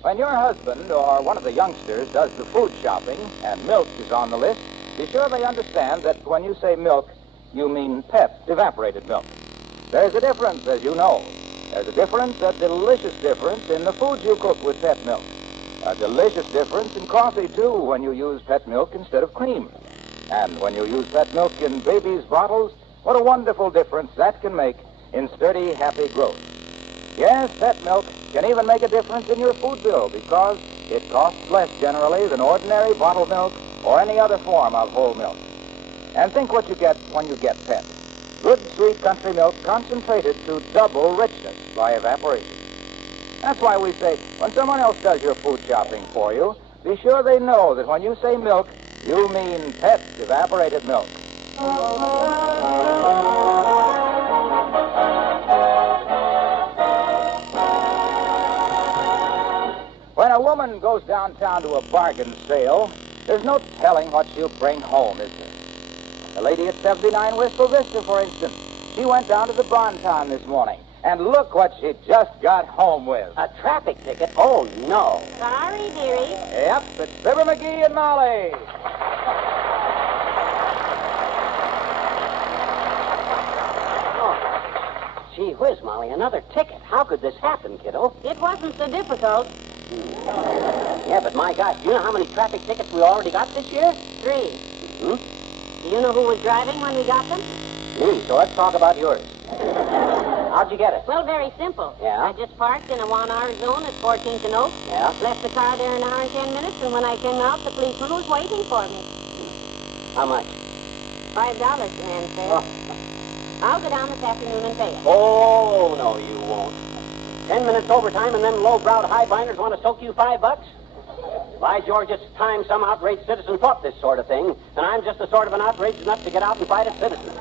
When your husband or one of the youngsters does the food shopping and milk is on the list, be sure they understand that when you say milk, you mean pet, evaporated milk. There's a difference, as you know. There's a difference, a delicious difference, in the foods you cook with pet milk. A delicious difference in coffee, too, when you use pet milk instead of cream. And when you use pet milk in babies' bottles, what a wonderful difference that can make in sturdy, happy growth. Yes, pet milk can even make a difference in your food bill because it costs less generally than ordinary bottled milk or any other form of whole milk. And think what you get when you get pet. Good, sweet country milk concentrated to double richness by evaporation. That's why we say, when someone else does your food shopping for you, be sure they know that when you say milk, you mean pet evaporated milk. When a woman goes downtown to a bargain sale, there's no telling what she'll bring home, is there? The lady at 79 Wistful Vista, for instance, she went down to the Bonton this morning, and look what she just got home with. A traffic ticket? Oh, no. Sorry, dearie. Yep, it's Fibber McGee and Molly. Gee whiz, Molly, another ticket. How could this happen, kiddo? It wasn't so difficult. Yeah, but my gosh, do you know how many traffic tickets we already got this year? 3. Hmm? Do you know who was driving when we got them? Me, so let's talk about yours. How'd you get it? Well, very simple. Yeah? I just parked in a 1-hour zone at 14th and Oak. Yeah? Left the car there an hour and 10 minutes, and when I came out, the policeman was waiting for me. How much? $5, the man said. I'll go down this afternoon and pay it. Oh, no, you won't. 10 minutes overtime and then low-browed highbinders want to soak you $5? By George, it's time some outraged citizen fought this sort of thing, and I'm just the sort of an outraged enough to get out and fight as citizen.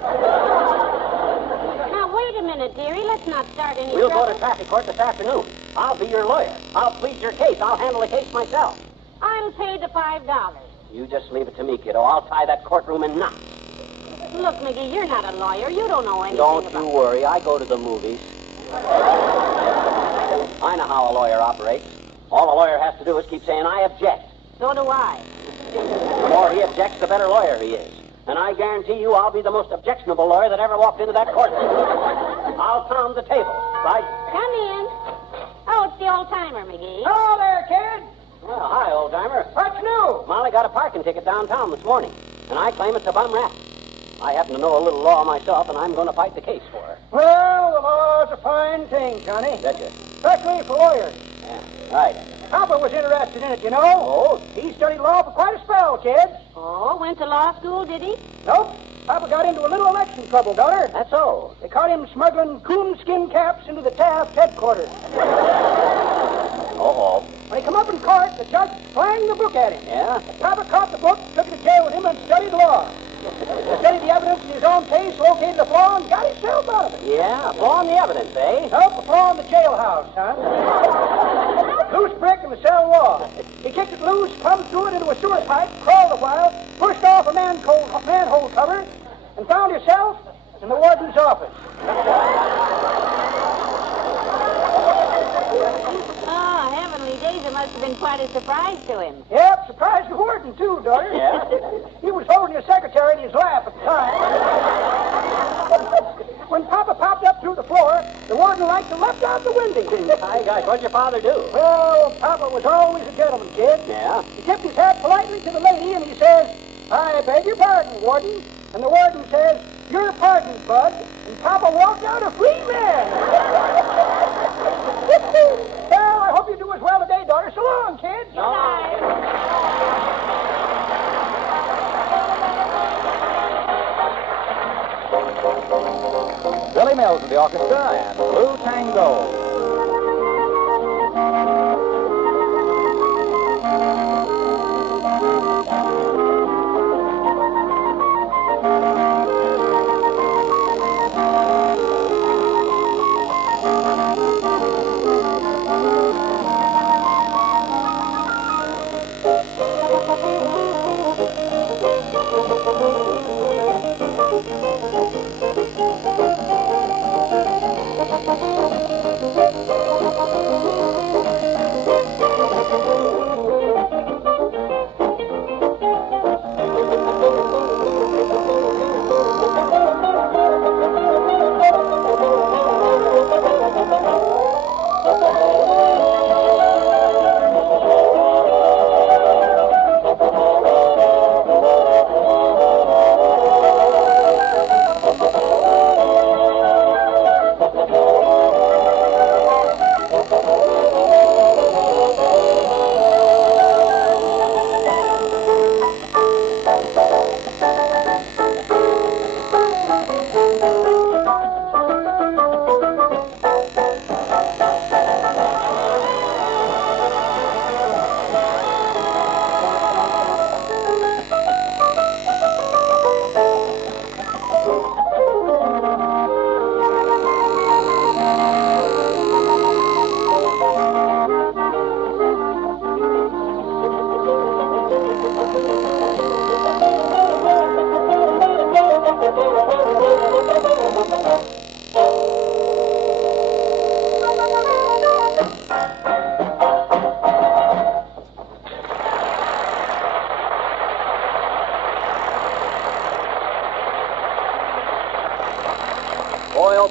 Now, wait a minute, dearie. Let's not start any We'll trouble. go to traffic court this afternoon. I'll be your lawyer. I'll plead your case. I'll handle the case myself. I'll pay the $5. You just leave it to me, kiddo. I'll tie that courtroom in knots. Look, McGee, you're not a lawyer. You don't know anything Don't about... you worry. I go to the movies. I know how a lawyer operates. All a lawyer has to do is keep saying, I object. So do I. The more he objects, the better lawyer he is. And I guarantee you I'll be the most objectionable lawyer that ever walked into that courtroom. I'll pound the table. Right? Come in. Oh, it's the old-timer, McGee. Hello there, kid. Well, hi, old-timer. What's new? Molly got a parking ticket downtown this morning, and I claim it's a bum rap. I happen to know a little law myself, and I'm going to fight the case for her. Well, the law's a fine thing, Johnny. Betcha. Especially for lawyers. Yeah, right. Papa was interested in it, you know. Oh? He studied law for quite a spell, kid. Oh, went to law school, did he? Nope. Papa got into a little election trouble, daughter. That's so. They caught him smuggling coonskin caps into the Taft headquarters. Uh-oh. When he come up in court, the judge flanged the book at him. Yeah? Papa caught the book, took it to jail with him, and studied law. He studied the evidence in his own case, located the flaw, and got himself out of it. Yeah, flaw in the evidence, eh? Nope, the flaw in the jailhouse, son. Loose brick in the cell wall. He kicked it loose, plumbed through it into a sewer pipe, crawled a while, pushed off a manhole cover, and found himself in the warden's office. must have been quite a surprise to him. Yep, surprised the warden, too, daughter. Yeah? He was holding his secretary in his lap at the time. When Papa popped up through the floor, the warden like to leapt out the window. Hi, gosh, what'd your father do? Well, Papa was always a gentleman, kid. Yeah? He tipped his hat politely to the lady, and he says, "I beg your pardon, warden." And the warden says, "Your pardon, Bud." And Papa walked out a free man. Well, I hope you do as well today, daughter. So long, kids. So long. Billy Mills with the orchestra and Blue Tango.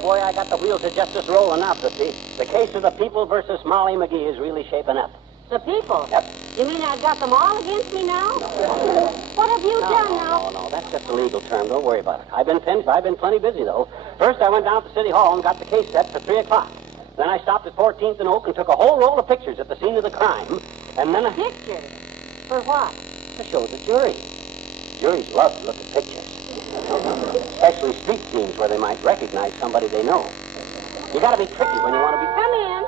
Boy, I got the wheels of justice rolling out, Tootsie. The case of the people versus Molly McGee is really shaping up. The people? Yep. You mean I've got them all against me now? What have you done now? No, that's just a legal term. Don't worry about it. I've been plenty busy, though. First, I went down to City Hall and got the case set for 3 o'clock. Then I stopped at 14th and Oak and took a whole roll of pictures at the scene of the crime. And then Pictures? For what? to show the jury. Juries love to look at pictures. Especially street scenes where they might recognize somebody they know. You gotta be tricky when you want to be... Come in.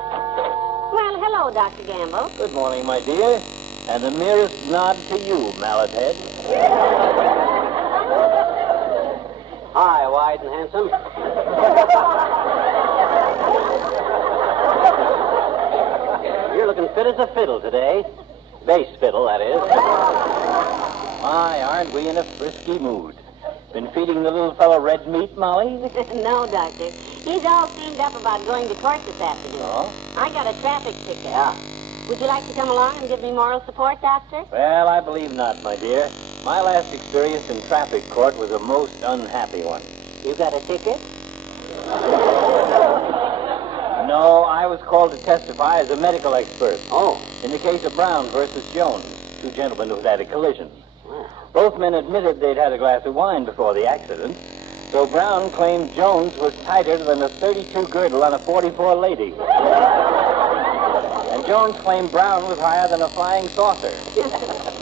Well, hello, Dr. Gamble. Good morning, my dear. And the merest nod to you, Mallet Head. Hi, wide and handsome. You're looking fit as a fiddle today. Bass fiddle, that is. My, aren't we in a frisky mood? Been feeding the little fellow red meat, Molly? No, Doctor. He's all steamed up about going to court this afternoon. Oh? I got a traffic ticket. Yeah. Would you like to come along and give me moral support, Doctor? Well, I believe not, my dear. My last experience in traffic court was a most unhappy one. You got a ticket? No, I was called to testify as a medical expert. Oh. In the case of Brown versus Jones, two gentlemen who had a collision. Both men admitted they'd had a glass of wine before the accident, so Brown claimed Jones was tighter than a 32 girdle on a 44 lady. And Jones claimed Brown was higher than a flying saucer.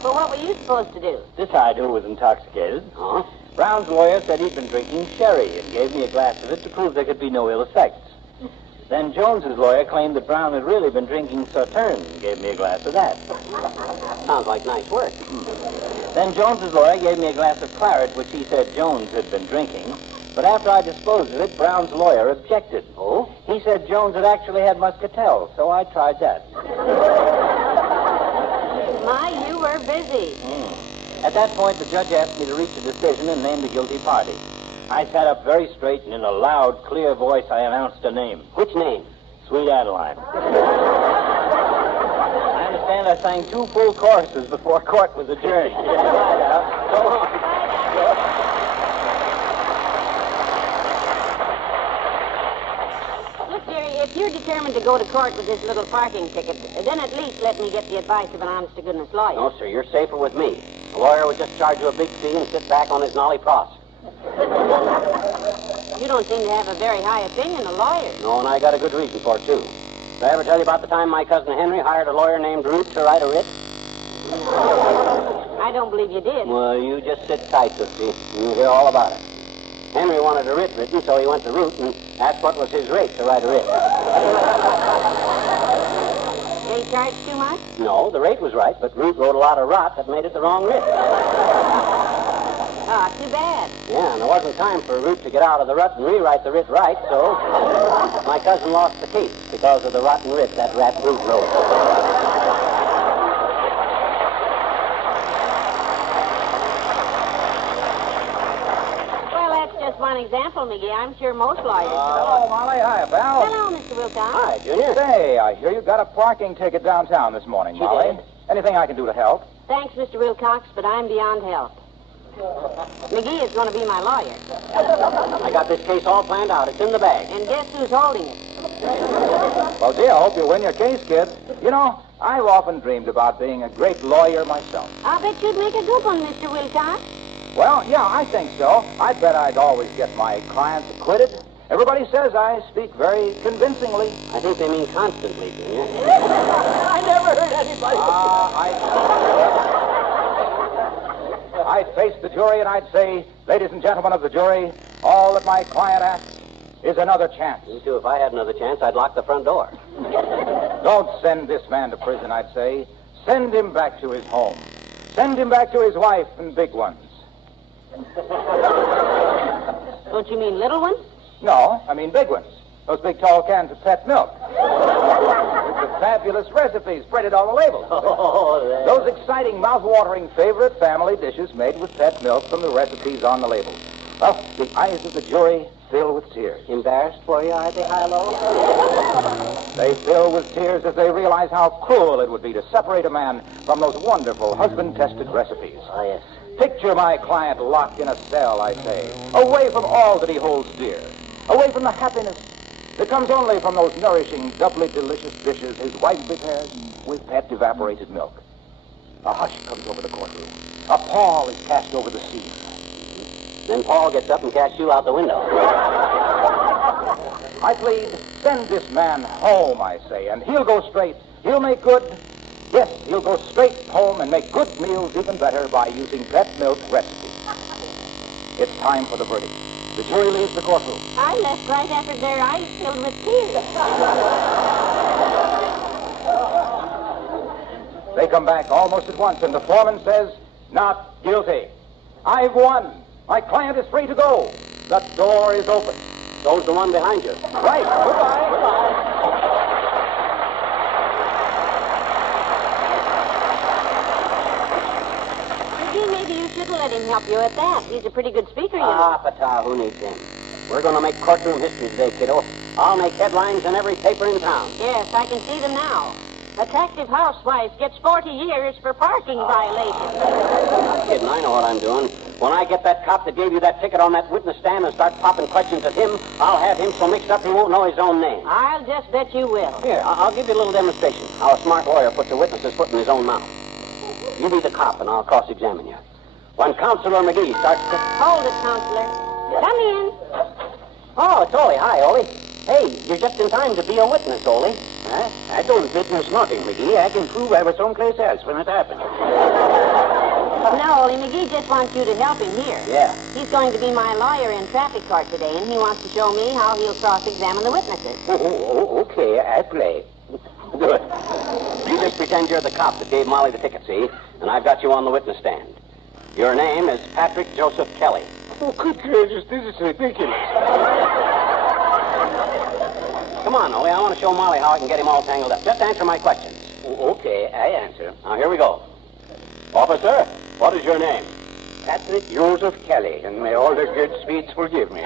Well, what were you supposed to do? Decide who was intoxicated. Huh? Brown's lawyer said he'd been drinking sherry and gave me a glass of it to prove there could be no ill effects. Then Jones's lawyer claimed that Brown had really been drinking Sauterne and gave me a glass of that. Sounds like nice work. Then Jones's lawyer gave me a glass of claret, which he said Jones had been drinking. But after I disposed of it, Brown's lawyer objected. Oh? He said Jones had actually had muscatel, so I tried that. My, you were busy. At that point, the judge asked me to reach a decision and name the guilty party. I sat up very straight, and in a loud, clear voice, I announced a name. Which name? Sweet Adeline. I understand I sang 2 full choruses before court was adjourned. Go on. Look, dearie, if you're determined to go to court with this little parking ticket, then at least let me get the advice of an honest-to-goodness lawyer. No, sir, you're safer with me. A lawyer would just charge you a big fee and sit back on his nolly pross. You don't seem to have a very high opinion of lawyers. No, and I got a good reason for it, too. Did I ever tell you about the time my cousin Henry hired a lawyer named Root to write a writ? I don't believe you did. Well, you just sit tight, Tootsie, and you'll hear all about it. Henry wanted a writ written, so he went to Root and asked what was his rate to write a writ. They charged too much? No, the rate was right, but Root wrote a lot of rot that made it the wrong writ. Oh, too bad. Yeah, and there wasn't time for Root to get out of the rut and rewrite the writ right, so my cousin lost the case because of the rotten writ that rat Root wrote. Well, that's just one example, McGee. I'm sure most lawyers. Hello, Molly. Hi, pal. Hello, Mr. Wilcox. Hi, Junior. Say, I hear you got a parking ticket downtown this morning, She Molly. did. Anything I can do to help? Thanks, Mr. Wilcox, but I'm beyond help. McGee is going to be my lawyer. I got this case all planned out. It's in the bag. And guess who's holding it? Well, gee, I hope you win your case, kid. You know, I've often dreamed about being a great lawyer myself. I'll bet you'd make a good one, Mr. Wilcox. Well, yeah, I think so. I bet I'd always get my clients acquitted. Everybody says I speak very convincingly. I think they mean constantly, Junior. I never heard anybody. I'd face the jury and I'd say, ladies and gentlemen of the jury, all that my client asks is another chance. Me too. If I had another chance, I'd lock the front door. Don't send this man to prison, I'd say. Send him back to his home. Send him back to his wife and big ones. Don't you mean little ones? No, I mean big ones. Those big tall cans of pet milk. With the fabulous recipes printed on the labels. Those exciting, mouth-watering favorite family dishes made with pet milk from the recipes on the labels. Well, the eyes of the jury fill with tears. Embarrassed for you, are they, Hilo? They fill with tears as they realize how cruel it would be to separate a man from those wonderful husband-tested recipes. Oh, yes. Picture my client locked in a cell, I say, away from all that he holds dear, away from the happiness that comes only from those nourishing, doubly delicious dishes his wife prepares with pet evaporated milk. A hush comes over the courtroom. A pall is cast over the scene. Then Paul gets up and casts you out the window. I plead, send this man home, I say, and he'll go straight. He'll make good. Yes, he'll go straight home and make good meals even better by using pet milk recipes. It's time for the verdict. The jury leaves the courtroom. I left right after their eyes filled with tears. They come back almost at once, and the foreman says, not guilty. I've won. My client is free to go. The door is open. So's the one behind you. Right. Goodbye. McGee, maybe you shouldn't let him help you at that. He's a pretty good speaker, you know. Ah, Pata, who needs him? We're going to make courtroom history today, kiddo. I'll make headlines in every paper in town. Yes, I can see them now. Attractive housewife gets 40 years for parking violation. Kidding, I know what I'm doing. When I get that cop that gave you that ticket on that witness stand and start popping questions at him, I'll have him so mixed up he won't know his own name. I'll just bet you will. Here, I'll give you a little demonstration. How a smart lawyer puts a witness's foot in his own mouth. You be the cop and I'll cross-examine you. When Counselor McGee starts to... Hold it, Counselor. Come in. Oh, it's Ole. Hi, Ole. Hey, you're just in time to be a witness, Ole. Huh? I don't witness nothing, McGee. I can prove I was someplace else when it happened. No, Ole, McGee just wants you to help him here. Yeah. He's going to be my lawyer in traffic court today, and he wants to show me how he'll cross-examine the witnesses. Okay, I play. Good. You just pretend you're the cop that gave Molly the ticket, see? And I've got you on the witness stand. Your name is Patrick Joseph Kelly. Oh, good gracious, this is ridiculous. Come on, Ole. I want to show Molly how I can get him all tangled up. Just answer my questions. Okay, I answer. Now, here we go. Officer, what is your name? Patrick Joseph Kelly, and may all the good sweets forgive me.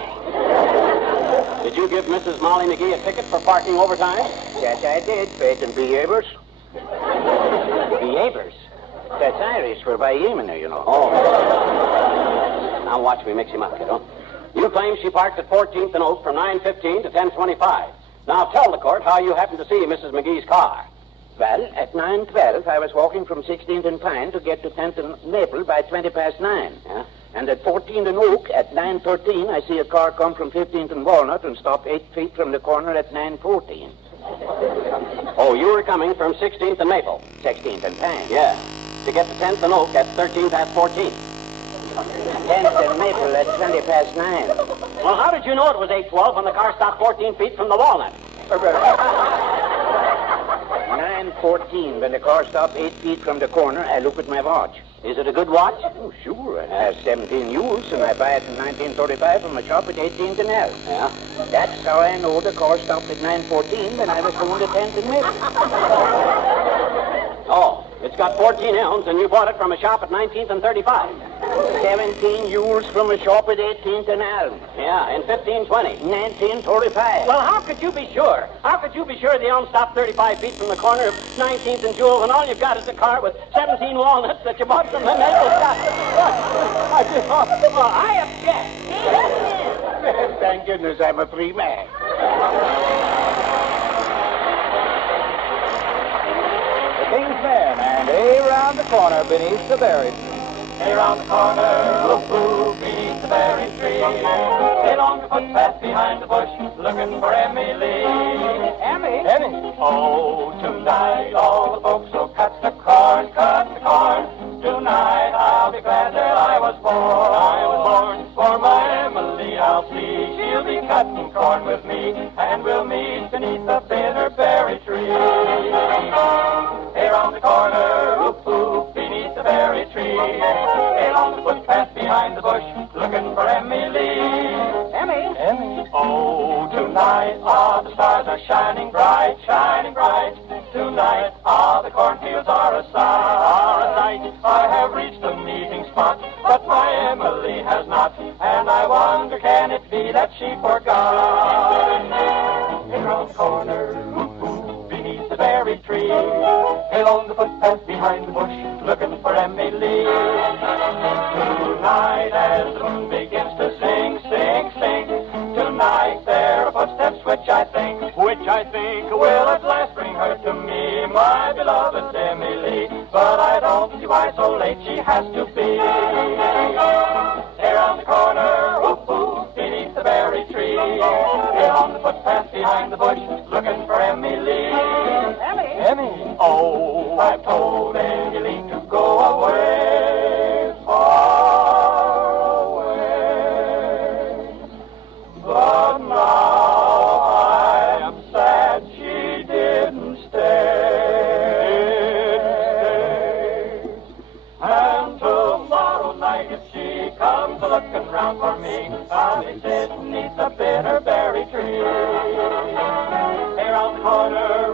Did you give Mrs. Molly McGee a ticket for parking overtime? Yes, I did, Peyton Beavers. Yavers. That's Irish for by Yemen, you know. Oh. Now watch me mix him up, kiddo. You claim she parked at 14th and Oak from 9:15 to 10:25. Now tell the court how you happened to see Mrs. McGee's car. Well, at 9:12, I was walking from 16th and Pine to get to 10th and Maple by 9:20. Yeah? And at 14th and Oak, at 9:13, I see a car come from 15th and Walnut and stop 8 feet from the corner at 9:14. Oh, you were coming from 16th and Maple? 16th and Pine. Yeah. To get to 10th and Oak at 13th past 14. 10th and Maple at 9:20. Well, how did you know it was 8:12 when the car stopped 14 feet from the Walnut? 9:14, when the car stopped 8 feet from the corner, I look at my watch. Is it a good watch? Oh, sure. It has 17 years, and I buy it in 1935 from a shop at 18th and L. Yeah? That's how I know the car stopped at 9:14 when I was going to 10th and Maple. Oh, it's got 14 elms, and you bought it from a shop at 19th and 35. 17 years from a shop at 18th and Elm. Yeah, in 1520. 1945. Well, how could you be sure? How could you be sure the elm stopped 35 feet from the corner of 19th and Jewel when all you've got is a car with 17 walnuts that you bought from the maple shop? I object. Thank goodness I'm a free man. The King's Men and A round the corner beneath the berry tree. Hey, round the corner, whoop-whoop, beneath the berry tree. Hey, along the footpath behind the bush, looking for Emily. Emmy? Oh, tonight all the folks will cut the corn, Tonight I'll be glad that I was born. For my Emily I'll see, she'll be cutting corn with me, and we'll meet beneath the bitter berry tree. Hey, round the corner, whoop-whoop, beneath the berry tree. Hey, along the footpath behind the bush, looking for Emily. Emmy? Oh, tonight all the stars are shining bright. Tonight all the cornfields are a sight. I have reached the meeting spot, but my Emily has not, and I wonder, can it be that she forgot? Hey, round the corner, beneath the berry tree. Hey, along the footpath behind the bush, looking for Emily. Tonight as the moon begins to sing. Tonight there are footsteps which I think will at last bring her to me, my beloved Emily. But I don't see why so late she has to be. Here on the corner, beneath the berry tree. Here on the footpath behind the bush, looking for Emily. Emmy. Oh, I've told Emily to go away, far away. But now I am sad she didn't stay. And tomorrow night if she comes looking round for me, I'll be sitting beneath the bitter berry tree. Here on the corner,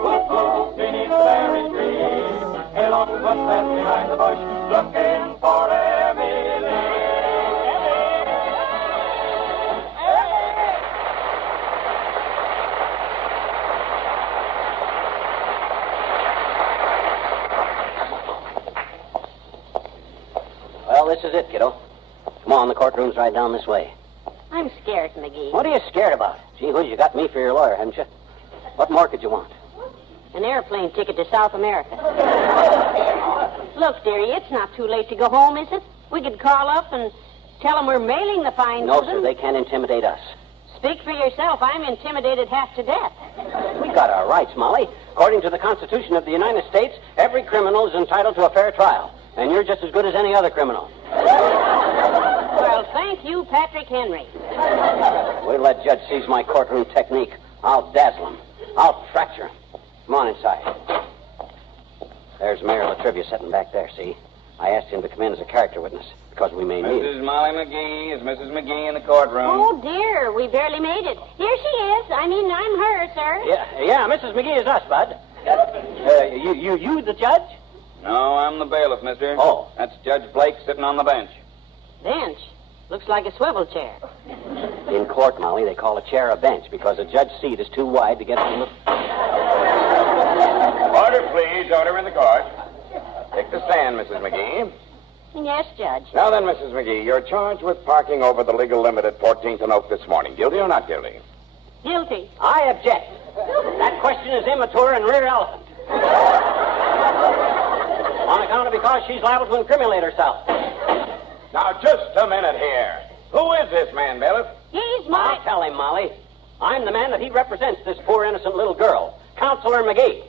beneath the berry tree. Here along the footpath behind the bush, looking for Emily. Well, this is it, kiddo. Come on, the courtroom's right down this way. I'm scared, McGee. What are you scared about? Gee whiz, you got me for your lawyer, haven't you? What more could you want? An airplane ticket to South America. Look, dearie, it's not too late to go home, is it? We could call up and tell them we're mailing the fine No, to them. sir, they can't intimidate us. Speak for yourself. I'm intimidated half to death. We got our rights, Molly. According to the Constitution of the United States, every criminal is entitled to a fair trial. And you're just as good as any other criminal. Well, thank you, Patrick Henry. Wait till that judge sees my courtroom technique. I'll dazzle him. I'll fracture him. Come on inside. There's Mayor Latrivia sitting back there, see? I asked him to come in as a character witness because we may need Mrs. Molly McGee. Is Mrs. McGee in the courtroom? Oh, dear, we barely made it. Here she is. I'm her, sir. Yeah, Mrs. McGee is us, Bud. You the judge? No, I'm the bailiff, mister. Oh. That's Judge Blake sitting on the bench. Bench? Looks like a swivel chair. In court, Molly, they call a chair a bench because a judge's seat is too wide to get from the... Order, please. Order in the court. Take the stand, Mrs. McGee. Yes, Judge. Now then, Mrs. McGee, you're charged with parking over the legal limit at 14th and Oak this morning. Guilty or not guilty? Guilty. I object. That question is immature and rear elephant. On account of because she's liable to incriminate herself. Now, just a minute here. Who is this man, bailiff? He's my... I'll tell him, Molly. I'm the man that he represents, this poor innocent little girl. Counselor McGee.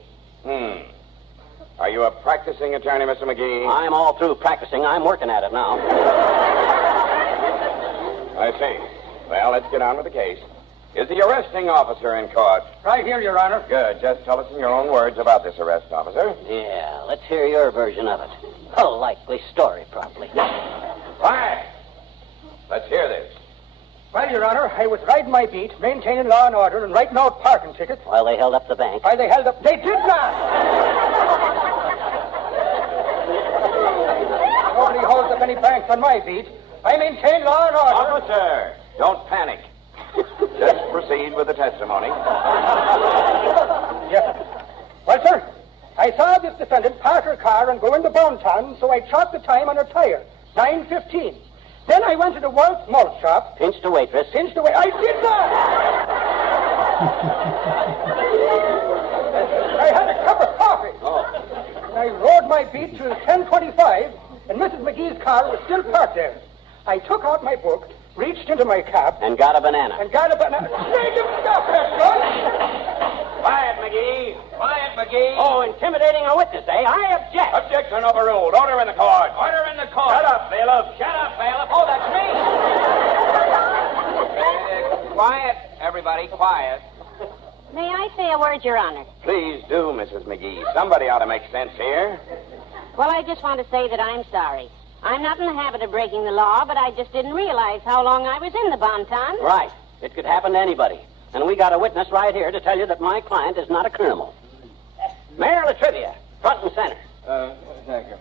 Are you a practicing attorney, Mr. McGee? I'm all through practicing. I'm working at it now. I see. Well, let's get on with the case. Is the arresting officer in court? Right here, Your Honor. Good. Just tell us in your own words about this arrest, officer. Yeah, let's hear your version of it. A likely story, probably. Quiet! Let's hear this. Well, Your Honor, I was riding my beat, maintaining law and order, and writing out parking tickets. While they held up the bank. While they held up... They did not! Nobody holds up any banks on my beat. I maintain law and order. Officer, don't panic. Just proceed with the testimony. Yes. Well, sir, I saw this defendant park her car and go into Bonton, so I chalked the time on her tire, 9:15. Then I went to the Waltz malt shop. Pinched a waitress. Pinched a waitress. I did not! I had a cup of coffee. Oh. And I rode my beat till 10:25, and Mrs. McGee's car was still parked there. I took out my book, reached into my cab. And got a banana. Make him stop that, son! Quiet, McGee. Quiet, McGee. Oh, intimidating a witness, eh? I object. Objection overruled. Order in the court. Order in the court. Shut up, bailiff. Shut up, bailiff. Oh, that's me. Quiet, everybody, quiet. May I say a word, Your Honor? Please do, Mrs. McGee. Somebody ought to make sense here. Well, I just want to say that I'm sorry. I'm not in the habit of breaking the law, but I just didn't realize how long I was in the Bonton. Right. It could happen to anybody. And we got a witness right here to tell you that my client is not a criminal. Mayor Latrivia, front and center. Thank you.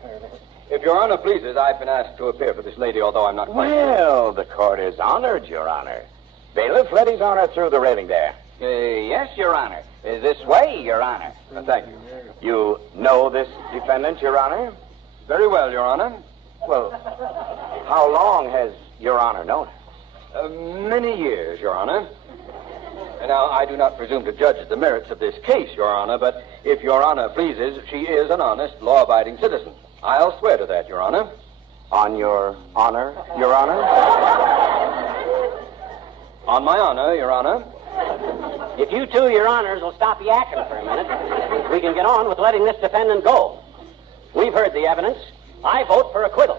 If Your Honor pleases, I've been asked to appear for this lady, although I'm not quite... Well, the court is honored, Your Honor. Bailiff, let his honor through the railing there. Yes, Your Honor. This way, Your Honor. Thank you. You know this defendant, Your Honor? Very well, Your Honor. Well, how long has Your Honor known her? Many years, Your Honor. Now, I do not presume to judge the merits of this case, Your Honor, but if Your Honor pleases, she is an honest, law-abiding citizen. I'll swear to that, Your Honor. On your honor, Your Honor? On my honor, Your Honor. If you two, Your Honors, will stop yakking for a minute, we can get on with letting this defendant go. We've heard the evidence. I vote for acquittal.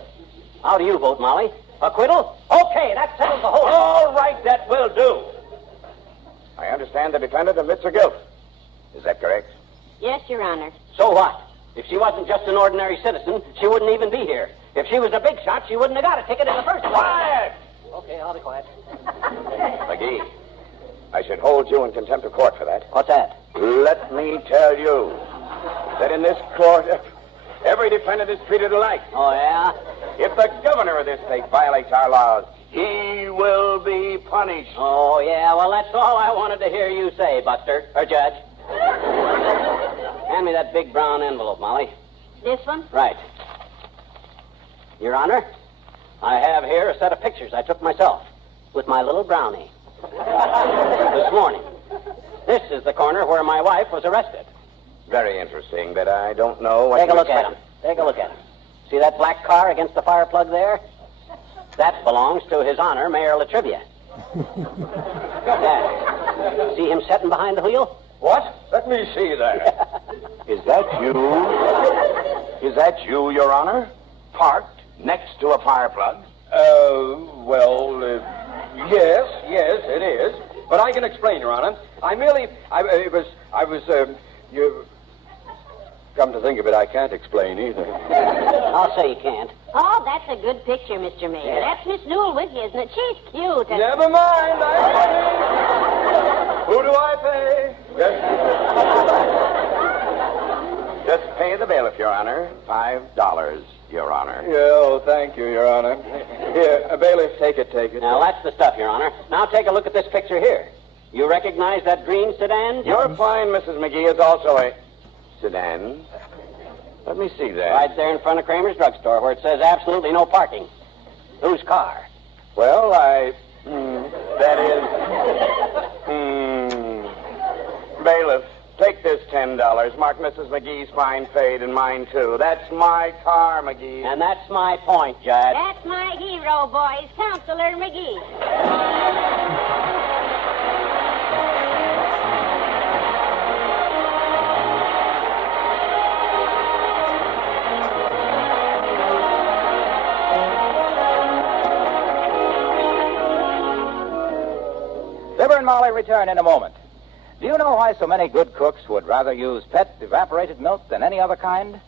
How do you vote, Molly? Acquittal? Okay, that settles the whole... All right, that will do. I understand the defendant admits her guilt. Is that correct? Yes, Your Honor. So what? If she wasn't just an ordinary citizen, she wouldn't even be here. If she was a big shot, she wouldn't have got a ticket in the first place. Quiet! Okay, I'll be quiet. McGee, I should hold you in contempt of court for that. What's that? Let me tell you that in this court, every defendant is treated alike. Oh, yeah? If the governor of this state violates our laws, he will be punished. Oh, yeah, well, that's all I wanted to hear you say, Buster, or Judge. Hand me that big brown envelope, Molly. This one? Right. Your Honor, I have here a set of pictures I took myself with my little brownie this morning. This is the corner where my wife was arrested. Very interesting, but I don't know what Take a you look at expected. him. Take a look at him. See that black car against the fire plug there? That belongs to His Honor, Mayor Latrivia. Yeah. See him sitting behind the wheel? What? Let me see that. Is that you? Is that you, Your Honor? Parked next to a fire plug? Yes, it is. But I can explain, Your Honor. You... Come to think of it, I can't explain either. I'll say you can't. Oh, that's a good picture, Mr. Mayor. Yeah. That's Miss Newell with you, isn't it? She's cute. And... Never mind, I'm paying. Who do I pay? Just pay the bailiff, Your Honor. $5, Your Honor. Oh, thank you, Your Honor. Here, bailiff, take it. Now, that's the stuff, Your Honor. Now, take a look at this picture here. You recognize that green sedan? Your fine, Mrs. McGee, is also a sedan. Let me see that. Right there in front of Kramer's drugstore where it says absolutely no parking. Whose car? Well, that is... Bailiff, take this $10. Mark Mrs. McGee's fine fade and mine, too. That's my car, McGee. And that's my point, Judge. That's my hero, boys, Counselor McGee. Fibber and Molly return in a moment. Do you know why so many good cooks would rather use pet evaporated milk than any other kind?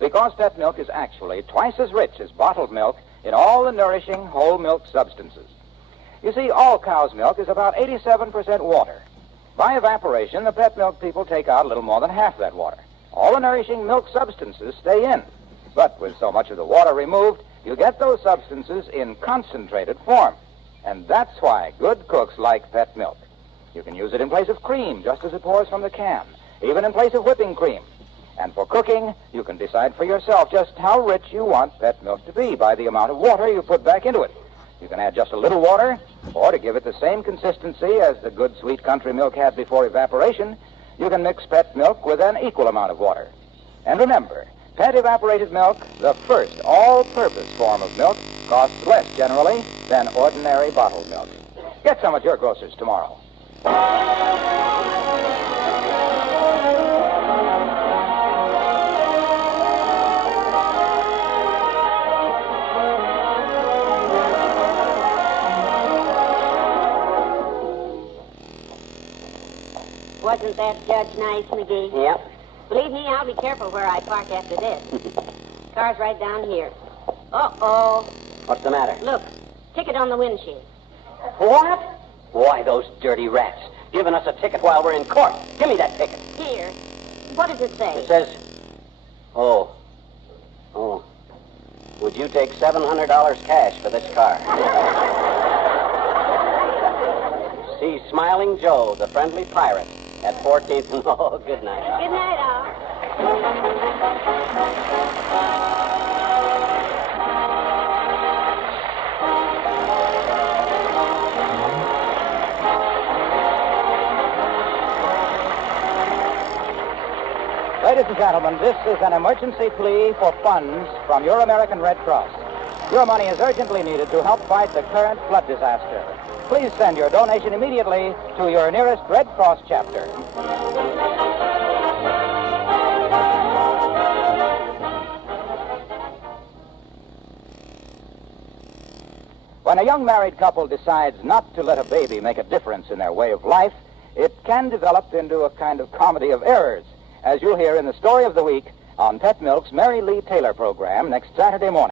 Because pet milk is actually twice as rich as bottled milk in all the nourishing whole milk substances. You see, all cow's milk is about 87% water. By evaporation, the pet milk people take out a little more than half that water. All the nourishing milk substances stay in. But with so much of the water removed, you get those substances in concentrated form. And that's why good cooks like pet milk. You can use it in place of cream, just as it pours from the can, even in place of whipping cream. And for cooking, you can decide for yourself just how rich you want pet milk to be by the amount of water you put back into it. You can add just a little water, or to give it the same consistency as the good sweet country milk had before evaporation, you can mix pet milk with an equal amount of water. And remember, pet evaporated milk, the first all-purpose form of milk, costs less generally than ordinary bottled milk. Get some at your grocer's tomorrow. Wasn't that Judge nice, McGee? Yep. Believe me, I'll be careful where I park after this. Car's right down here. Uh-oh. What's the matter? Look, ticket on the windshield. What? Why, those dirty rats. Giving us a ticket while we're in court. Give me that ticket. Here. What does it say? It says... Oh. Would you take $700 cash for this car? See Smiling Joe, the friendly pirate, at 14th and... Oh, good night. Good night, all. Ladies and gentlemen, this is an emergency plea for funds from your American Red Cross. Your money is urgently needed to help fight the current flood disaster. Please send your donation immediately to your nearest Red Cross chapter. When a young married couple decides not to let a baby make a difference in their way of life, it can develop into a kind of comedy of errors, as you'll hear in the story of the week on Pet Milk's Mary Lee Taylor program next Saturday morning.